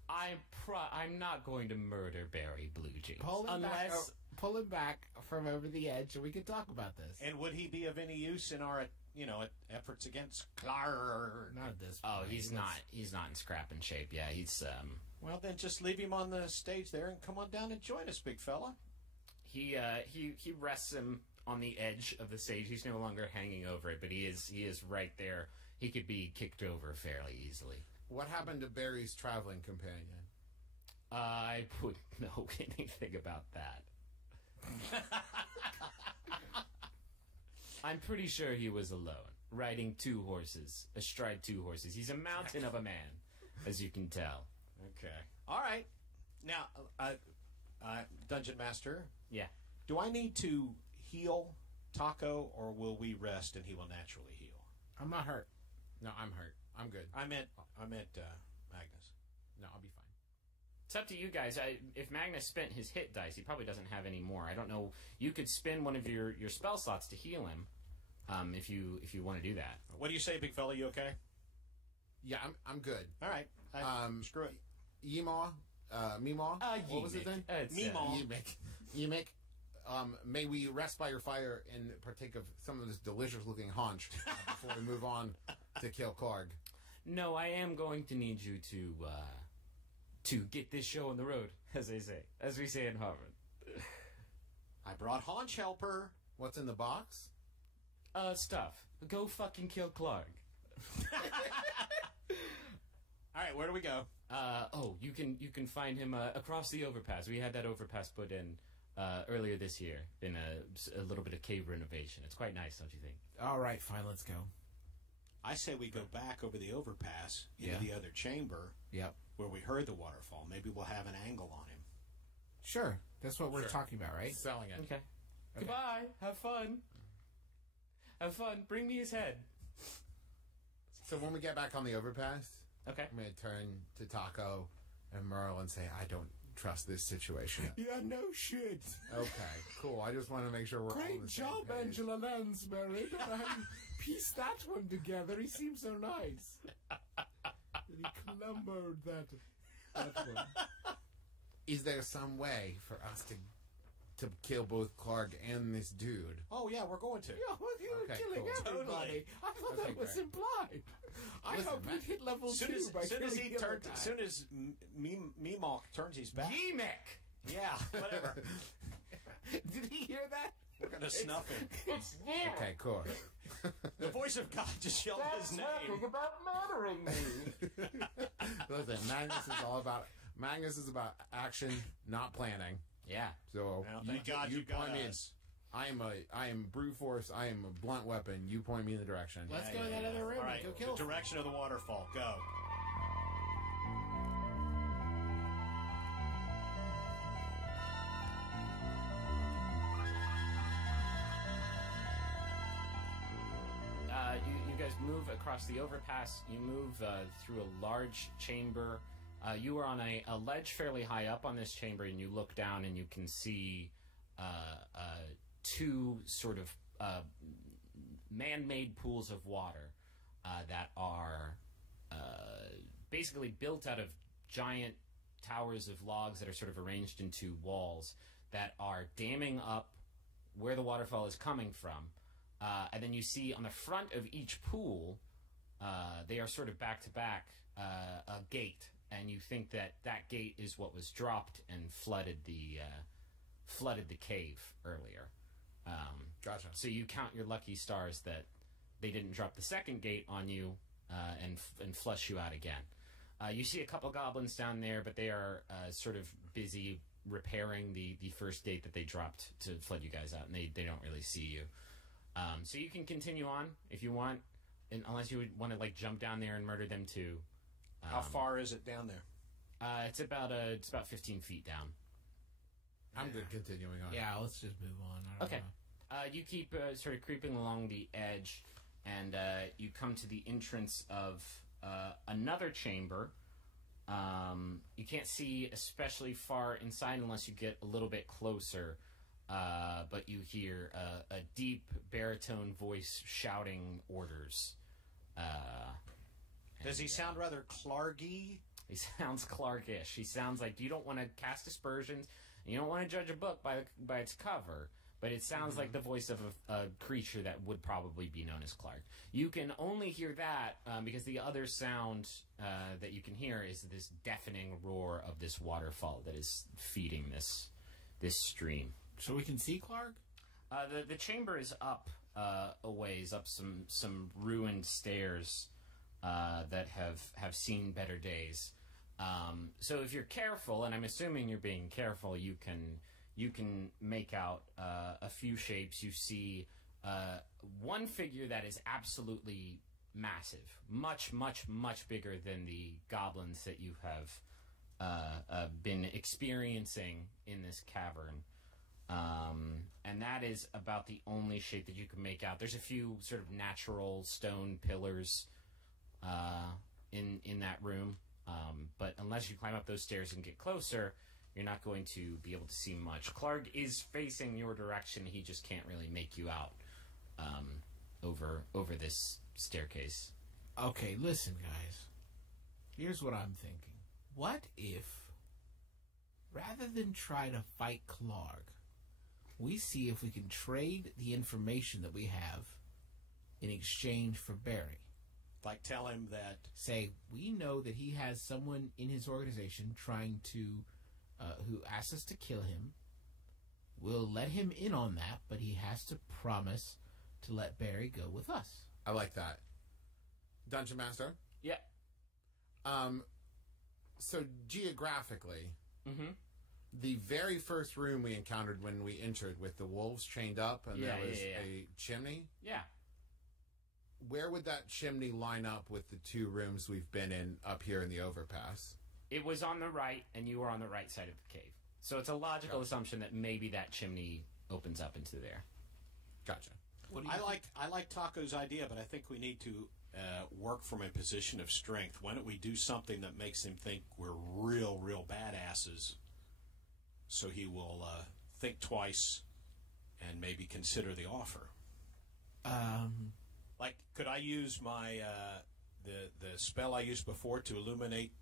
I'm not going to murder Barry Blue Jeans Pull him back from over the edge, and we can talk about this. And would he be of any use in our, efforts against Clark? Not at this. Oh, point. he's not in scrapping shape. Yeah, he's Well, then just leave him on the stage there and come on down and join us, big fella. he rests him on the edge of the stage. He's no longer hanging over it, but he is right there. He could be kicked over fairly easily. What happened to Barry's traveling companion? I wouldn't know anything about that. I'm pretty sure he was alone, riding 2 horses, astride 2 horses. He's a mountain of a man, as you can tell. Okay. All right. Now, Dungeon Master. Yeah. Do I need to heal Taco, or will we rest and he will naturally heal? I'm not hurt. No, I'm hurt. I'm good. I meant Magnus. No, I'll be fine. It's up to you guys. If Magnus spent his hit dice, he probably doesn't have any more. I don't know. You could spend one of your spell slots to heal him, if you want to do that. What do you say, big fella? You okay? Yeah, I'm good. All right. Screw it. Meemaw, what was it then? Meemaw. Yemek. May we rest by your fire and partake of some of this delicious-looking haunch before we move on to kill Clarg. No, I am going to need you to get this show on the road, as we say in Harvard. I brought Haunch Helper. What's in the box? Stuff. Go fucking kill Clarg. All right, where do we go? You can find him across the overpass. We had that overpass put in earlier this year in a little bit of cave renovation. It's quite nice, don't you think? All right, fine, let's go. I say we go back over the overpass into the other chamber. Yep. Where we heard the waterfall. Maybe we'll have an angle on him. Sure. That's what we're talking about, right? Selling it. Okay. Goodbye. Have fun. Have fun. Bring me his head. So when we get back on the overpass, Okay. I'm going to turn to Taco and Merle and say, I don't trust this situation. Yeah, no shit. Okay, cool. I just want to make sure we're all on Great the same job, page. Angela Lansbury. Piece that one together. He seems so nice. And he clumbered that one. Is there some way for us to kill both Clarg and this dude? Oh, yeah, we're going to. Yeah, well, you were Okay, killing cool. everybody. Totally. I thought Okay, that was great. implied. I Listen, hope we man. hit level 2 by Soon as killing he turns, the other soon as Meemaw turns his back. Yemek! Yeah, whatever. guy. Did he hear that? We're gonna snuff him. Okay, cool. The voice of God just yelled his name. about murdering me. Listen, Magnus is about action, not planning. Yeah. So Well, thank God you got point me in. us. I am brute force. I am a blunt weapon. You point me in the direction. Let's go to that other room All right, and go kill the direction of the waterfall. Go. You guys move across the overpass. You move through a large chamber. You are on a ledge fairly high up on this chamber, and you look down and you can see 2 sort of man-made pools of water that are basically built out of giant towers of logs that are sort of arranged into walls that are damming up where the waterfall is coming from. And then you see on the front of each pool, they are sort of back to back, a gate, and you think that gate is what was dropped and flooded the cave earlier. Gotcha. So you count your lucky stars that they didn't drop the second gate on you and flush you out again. You see a couple goblins down there, but they are sort of busy repairing the first gate that they dropped to flood you guys out, and they don't really see you. So you can continue on if you want, unless you would want to like jump down there and murder them too. How far is it down there? It's about 15 feet down. I'm good continuing on. Yeah, let's just move on. I don't Okay. know. You keep sort of creeping along the edge, and you come to the entrance of another chamber. You can't see especially far inside unless you get a little bit closer. But you hear a deep baritone voice shouting orders. Does he sound rather Clargy? He sounds Clarkish. He sounds like you don't want to cast aspersions. And you don't want to judge a book by its cover. But it sounds like the voice of a creature that would probably be known as Clark. You can only hear that because the other sound that you can hear is this deafening roar of this waterfall that is feeding this stream. So we can see Clark? The chamber is up a ways, up some ruined stairs that have seen better days. So if you're careful, and I'm assuming you're being careful, you can make out a few shapes. You see one figure that is absolutely massive, much, much, much bigger than the goblins that you have been experiencing in this cavern. And that is about the only shape that you can make out. There's a few sort of natural stone pillars in that room, but unless you climb up those stairs and get closer, you're not going to be able to see much. Clark is facing your direction. He just can't really make you out over this staircase. Okay, listen, guys. Here's what I'm thinking. What if, rather than try to fight Clark, we see if we can trade the information that we have in exchange for Barry? Like, tell him that... Say, we know that he has someone in his organization trying to... who asks us to kill him. We'll let him in on that, but he has to promise to let Barry go with us. I like that. Dungeon Master? Yeah. So geographically, Mm-hmm. the very first room we encountered when we entered with the wolves chained up and there was a chimney, Yeah. where would that chimney line up with the two rooms we've been in up here in the overpass? It was on the right, and you were on the right side of the cave. So it's a logical assumption that maybe that chimney opens up into there. Gotcha. What do you think? I like Taco's idea, but I think we need to work from a position of strength. Why don't we do something that makes him think we're real badasses, so he will think twice and maybe consider the offer. Like, could I use my the spell I used before to illuminate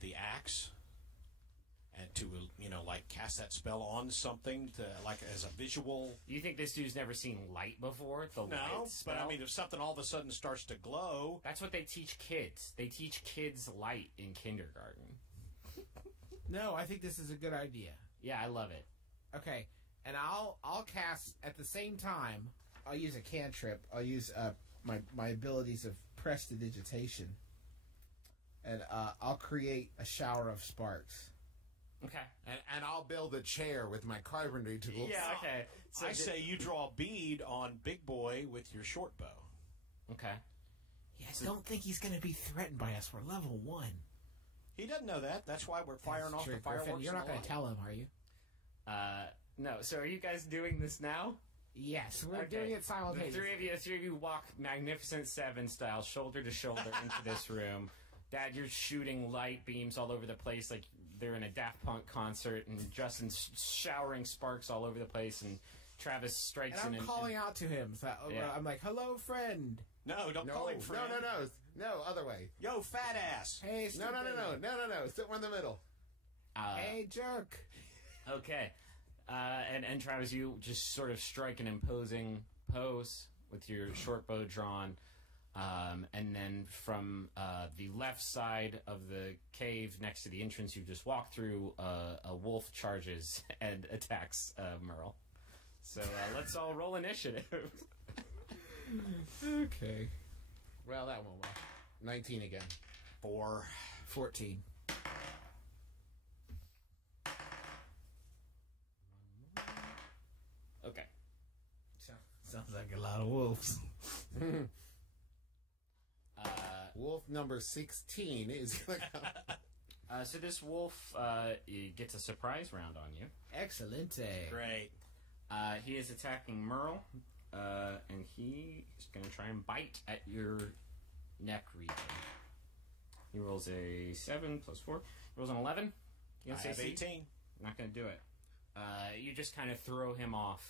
the axe, and to like cast that spell on something to like as a visual? You think this dude's never seen light before? The No, light spell? but I mean, if something all of a sudden starts to glow, That's what they teach kids. They teach kids light in kindergarten. No, I think this is a good idea. Yeah, I love it. Okay, and I'll cast at the same time. I'll use a cantrip. I'll use my abilities of prestidigitation, and I'll create a shower of sparks. Okay. And I'll build a chair with my carpentry tools. Yeah, okay. So I say you draw a bead on Big Boy with your short bow. Okay. Yeah, I don't think he's going to be threatened by us. We're level 1. He doesn't know that. That's why we're firing That's off true, the fireworks. Griffin. You're not going going to tell him, are you? No, so are you guys doing this now? Yes, we're Okay. doing it The simultaneously. three of you walk Magnificent Seven style, shoulder to shoulder into this room. Dad, you're shooting light beams all over the place like they're in a Daft Punk concert, and Justin's showering sparks all over the place, and Travis strikes And in I'm calling out to him. So Yeah. I'm like, hello, friend. No, don't No, call him friend. no, other way. Yo, fat ass. Hey, No, sit one in the middle. Hey, jerk. Okay. And Travis, you just sort of strike an imposing pose with your short bow drawn. And then from the left side of the cave next to the entrance you just walked through, a wolf charges and attacks Merle. So let's all roll initiative. Okay. Well, that won't work. 19 again. 4. 14. Okay. Sounds like a lot of wolves. Wolf number 16 is going to come. So this wolf gets a surprise round on you. Excellent. Great. He is attacking Merle, and he is going to try and bite at your neck region. He rolls a 7 plus 4. He rolls an 11. I have 18. Not going to do it. You just kind of throw him off,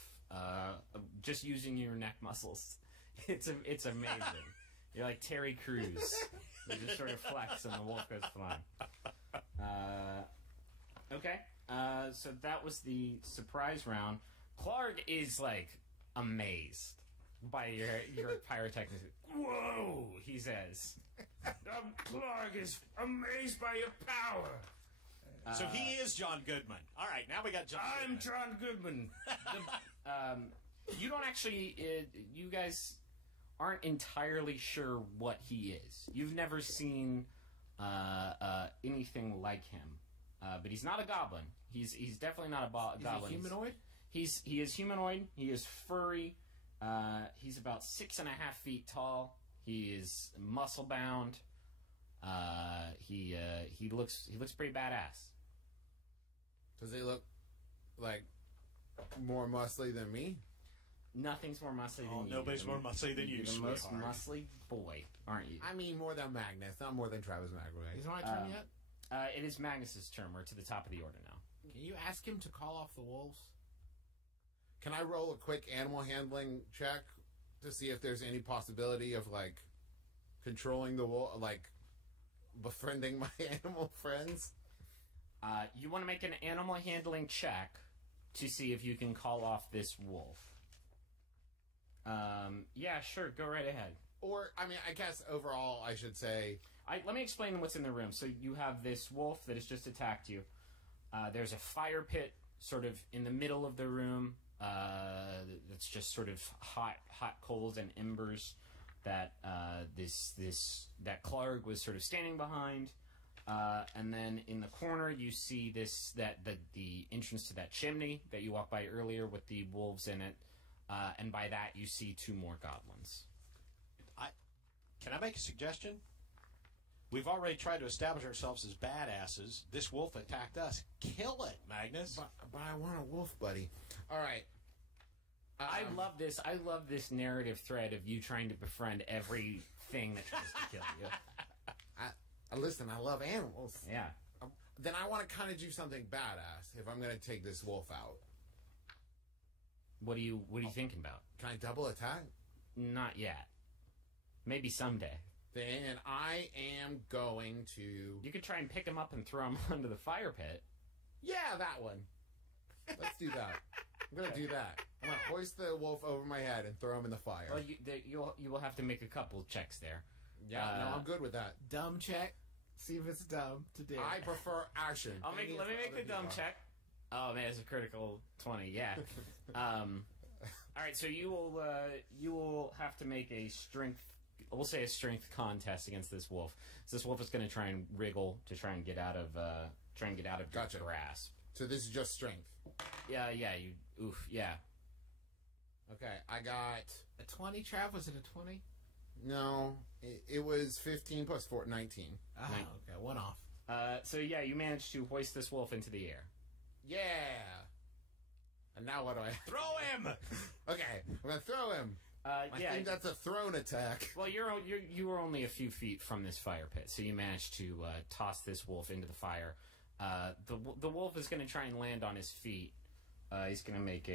just using your neck muscles. It's amazing. You're like Terry Crews. You just sort of flex, and the wolf goes flying. Okay. So that was the surprise round. Clark is like amazed by your pyrotechnics. Whoa, he says. Clark is amazed by your power. So he is John Goodman. All right, now we got John I'm Goodman. John Goodman. You don't actually, you guys aren't entirely sure what he is. You've never seen anything like him. But he's not a goblin. He's definitely not a goblin. Is he humanoid? He is humanoid. He is furry. He's about 6.5 feet tall. He is muscle bound. He looks pretty badass. Does he look like more muscly than me? Nothing's more muscly than you. Nobody's more muscly than you, You're the most sweetheart. muscly boy, aren't you? I mean, more than Magnus, not more than Travis McElroy. Is it my turn yet? It is Magnus's turn. We're to the top of the order now. Can you ask him to call off the wolves? Can I roll a quick animal handling check to see if there's any possibility of, like, controlling the wolf, like, befriending my animal friends? You want to make an animal handling check to see if you can call off this wolf. Yeah, sure, go right ahead. Or, I mean, I guess overall I should say... Let me explain what's in the room. So you have this wolf that has just attacked you. There's a fire pit sort of in the middle of the room. That's just sort of hot coals and embers that that Clark was sort of standing behind. And then in the corner you see the entrance to that chimney that you walked by earlier with the wolves in it. And by that you see 2 more goblins. Can I make a suggestion? We've already tried to establish ourselves as badasses. This wolf attacked us. Kill it, Magnus. But I want a wolf buddy. All right. I love this. I love this narrative thread of you trying to befriend everything that tries to kill you. Listen, I love animals. Yeah. Then I want to kind of do something badass if I'm going to take this wolf out. What are you thinking about? Can I double attack? Not yet. Maybe someday. Then I am going to... You could try and pick him up and throw him onto the fire pit. Yeah, that one. Let's do that. I'm going to do that. I'm going to hoist the wolf over my head and throw him in the fire. Well, you will have to make a couple checks there. Yeah, no, I'm good with that. Dumb check. See if it's dumb to do. I prefer action. Let me make the dumb check. Oh man, it's a critical 20. Yeah. All right, so you will have to make a strength. We'll say a strength contest against this wolf. So this wolf is going to try and wriggle to try and get out of Gotcha. your grasp. So this is just strength. Yeah. Yeah. Okay, I got... A 20, Trav? Was it a 20? No, it was 15 plus 4, 19. Oh, okay, one off. So yeah, you managed to hoist this wolf into the air. Yeah. And now what do I... Throw him! Okay, I'm going to throw him. I think that's a thrown attack. Well, you were only a few feet from this fire pit, so you managed to toss this wolf into the fire. The wolf is going to try and land on his feet. He's going to make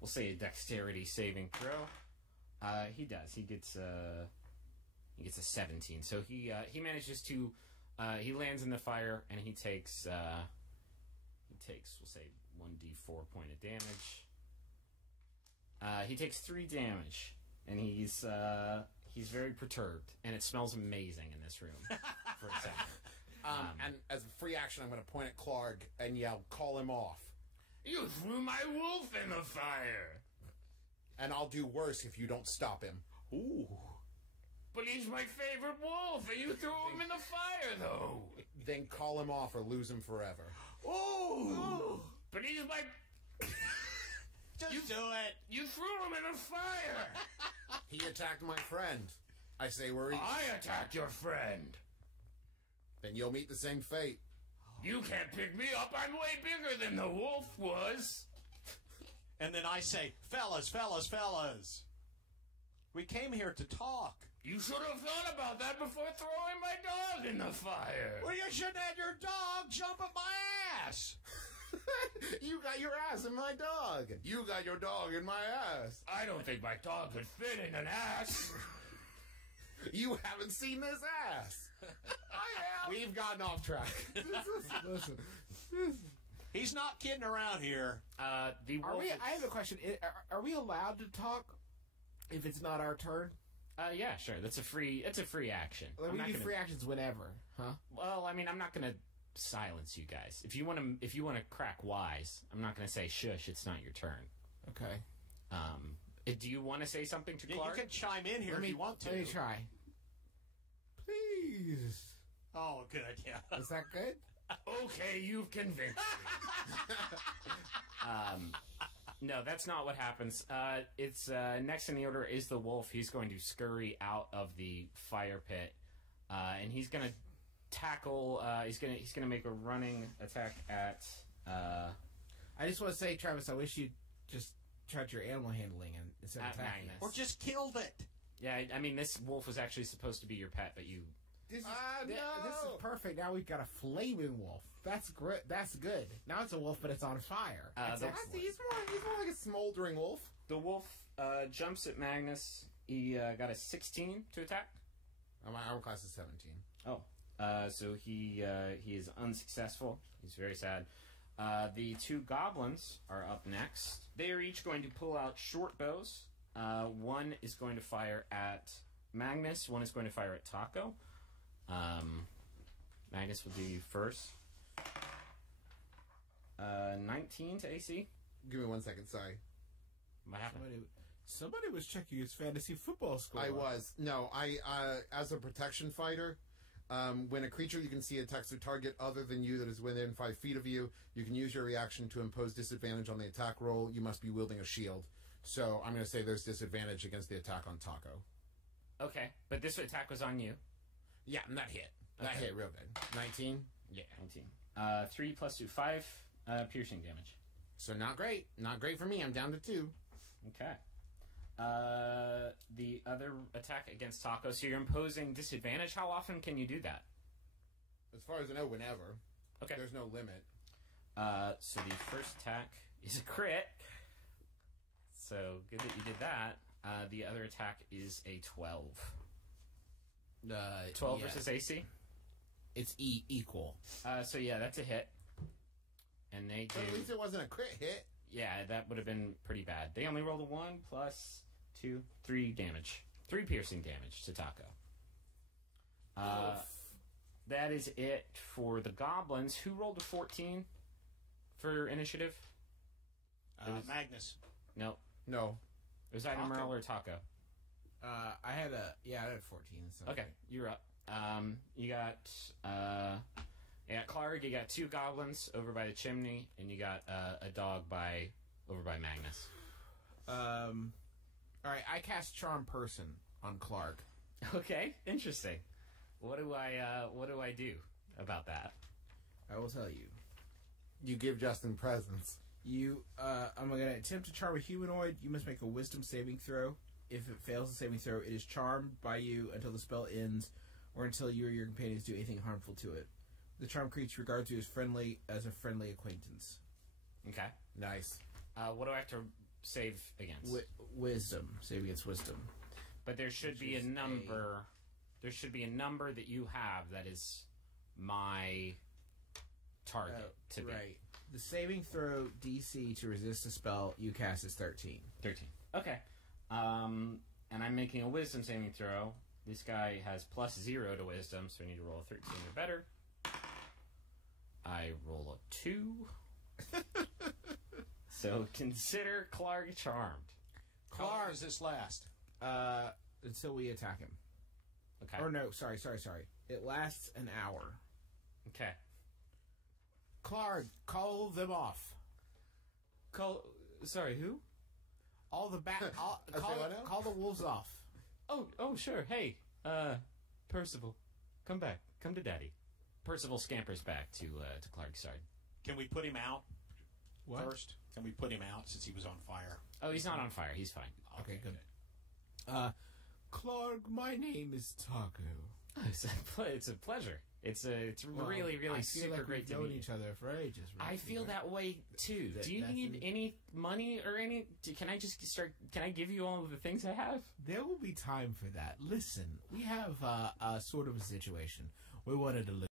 we'll say a dexterity saving throw. He does. He gets a 17. So he manages to he lands in the fire and he takes we'll say 1d4 point of damage. He takes 3 damage, and he's very perturbed, and it smells amazing in this room for a second. And as a free action, I'm going to point at Clark and yell, "Call him off." You threw my wolf in the fire. And I'll do worse if you don't stop him. Ooh. But he's my favorite wolf, and you threw him in the fire, though. Then call him off or lose him forever. Ooh. But he's my... Just do it. You threw him in the fire. He attacked my friend. I say we're equal. I attacked your friend. Then you'll meet the same fate. You can't pick me up. I'm way bigger than the wolf was. And then I say, fellas. We came here to talk. You should have thought about that before throwing my dog in the fire. Well, you shouldn't have had your dog jump at my ass. You got your ass in my dog. You got your dog in my ass. I don't think my dog could fit in an ass. You haven't seen this ass. I have. We've gotten off track. Listen. He's not kidding around here. The wolf I have a question. Are we allowed to talk if it's not our turn? Yeah, sure. It's a free action. Like, we do free actions whenever, huh? Well, I mean, I'm not gonna silence you guys. If you want to crack wise, I'm not gonna say shush. It's not your turn. Okay. Do you want to say something to Clark? You can chime in here if you want to. Let me try. Please. Oh, good. Yeah. Is that good? Okay, you've convinced me. No, that's not what happens. It's next in the order is the wolf. He's going to scurry out of the fire pit, and he's going to tackle. He's going to make a running attack at. I just want to say, Travis, I wish you'd just tried your animal handling and instead of At attacking Magnus. us. Or just killed it. Yeah, I mean, this wolf was actually supposed to be your pet, but you. This is, This is perfect. Now we've got a flaming wolf. That's great. That's good. Now it's a wolf, but it's on fire. That's the- excellent. He's more like a smoldering wolf. The wolf jumps at Magnus. He got a 16 to attack. My armor class is 17. Oh, so he is unsuccessful. He's very sad. The two goblins are up next. They are each going to pull out short bows. One is going to fire at Magnus. One is going to fire at Taco. Magnus will do you first. 19 to AC. Give me 1 second, sorry. What happened? Somebody was checking his fantasy football score. I was. No, as a protection fighter, when a creature you can see attacks a target other than you that is within 5 feet of you, you can use your reaction to impose disadvantage on the attack roll. You must be wielding a shield. So I'm going to say there's disadvantage against the attack on Taco. Okay, but this attack was on you. Yeah, and that hit. That Okay. hit real good. 19? Yeah. 19. 3 plus 2, 5 piercing damage. So not great. Not great for me. I'm down to 2. Okay. The other attack against Taco. So you're imposing disadvantage. How often can you do that? As far as I know, whenever. Okay. There's no limit. So the first attack is a crit. So good that you did that. The other attack is a 12. 12 yeah. versus AC. It's equal. So yeah, that's a hit. And they But at least do. it wasn't a crit hit. Yeah, that would have been pretty bad. They only rolled a 1 plus 2, 3 damage. 3 piercing damage to Taco. That is it for the goblins. Who rolled a 14 for initiative? Magnus. No. No. It was either Taco. Merle or Taco. I had 14. So Okay, you're up. You got Clark. You got 2 goblins over by the chimney, and you got a dog over by Magnus. All right, I cast Charm Person on Clark. Okay, interesting. What do I do about that? I will tell you. You give Justin presents. I'm going to attempt to charm a humanoid. You must make a wisdom saving throw. If it fails the saving throw, it is charmed by you until the spell ends, or until you or your companions do anything harmful to it. The charmed creature regards you as a friendly acquaintance. Okay. Nice. What do I have to save against? Wisdom. Save against wisdom. But there should be a is number. There should be a number that you have that is my target to be. Right. The saving throw DC to resist a spell you cast is 13. 13. Okay. And I'm making a wisdom saving throw. This guy has +0 to wisdom, so I need to roll a 13 or better. I roll a 2. So consider Clark charmed. How long does this last? Until we attack him. Okay. Or no, sorry. It lasts an hour. Okay. Clark, call them off. Sorry, who? All the say what now? call the wolves off. Oh, sure. Hey, Percival, come back. Come to Daddy. Percival scampers back to Clark's side. Can we put him out What? first? Can we put him out since he was on fire? Oh, he's not on fire. He's fine. Okay, good. Clark, my name is Taco. It's a pleasure. It's really, really I feel super like great we've to known meet you. each other for ages. I feel that way too. That- Do you that's need it. any money or any? Can I just start? Can I give you all of the things I have? There will be time for that. Listen, we have a sort of a situation. We wanted to live